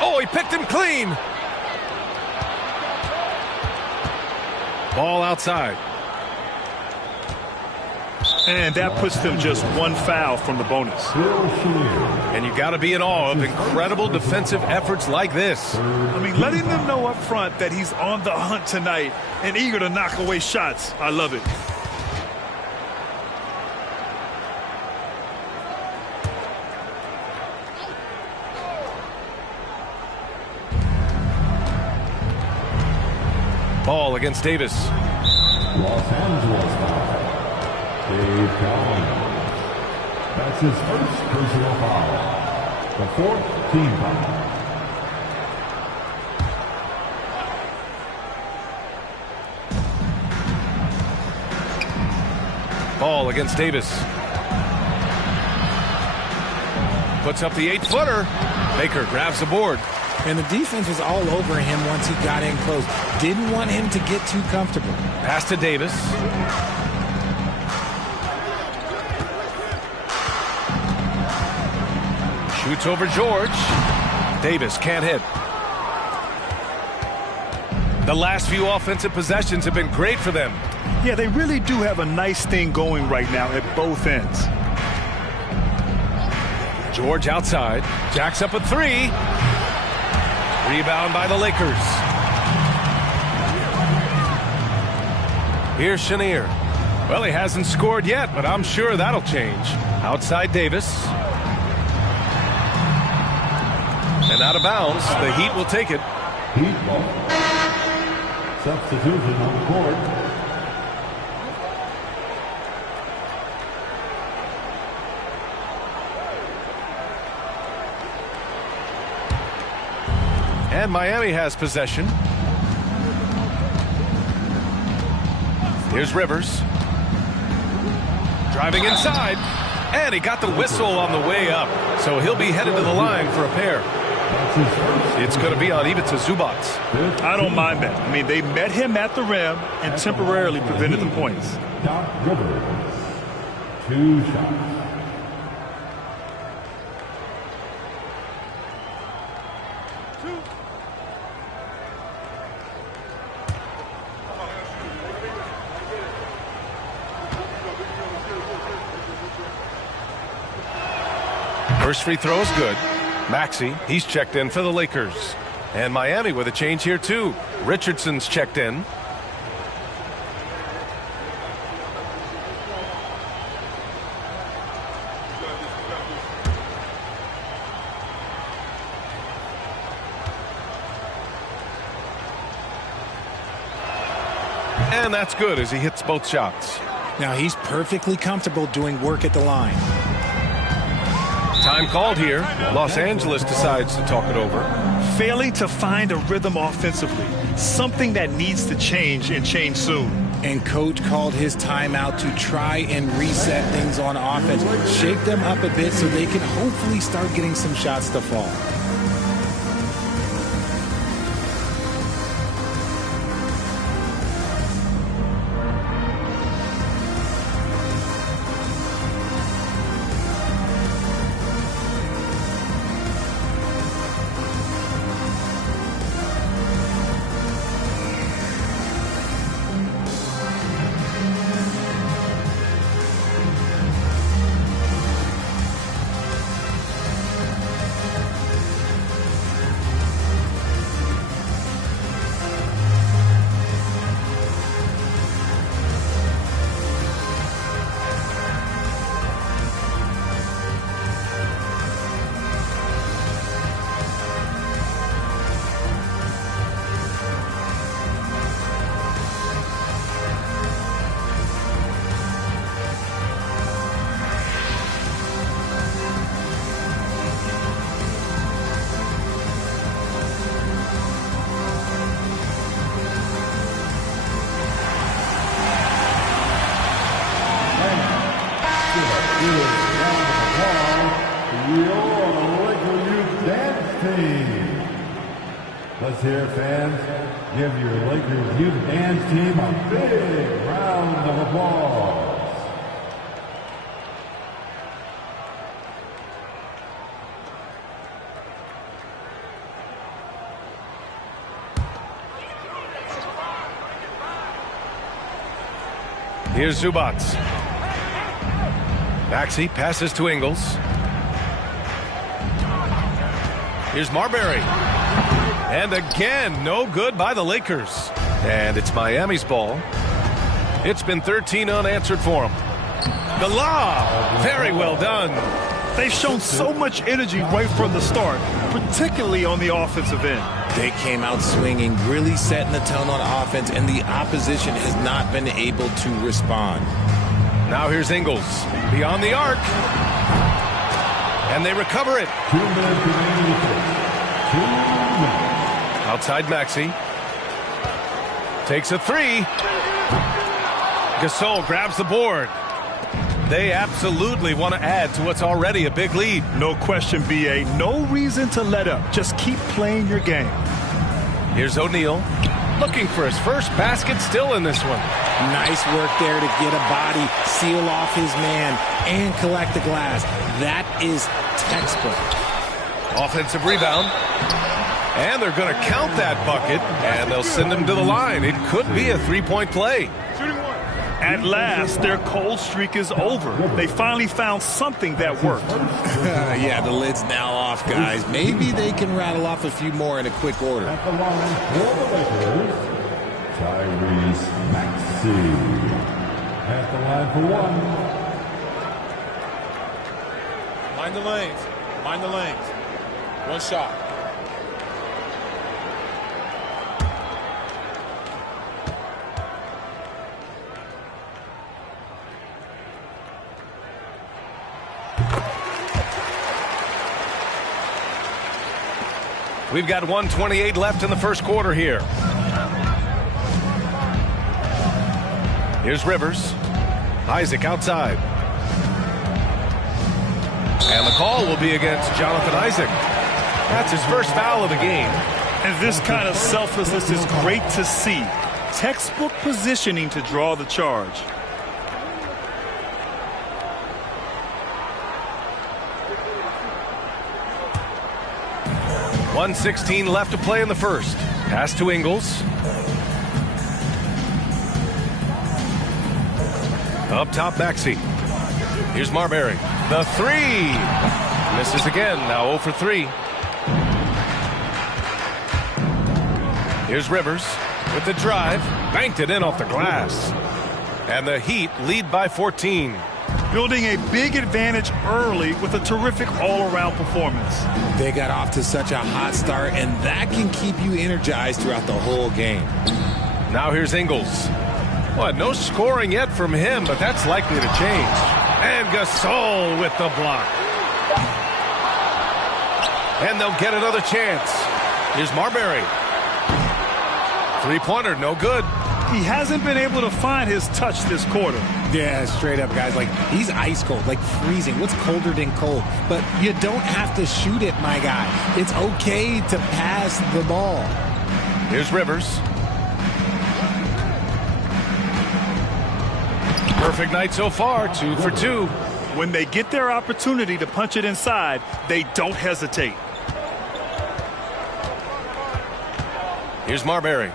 Oh, he picked him clean. Ball outside. And that puts them just one foul from the bonus. And you got to be in awe of incredible defensive efforts like this. I mean, letting them know up front that he's on the hunt tonight and eager to knock away shots. I love it. Ball against Davis. Los Angeles foul. Dave Collins. That's his first personal foul. The 4th team foul. Ball against Davis. Puts up the 8-footer. Baker grabs the board. And the defense was all over him once he got in close. Didn't want him to get too comfortable. Pass to Davis. Shoots over George. Davis can't hit. The last few offensive possessions have been great for them. Yeah, they really do have a nice thing going right now at both ends. George outside. Jacks up a three. Rebound by the Lakers. Here's Chenier. Well, he hasn't scored yet, but I'm sure that'll change. Outside Davis. And out of bounds. The Heat will take it. Heat ball. Substitution on the court. And Miami has possession. Here's Rivers. Driving inside. And he got the whistle on the way up. So he'll be headed to the line for a pair. It's going to be on Ivica Zubac. I don't mind that. I mean, they met him at the rim and temporarily prevented the points. Doc Rivers. 2 shots. First free throw is good. Maxey, he's checked in for the Lakers. And Miami with a change here too. Richardson's checked in. And that's good as he hits both shots. Now he's perfectly comfortable doing work at the line. Time called here. Los Angeles decides to talk it over. Failing to find a rhythm offensively. Something that needs to change and change soon. And coach called his timeout to try and reset things on offense. Shake them up a bit so they can hopefully start getting some shots to fall. Let's hear it, fans. Give your Lakers youth dance team a big round of applause. Here's Zubac. Maxey passes to Ingles. Here's Marbury. And again, no good by the Lakers. And it's Miami's ball. It's been 13 unanswered for them. The lob, very well done. They've shown so much energy right from the start, particularly on the offensive end. They came out swinging, really setting the tone on offense, and the opposition has not been able to respond. Now here's Ingles, beyond the arc. And they recover it. 2 minutes remaining. 2 minutes. Outside Maxey. Takes a three. Gasol grabs the board. They absolutely want to add to what's already a big lead. No question, B.A. No reason to let up. Just keep playing your game. Here's O'Neal looking for his first basket, still in this one. Nice work there to get a body, seal off his man, and collect the glass. That is textbook. Offensive rebound. And they're going to count that bucket, and they'll send him to the line. It could be a three-point play. At last, their cold streak is over. They finally found something that worked. Yeah, the lid's now off, guys. Maybe they can rattle off a few more in a quick order. At the line for the Lakers, Tyrese Maxey. At the line for one. Mind the lanes. Mind the lanes. One shot. We've got 1:28 left in the first quarter here. Here's Rivers. Isaac outside. And the call will be against Jonathan Isaac. That's his first foul of the game. And this kind of selflessness is great to see. Textbook positioning to draw the charge. .116 left to play in the first. Pass to Ingles. Up top, Maxey. Here's Marbury. The three. Misses again. Now 0 for 3. Here's Rivers with the drive. Banked it in off the glass. And the Heat lead by 14. Building a big advantage early with a terrific all-around performance. They got off to such a hot start, and that can keep you energized throughout the whole game. Now here's Ingles. Well, no scoring yet from him, but that's likely to change. And Gasol with the block. And they'll get another chance. Here's Marbury. Three-pointer, no good. He hasn't been able to find his touch this quarter. Yeah, straight up, guys. Like, he's ice cold, like freezing. What's colder than cold? But you don't have to shoot it, my guy. It's okay to pass the ball. Here's Rivers. Perfect night so far, 2 for 2. When they get their opportunity to punch it inside, they don't hesitate. Here's Marbury.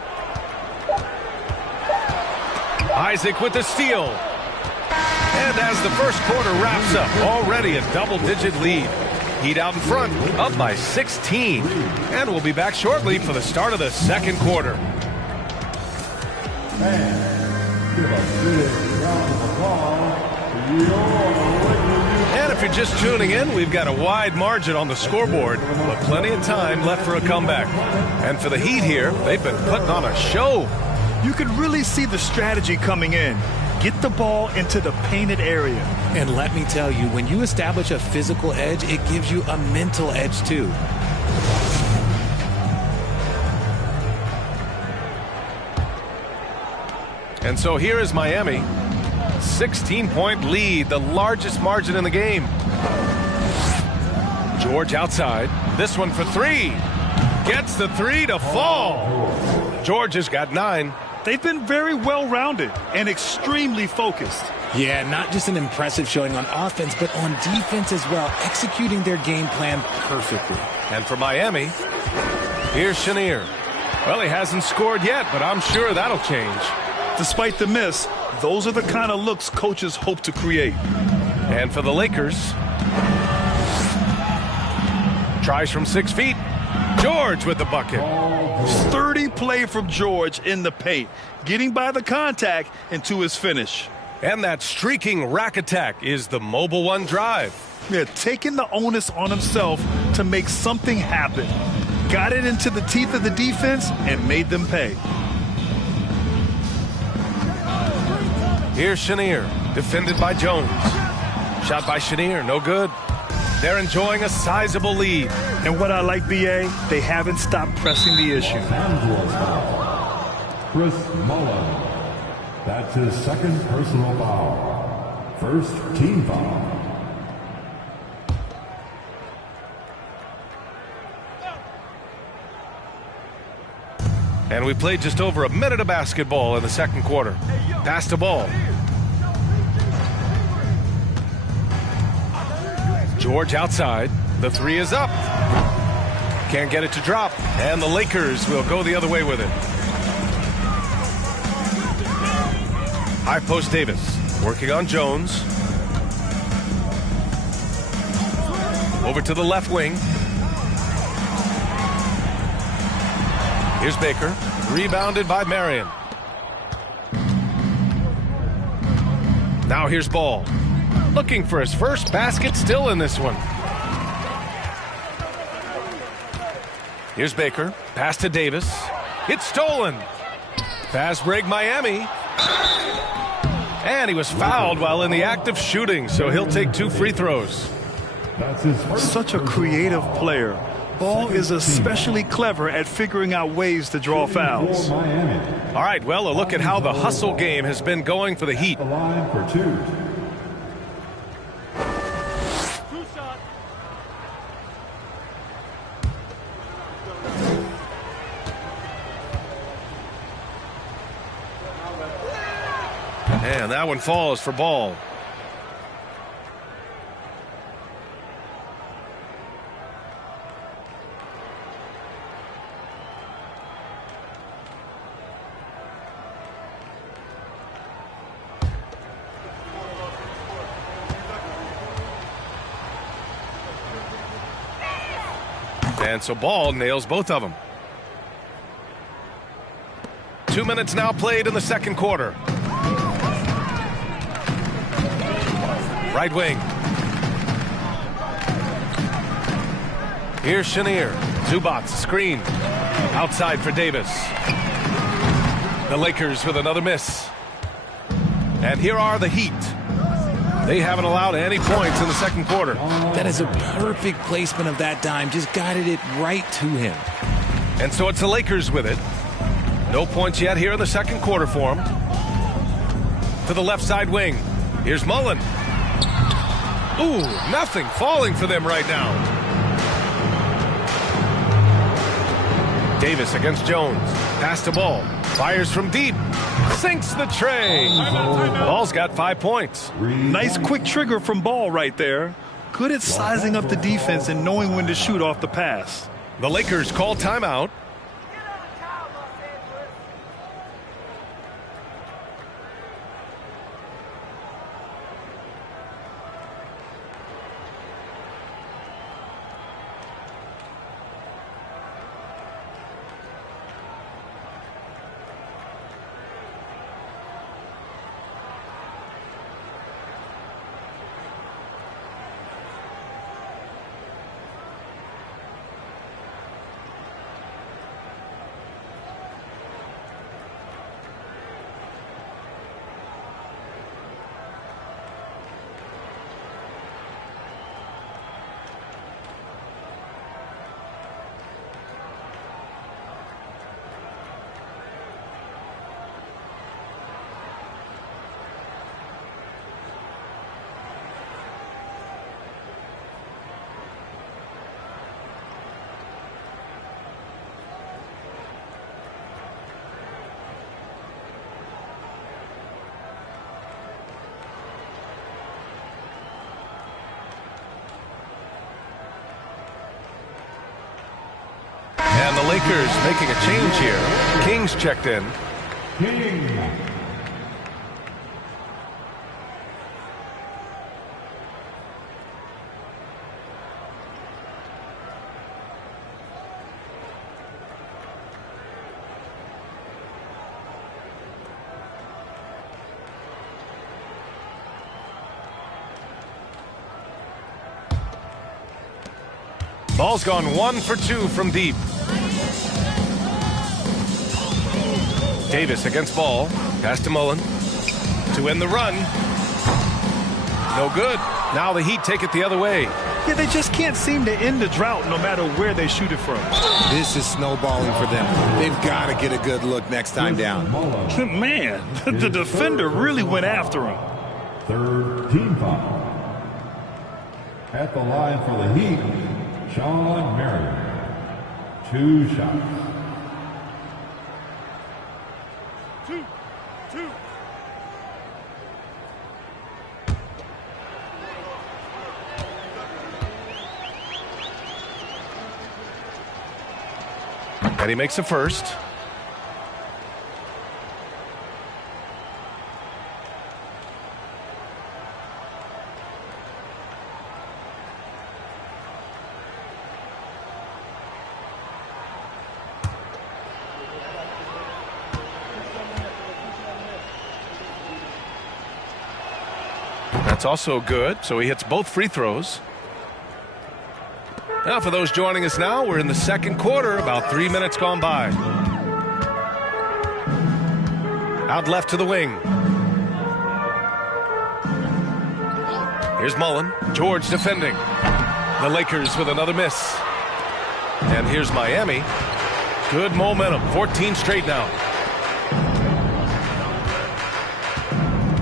Isaac with the steal. And as the first quarter wraps up, already a double-digit lead. Heat out in front, up by 16. And we'll be back shortly for the start of the second quarter. And if you're just tuning in, we've got a wide margin on the scoreboard, but plenty of time left for a comeback. And for the Heat here, they've been putting on a show. You can really see the strategy coming in. Get the ball into the painted area. And let me tell you, when you establish a physical edge, it gives you a mental edge too. And so here is Miami. 16-point lead, the largest margin in the game. George outside. This one for 3. Gets the 3 to fall. George has got 9. They've been very well-rounded and extremely focused. Yeah, not just an impressive showing on offense, but on defense as well, executing their game plan perfectly. And for Miami, here's Chenier. Well, he hasn't scored yet, but I'm sure that'll change. Despite the miss, those are the kind of looks coaches hope to create. And for the Lakers, tries from 6 feet. George with the bucket. Sturdy play from George in the paint, getting by the contact and to his finish. And that streaking rack attack is the Mobile One drive. Yeah, taking the onus on himself to make something happen. Got it into the teeth of the defense and made them pay. Here's Chenier, defended by Jones. Shot by Chenier, no good. They're enjoying a sizable lead. And what I like, B.A., they haven't stopped pressing the issue. Chris Mullin. That's his second personal foul. First team foul. And we played just over a minute of basketball in the second quarter. Pass the ball. George outside. The three is up. Can't get it to drop. And the Lakers will go the other way with it. High post Davis. Working on Jones. Over to the left wing. Here's Baker. Rebounded by Marion. Now here's Ball. Looking for his first basket, still in this one. Here's Baker. Pass to Davis. It's stolen. Fast break Miami. And he was fouled while in the act of shooting, so he'll take 2 free throws. Such a creative player. Ball is especially clever at figuring out ways to draw fouls. All right, well, a look at how the hustle game has been going for the Heat. The line for 2. And that one falls for Ball. And so Ball nails both of them. 2 minutes now played in the second quarter. Right wing. Here's Chenier. Zubac screen. Outside for Davis. The Lakers with another miss. And here are the Heat. They haven't allowed any points in the second quarter. That is a perfect placement of that dime. Just guided it right to him. And so it's the Lakers with it. No points yet here in the second quarter for them. To the left side wing. Here's Mullen. Ooh, nothing falling for them right now. Davis against Jones. Pass to Ball. Fires from deep. Sinks the tray. Ball's got 5 points. Nice quick trigger from Ball right there. Good at sizing up the defense and knowing when to shoot off the pass. The Lakers call timeout. And the Lakers making a change here. Kings checked in. Ball's gone 1 for 2 from deep. Davis against Ball. Pass to Mullen. To end the run. No good. Now the Heat take it the other way. Yeah, they just can't seem to end the drought no matter where they shoot it from. This is snowballing for them. They've got to get a good look next time down. Man, the defender really went after him. Third team foul. At the line for the Heat, Sean Marion. 2 shots. Two. And he makes the first. That's also good, so he hits both free throws. Now, for those joining us now, we're in the second quarter, about 3 minutes gone by. Out left to the wing. Here's Mullen. George defending. The Lakers with another miss. And here's Miami. Good momentum. 14 straight now.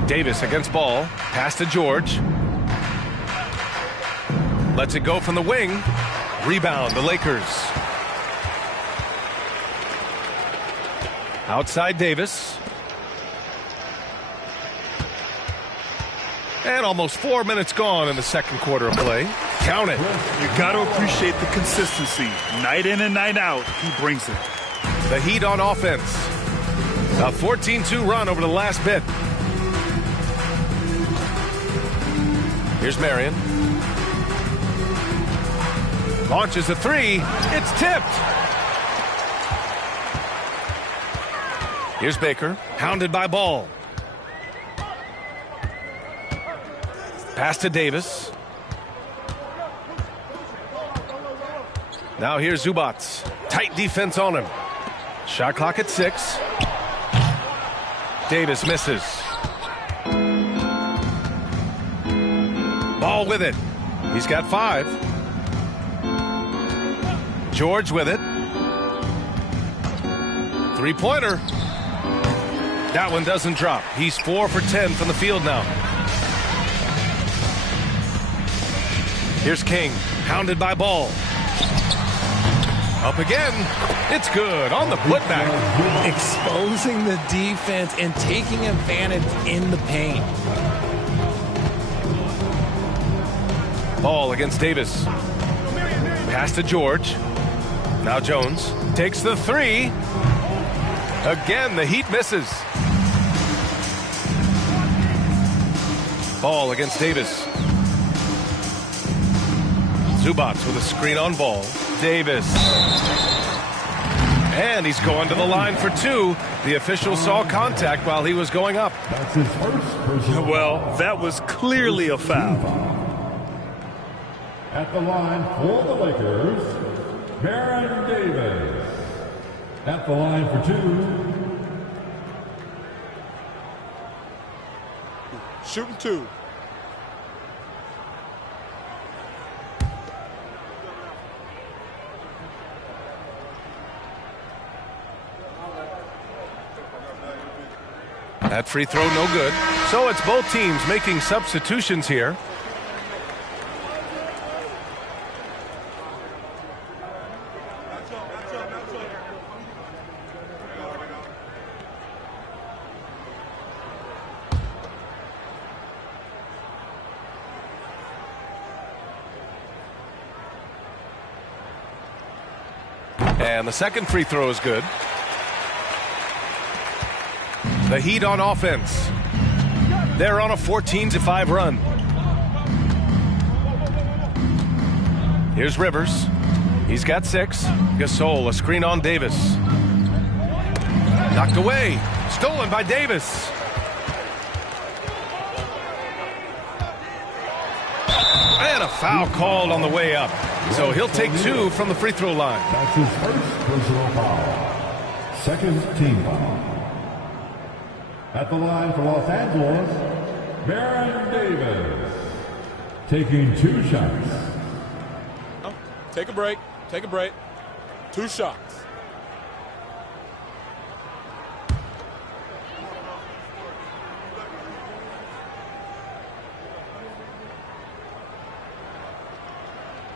Davis against Ball. Pass to George. Lets it go from the wing. Rebound, the Lakers. Outside Davis. And almost 4 minutes gone in the second quarter of play. Count it. You got to appreciate the consistency. Night in and night out, he brings it. The Heat on offense. A 14-2 run over the last bit. Here's Marion. Launches a three. It's tipped. Here's Baker. Hounded by Ball. Pass to Davis. Now here's Zubats. Tight defense on him. Shot clock at 6. Davis misses. Ball with it. He's got 5. George with it. Three-pointer. That one doesn't drop. He's 4 for 10 from the field now. Here's King. Hounded by Ball. Up again. It's good on the putback. Exposing the defense and taking advantage in the paint. Ball against Davis. Pass to George. Now Jones takes the 3. Again, the Heat misses. Ball against Davis. Zubats with a screen on Ball. Davis. And he's going to the line for 2. The official saw contact while he was going up. That's his first. Well, that was clearly a foul. At the line for the Lakers, Baron Davis. At the line for 2. Shooting 2. That free throw no good. So it's both teams making substitutions here. And the second free throw is good. The Heat on offense. They're on a 14-5 run. Here's Rivers. He's got 6. Gasol, a screen on Davis. Knocked away. Stolen by Davis. And a foul called on the way up. So he'll take 2 from the free throw line. That's his first personal foul. Second team foul. At the line for Los Angeles, Baron Davis. Taking 2 shots. Take a break. Take a break. 2 shots.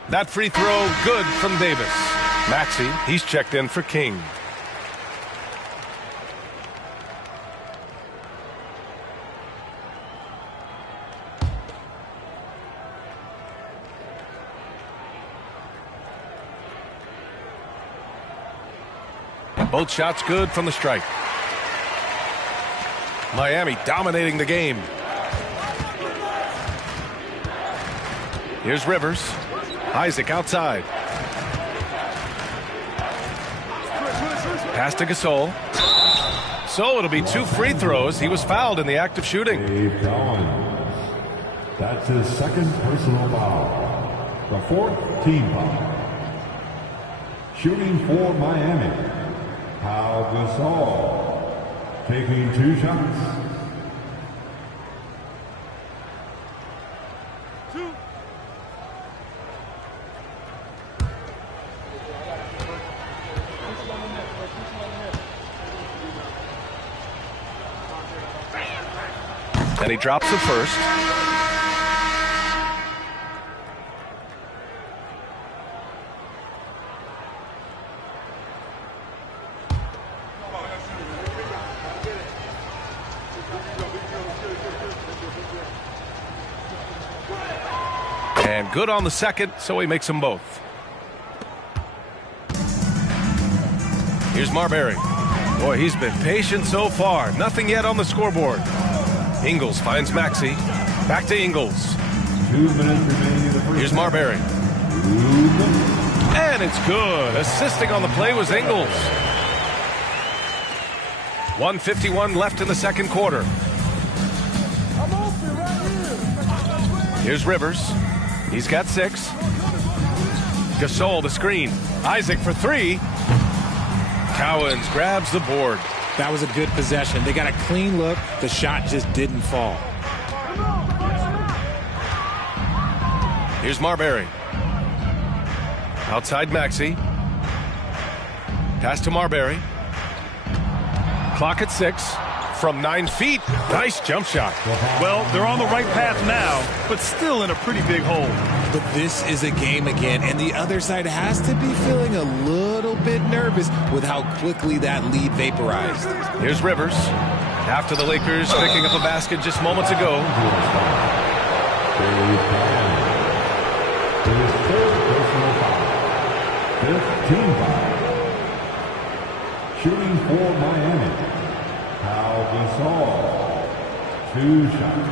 That free throw, good from Davis. Maxey, he's checked in for King. Both shots good from the strike. Miami dominating the game. Here's Rivers. Isaac outside. Pass to Gasol. So it'll be 2 free throws. He was fouled in the act of shooting. Dave Collins. That's his second personal foul. The 4th team foul. Shooting for Miami. Pau Gasol taking 2 shots. And he drops the first. And good on the second, so he makes them both. Here's Marbury. Boy, he's been patient so far. Nothing yet on the scoreboard. Ingles finds Maxey. Back to Ingles. 2 minutes remaining in the first. Here's Marbury. And it's good. Assisting on the play was Ingles. 1:51 left in the second quarter. Here's Rivers. He's got 6. Gasol the screen. Isaac for 3. Cowens grabs the board. That was a good possession. They got a clean look. The shot just didn't fall. Here's Marbury. Outside Maxey. Pass to Marbury. Clock at 6. From 9 feet. Nice jump shot. Well, they're on the right path now, but still in a pretty big hole. But this is a game again, and the other side has to be feeling a little bit nervous with how quickly that lead vaporized. Here's Rivers. After the Lakers picking up a basket just moments ago. His 3rd personal foul. 5th team foul. Shooting for Miami. Pau Gasol. 2 shots.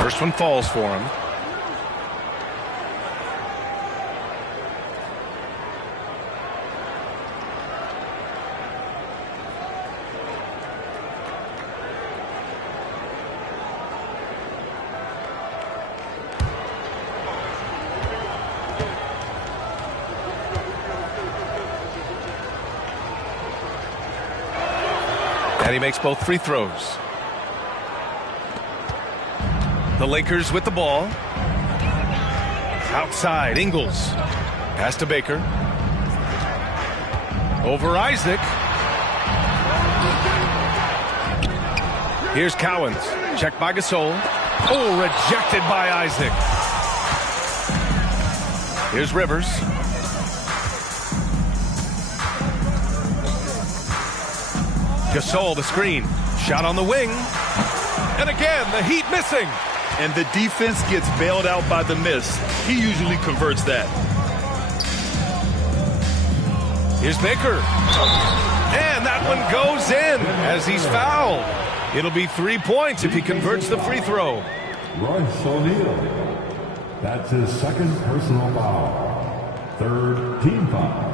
First one falls for him. And he makes both free throws. The Lakers with the ball. Outside, Ingles. Pass to Baker. Over Isaac. Here's Cowens. Checked by Gasol. Oh, rejected by Isaac. Here's Rivers. Gasol, the screen. Shot on the wing. And again, the Heat missing. And the defense gets bailed out by the miss. He usually converts that. Here's Baker. And that one goes in as he's fouled. It'll be 3 points if he converts the free throw. Royce O'Neal. That's his 2nd personal foul. 3rd team foul.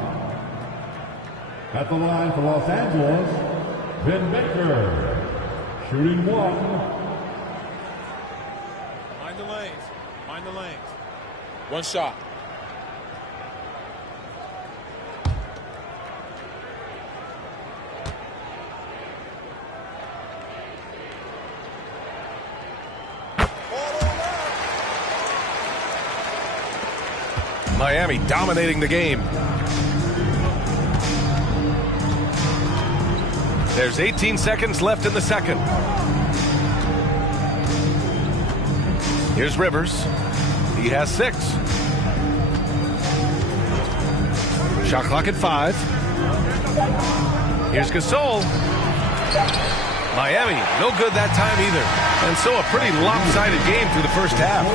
At the line for Los Angeles, Ben Baker. Shooting 1. Mind the lanes. Mind the lanes. 1 shot. Miami dominating the game. There's 18 seconds left in the second. Here's Rivers. He has 6. Shot clock at 5. Here's Gasol. Miami, no good that time either. And so a pretty lopsided game through the first half.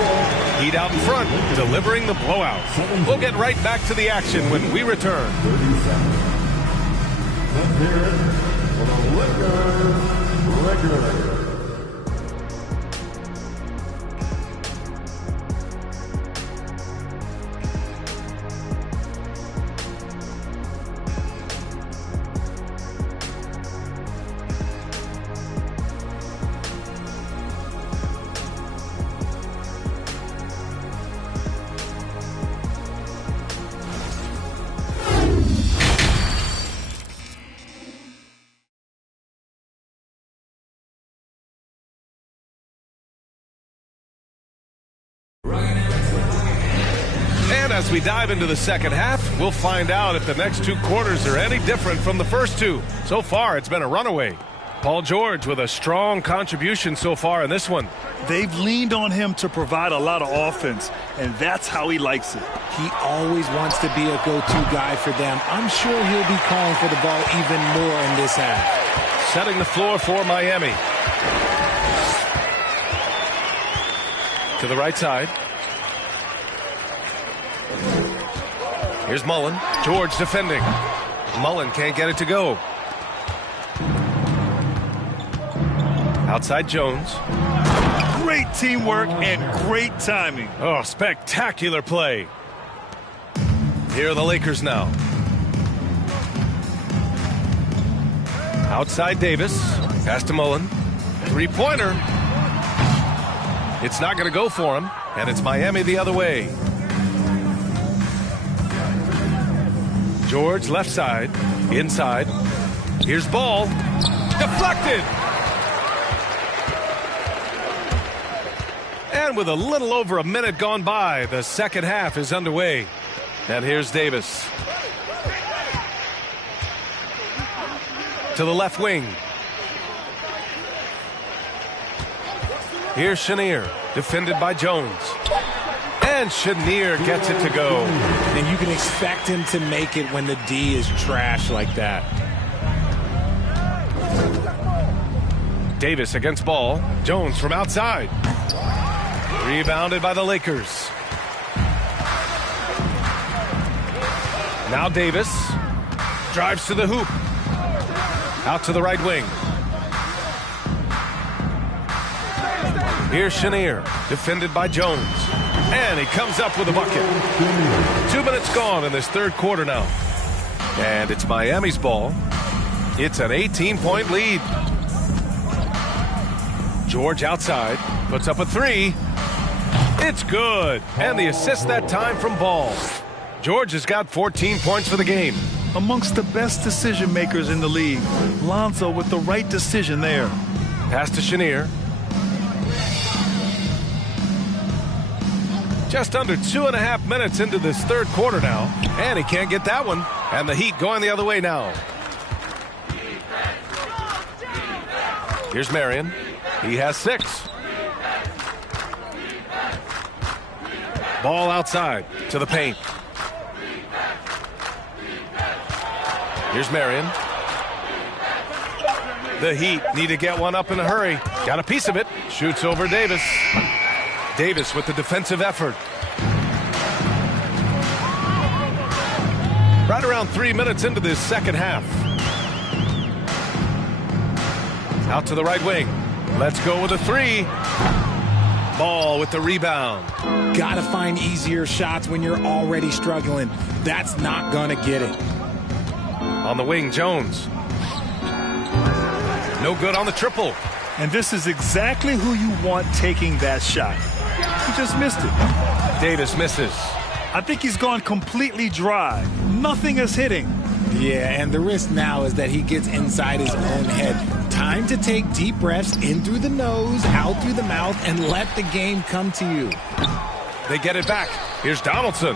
Heat out in front, delivering the blowout. We'll get right back to the action when we return. As we dive into the second half, we'll find out if the next 2 quarters are any different from the first 2. So far, it's been a runaway. Paul George with a strong contribution so far in this one. They've leaned on him to provide a lot of offense, and that's how he likes it. He always wants to be a go-to guy for them. I'm sure he'll be calling for the ball even more in this half. Setting the floor for Miami. To the right side. Here's Mullen. George defending. Mullen can't get it to go. Outside Jones. Great teamwork and great timing. Oh, spectacular play. Here are the Lakers now. Outside Davis. Pass to Mullen. 3-pointer. It's not going to go for him, and it's Miami the other way. George left side, inside. Here's ball. Deflected. And with a little over a minute gone by, the second half is underway. And here's Davis. To the left wing. Here's Chenier, defended by Jones. And Chenier gets it to go. And you can expect him to make it when the D is trash like that. Davis against ball. Jones from outside. Rebounded by the Lakers. Now Davis. Drives to the hoop. Out to the right wing. Here's Chenier, defended by Jones. And he comes up with a bucket. 2 minutes gone in this third quarter now. And it's Miami's ball. It's an 18-point lead. George outside, puts up a 3. It's good. And the assist that time from Ball. George has got 14 points for the game. Amongst the best decision makers in the league. Lonzo with the right decision there. Pass to Chenier. Just under 2.5 minutes into this third quarter now. And he can't get that one. And the Heat going the other way now. Here's Marion. He has 6. Ball outside to the paint. Here's Marion. The Heat need to get one up in a hurry. Got a piece of it. Shoots over Davis. Davis with the defensive effort. Right around 3 minutes into this second half. Out to the right wing. Let's go with a 3. Ball with the rebound. Gotta find easier shots when you're already struggling. That's not gonna get it. On the wing, Jones. No good on the triple. And this is exactly who you want taking that shot. He just missed it. Davis misses. I think he's gone completely dry. Nothing is hitting. Yeah, and the risk now is that he gets inside his own head. Time to take deep breaths in through the nose, out through the mouth, and let the game come to you. They get it back. Here's Donaldson.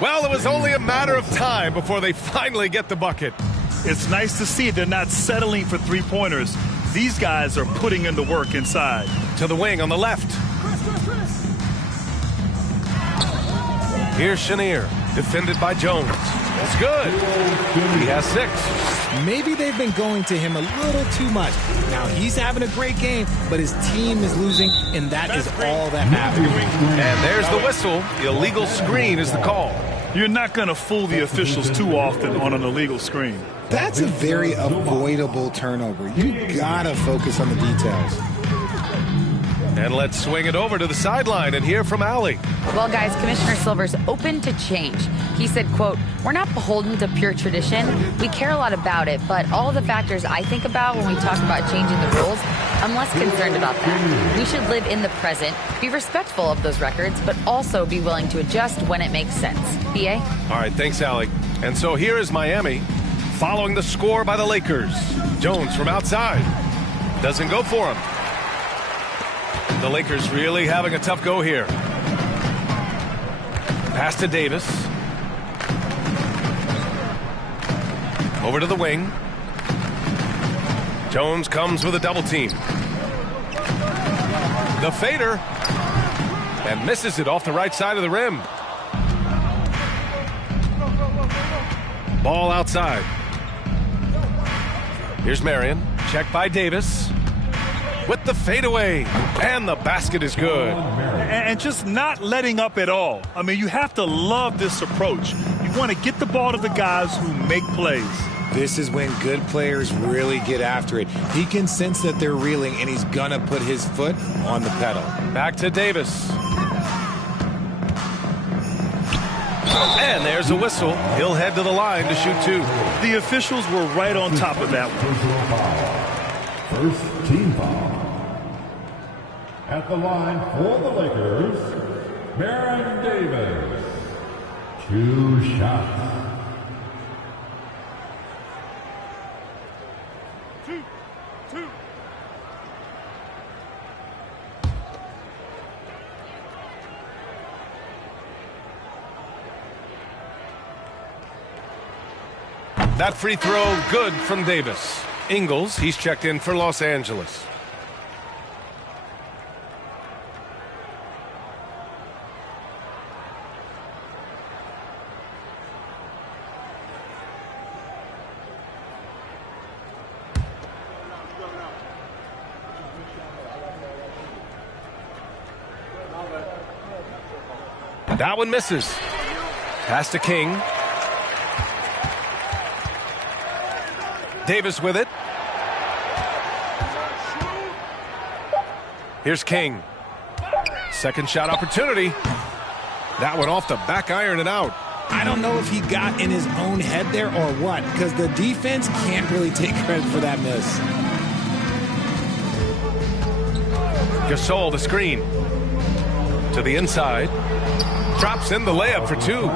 Well, it was only a matter of time before they finally get the bucket. It's nice to see they're not settling for three-pointers. These guys are putting in the work inside. To the wing on the left. Here's Chenier, defended by Jones. It's good. He has 6. Maybe they've been going to him a little too much. Now, he's having a great game, but his team is losing, and that is all that matters. And there's the whistle. The illegal screen is the call. You're not going to fool the officials too often on an illegal screen. That's a very avoidable turnover. You gotta focus on the details. And let's swing it over to the sideline and hear from Allie. Well, guys, Commissioner Silver's open to change. He said, quote, "We're not beholden to pure tradition. We care a lot about it, but all the factors I think about when we talk about changing the rules, I'm less concerned about that. We should live in the present, be respectful of those records, but also be willing to adjust when it makes sense." PA? All right, thanks, Allie. And so here is Miami, following the score by the Lakers. Jones from outside. Doesn't go for him. The Lakers really having a tough go here. Pass to Davis. Over to the wing. Jones comes with a double team. The fader. And misses it off the right side of the rim. Ball outside. Here's Marion. Checked by Davis. With the fadeaway, and the basket is good. And just not letting up at all. I mean, you have to love this approach. You want to get the ball to the guys who make plays. This is when good players really get after it. He can sense that they're reeling, and he's going to put his foot on the pedal. Back to Davis. And there's a whistle. He'll head to the line to shoot 2. The officials were right on top of that one. First team foul. At the line for the Lakers, Baron Davis. 2 shots. 2. That free throw good from Davis. Ingles, he's checked in for Los Angeles. That one misses. Pass to King. Davis with it. Here's King. Second shot opportunity. That one off the back iron and out. I don't know if he got in his own head there or what, because the defense can't really take credit for that miss. Gasol, the screen. To the inside. Drops in the layup for 2.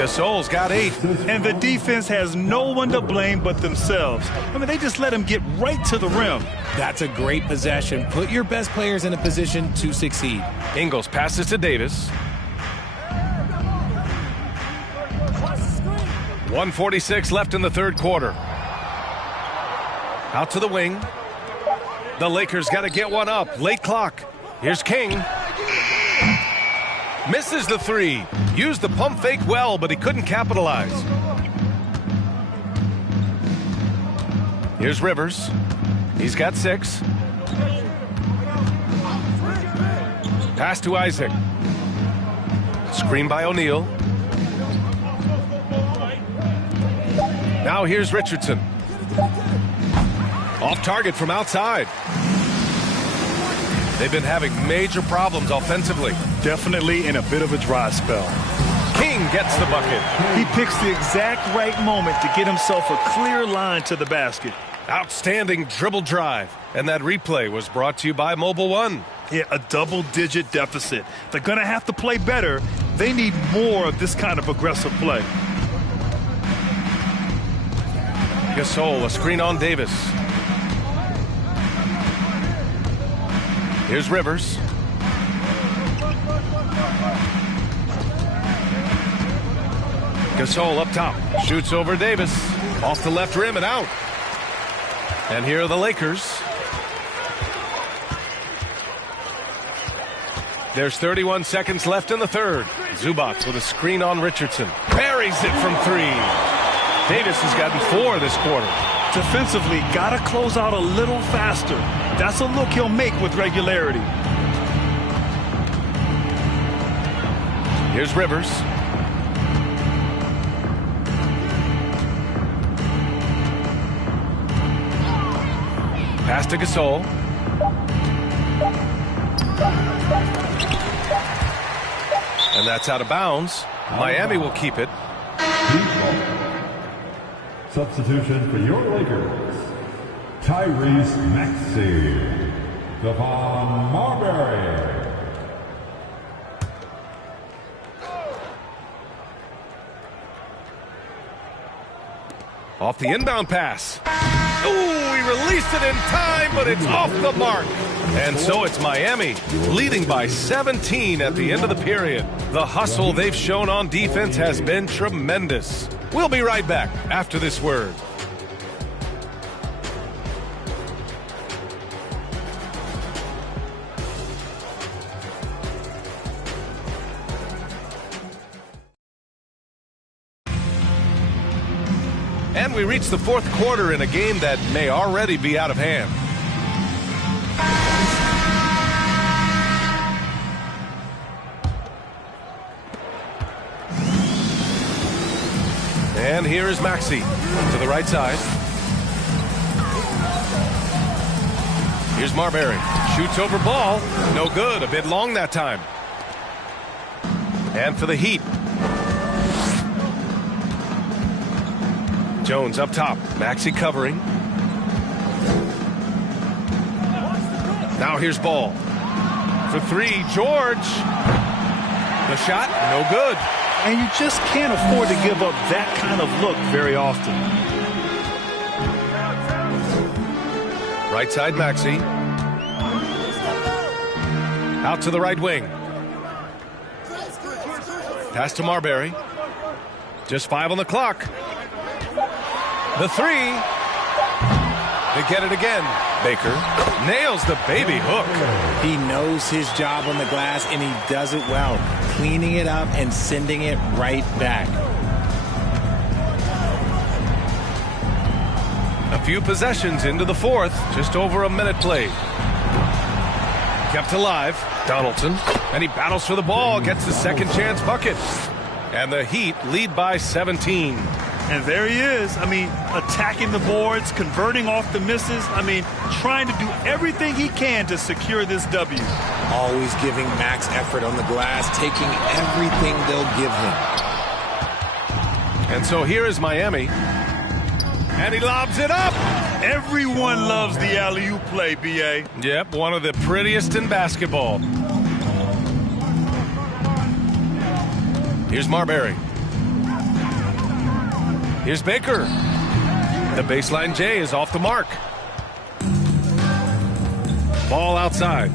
Gasol's got 8. And the defense has no one to blame but themselves. I mean, they just let him get right to the rim. That's a great possession. Put your best players in a position to succeed. Ingles passes to Davis. 1:46 left in the third quarter. Out to the wing. The Lakers got to get one up. Late clock. Here's King. Misses the 3. Used the pump fake well, but he couldn't capitalize. Here's Rivers. He's got 6. Pass to Isaac. Screen by O'Neal. Now here's Richardson. Off target from outside. They've been having major problems offensively. Definitely in a bit of a dry spell. King gets the bucket. He picks the exact right moment to get himself a clear line to the basket. Outstanding dribble drive. And that replay was brought to you by Mobile One. Yeah, a double-digit deficit. They're going to have to play better. They need more of this kind of aggressive play. Gasol, a screen on Davis. Here's Rivers. Gasol up top. Shoots over Davis. Off the left rim and out. And here are the Lakers. There's 31 seconds left in the third. Zubac with a screen on Richardson. Buries it from three. Davis has gotten 4 this quarter. Defensively, got to close out a little faster. That's a look he'll make with regularity. Here's Rivers. Pass to Gasol. And that's out of bounds. Miami will keep it. Substitution for your Lakers. Tyrese Maxey. Devon Marbury. Off the inbound pass. Ooh, he released it in time, but it's off the mark. And so it's Miami, leading by 17 at the end of the period. The hustle they've shown on defense has been tremendous. We'll be right back after this word. And we reach the fourth quarter in a game that may already be out of hand. And here is Maxey to the right side. Here's Marbury. Shoots over ball. No good. A bit long that time. And for the Heat. Jones up top. Maxey covering. Now here's Ball. For three, George. The shot, no good. And you just can't afford to give up that kind of look very often. Right side, Maxey. Out to the right wing. Pass to Marbury. Just 5 on the clock. The three. They get it again. Baker nails the baby hook. He knows his job on the glass, and he does it well, cleaning it up and sending it right back. A few possessions into the fourth, just over a minute played. Kept alive, Donaldson, and he battles for the ball, gets the second chance bucket. And the Heat lead by 17. And there he is. I mean, attacking the boards, converting off the misses. I mean, trying to do everything he can to secure this W. Always giving max effort on the glass, taking everything they'll give him. And so here is Miami. And he lobs it up. Everyone loves the alley-oop play, B.A. Yep, one of the prettiest in basketball. Here's Marbury. Here's Baker. The baseline J is off the mark. Ball outside.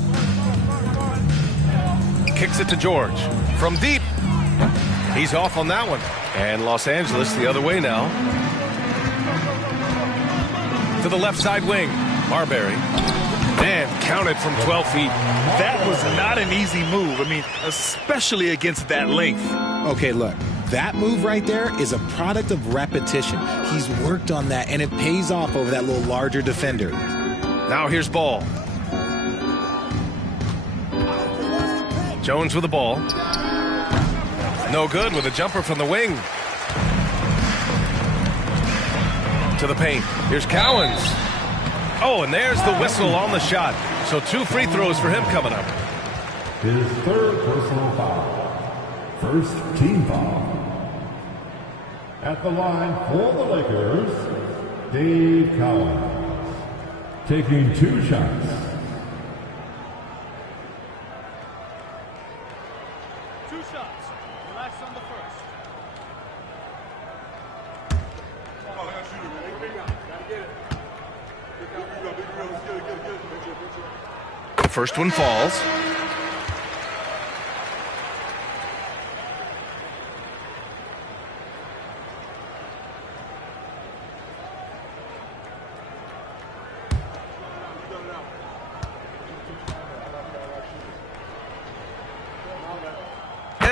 Kicks it to George. From deep. He's off on that one. And Los Angeles the other way now. To the left side wing. Marbury. And counted from 12 feet. That was not an easy move. I mean, especially against that length. Okay, look. That move right there is a product of repetition. He's worked on that, and it pays off over that little larger defender. Now here's Ball. Jones with the ball. No good with a jumper from the wing. To the paint. Here's Cowens. Oh, and there's the whistle on the shot. So 2 free throws for him coming up. His third personal foul. First team foul. At the line for the Lakers, Dave Cowens. Taking 2 shots. 2 shots. Relax on the first. The first one falls.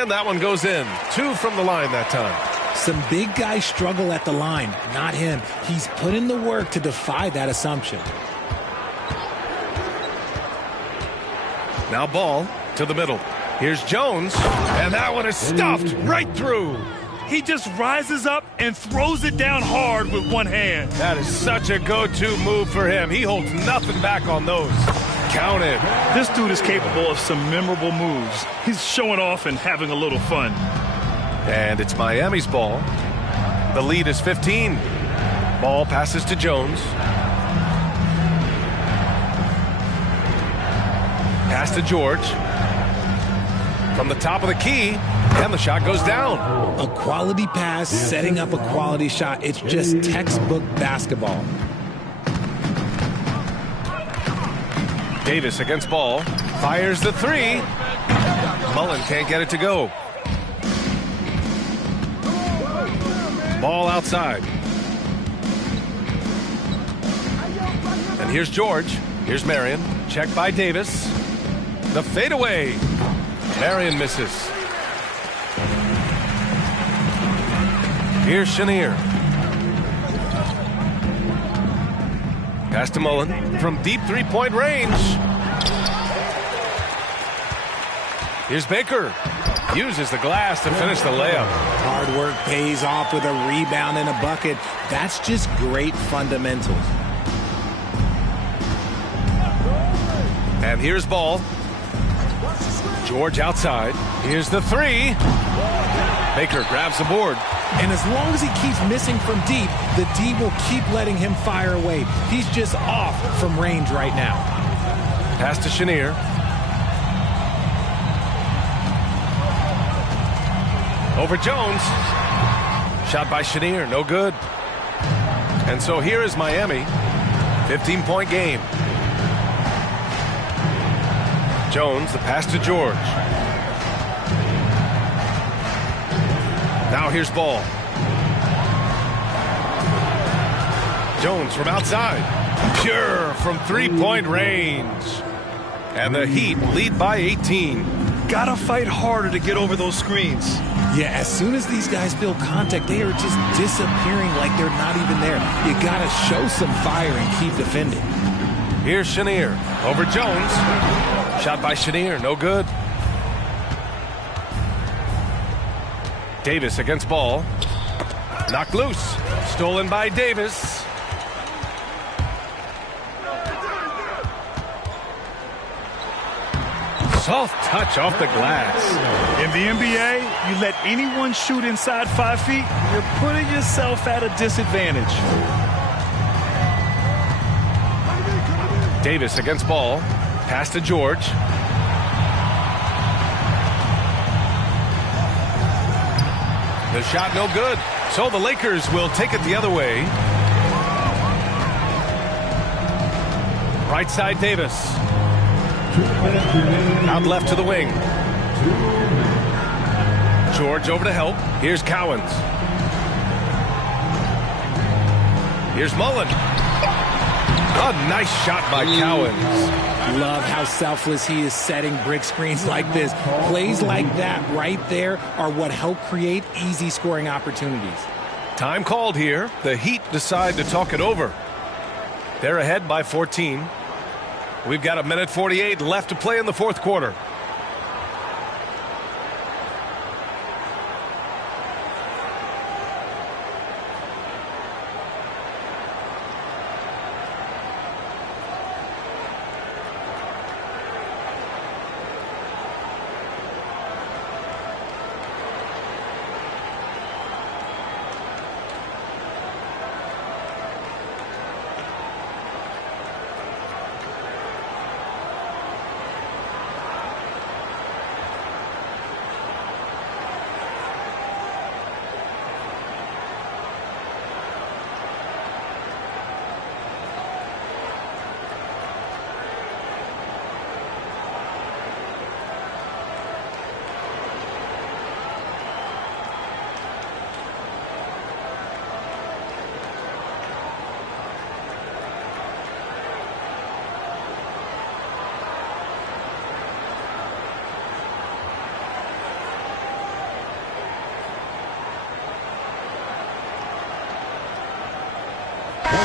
And that one goes in. 2 from the line that time. Some big guys struggle at the line, not him. He's put in the work to defy that assumption. Now ball to the middle. Here's Jones, and that one is stuffed right through. He just rises up and throws it down hard with one hand. That is such a go-to move for him. He holds nothing back on those. Counted. This dude is capable of some memorable moves. He's showing off and having a little fun. And it's Miami's ball. The lead is 15. Ball passes to Jones. Pass to George. From the top of the key, and the shot goes down. A quality pass, setting up a quality shot. It's just textbook basketball. Davis against ball. Fires the 3. Mullen can't get it to go. Ball outside. And here's George. Here's Marion. Check by Davis. The fadeaway. Marion misses. Here's Chenier. Pass to Mullen from deep three-point range. Here's Baker. Uses the glass to finish the layup. Hard work pays off with a rebound and a bucket. That's just great fundamentals. And here's ball. George outside. Here's the 3. Baker grabs the board. And as long as he keeps missing from deep, the D will keep letting him fire away. He's just off from range right now. Pass to Chenier. Over Jones. Shot by Chenier, no good. And so here is Miami. 15-point game. Jones, the pass to George. Now here's ball. Jones from outside. Pure from three-point range. And the Heat lead by 18. Gotta fight harder to get over those screens. Yeah, as soon as these guys feel contact, they are just disappearing like they're not even there. You gotta show some fire and keep defending. Here's Chenier. Over Jones. Shot by Chenier, no good. Davis against ball. Knocked loose. Stolen by Davis. Soft touch off the glass. In the NBA, you let anyone shoot inside 5 feet, you're putting yourself at a disadvantage. Davis against ball. Pass to George. The shot no good. So the Lakers will take it the other way. Right side Davis. Out left to the wing. George over to help. Here's Cowens. Here's Mullen. A nice shot by Cowens. Love how selfless he is setting brick screens like this. Plays like that right there are what help create easy scoring opportunities. Time called here. The Heat decide to talk it over. They're ahead by 14. We've got 1:48 left to play in the fourth quarter.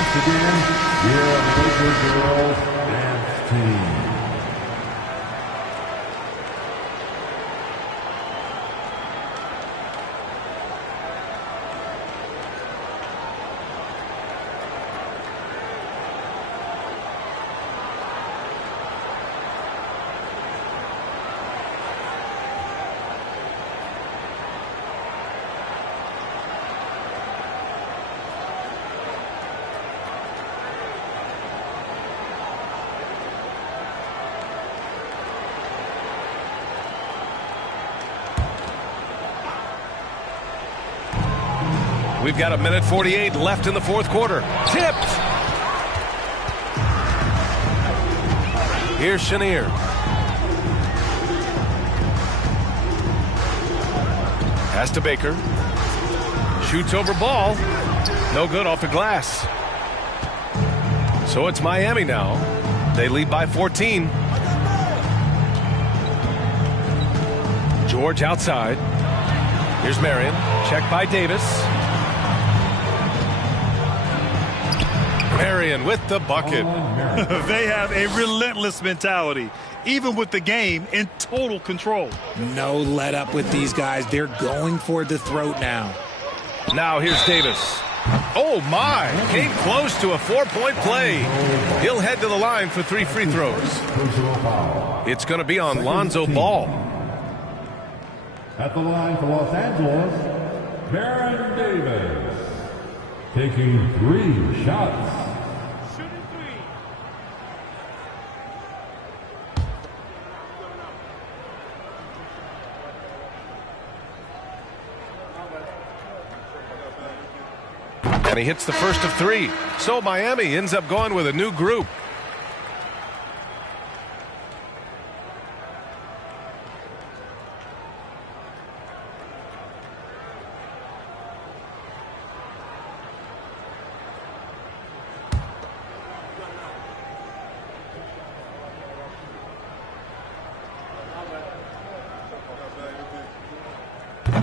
Once again, your Laker girls dance team. We've got 1:48 left in the fourth quarter. Tipped. Here's Chenier. Pass to Baker. Shoots over ball. No good off the glass. So it's Miami now. They lead by 14. George outside. Here's Marion. Check by Davis. Marion with the bucket. They have a relentless mentality, even with the game in total control. No let up with these guys. They're going for the throat now. Now here's Davis. Oh my, came close to a 4-point play. He'll head to the line for 3 free throws. It's going to be on Lonzo Ball. At the line for Los Angeles, Baron Davis. Taking 3 shots. And he hits the first of 3. So Miami ends up going with a new group.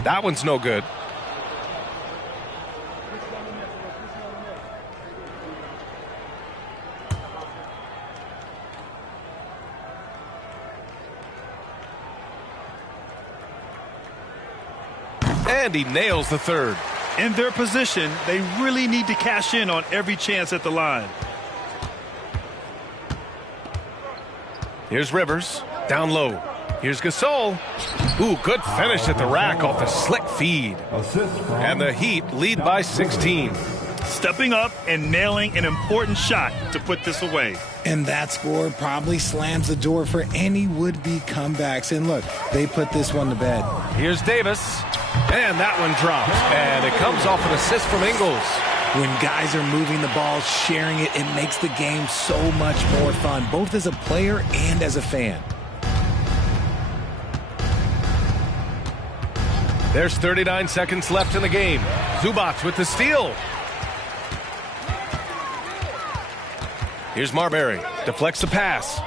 That one's no good. And he nails the third. In their position, they really need to cash in on every chance at the line. Here's Rivers. Down low. Here's Gasol. Ooh, good finish at the rack off a slick feed. And the Heat lead by 16. Stepping up and nailing an important shot to put this away. And that score probably slams the door for any would-be comebacks. And look, they put this one to bed. Here's Davis. And that one drops. And it comes off an assist from Ingles. When guys are moving the ball, sharing it, it makes the game so much more fun, both as a player and as a fan. There's 39 seconds left in the game. Zubac with the steal. Here's Marbury. Deflects the pass.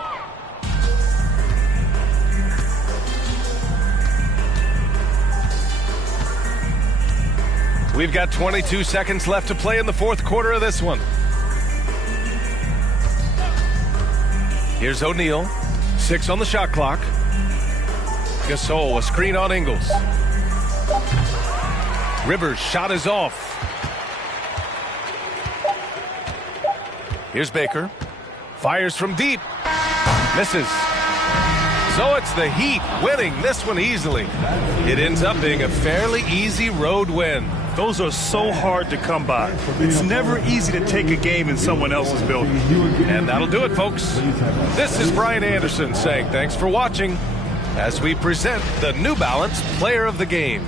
We've got 22 seconds left to play in the fourth quarter of this one. Here's O'Neal. 6 on the shot clock. Gasol, a screen on Ingles. Rivers' shot is off. Here's Baker. Fires from deep. Misses. So it's the Heat winning this one easily. It ends up being a fairly easy road win. Those are so hard to come by. It's never easy to take a game in someone else's building. And that'll do it, folks. This is Brian Anderson saying thanks for watching as we present the New Balance Player of the Game.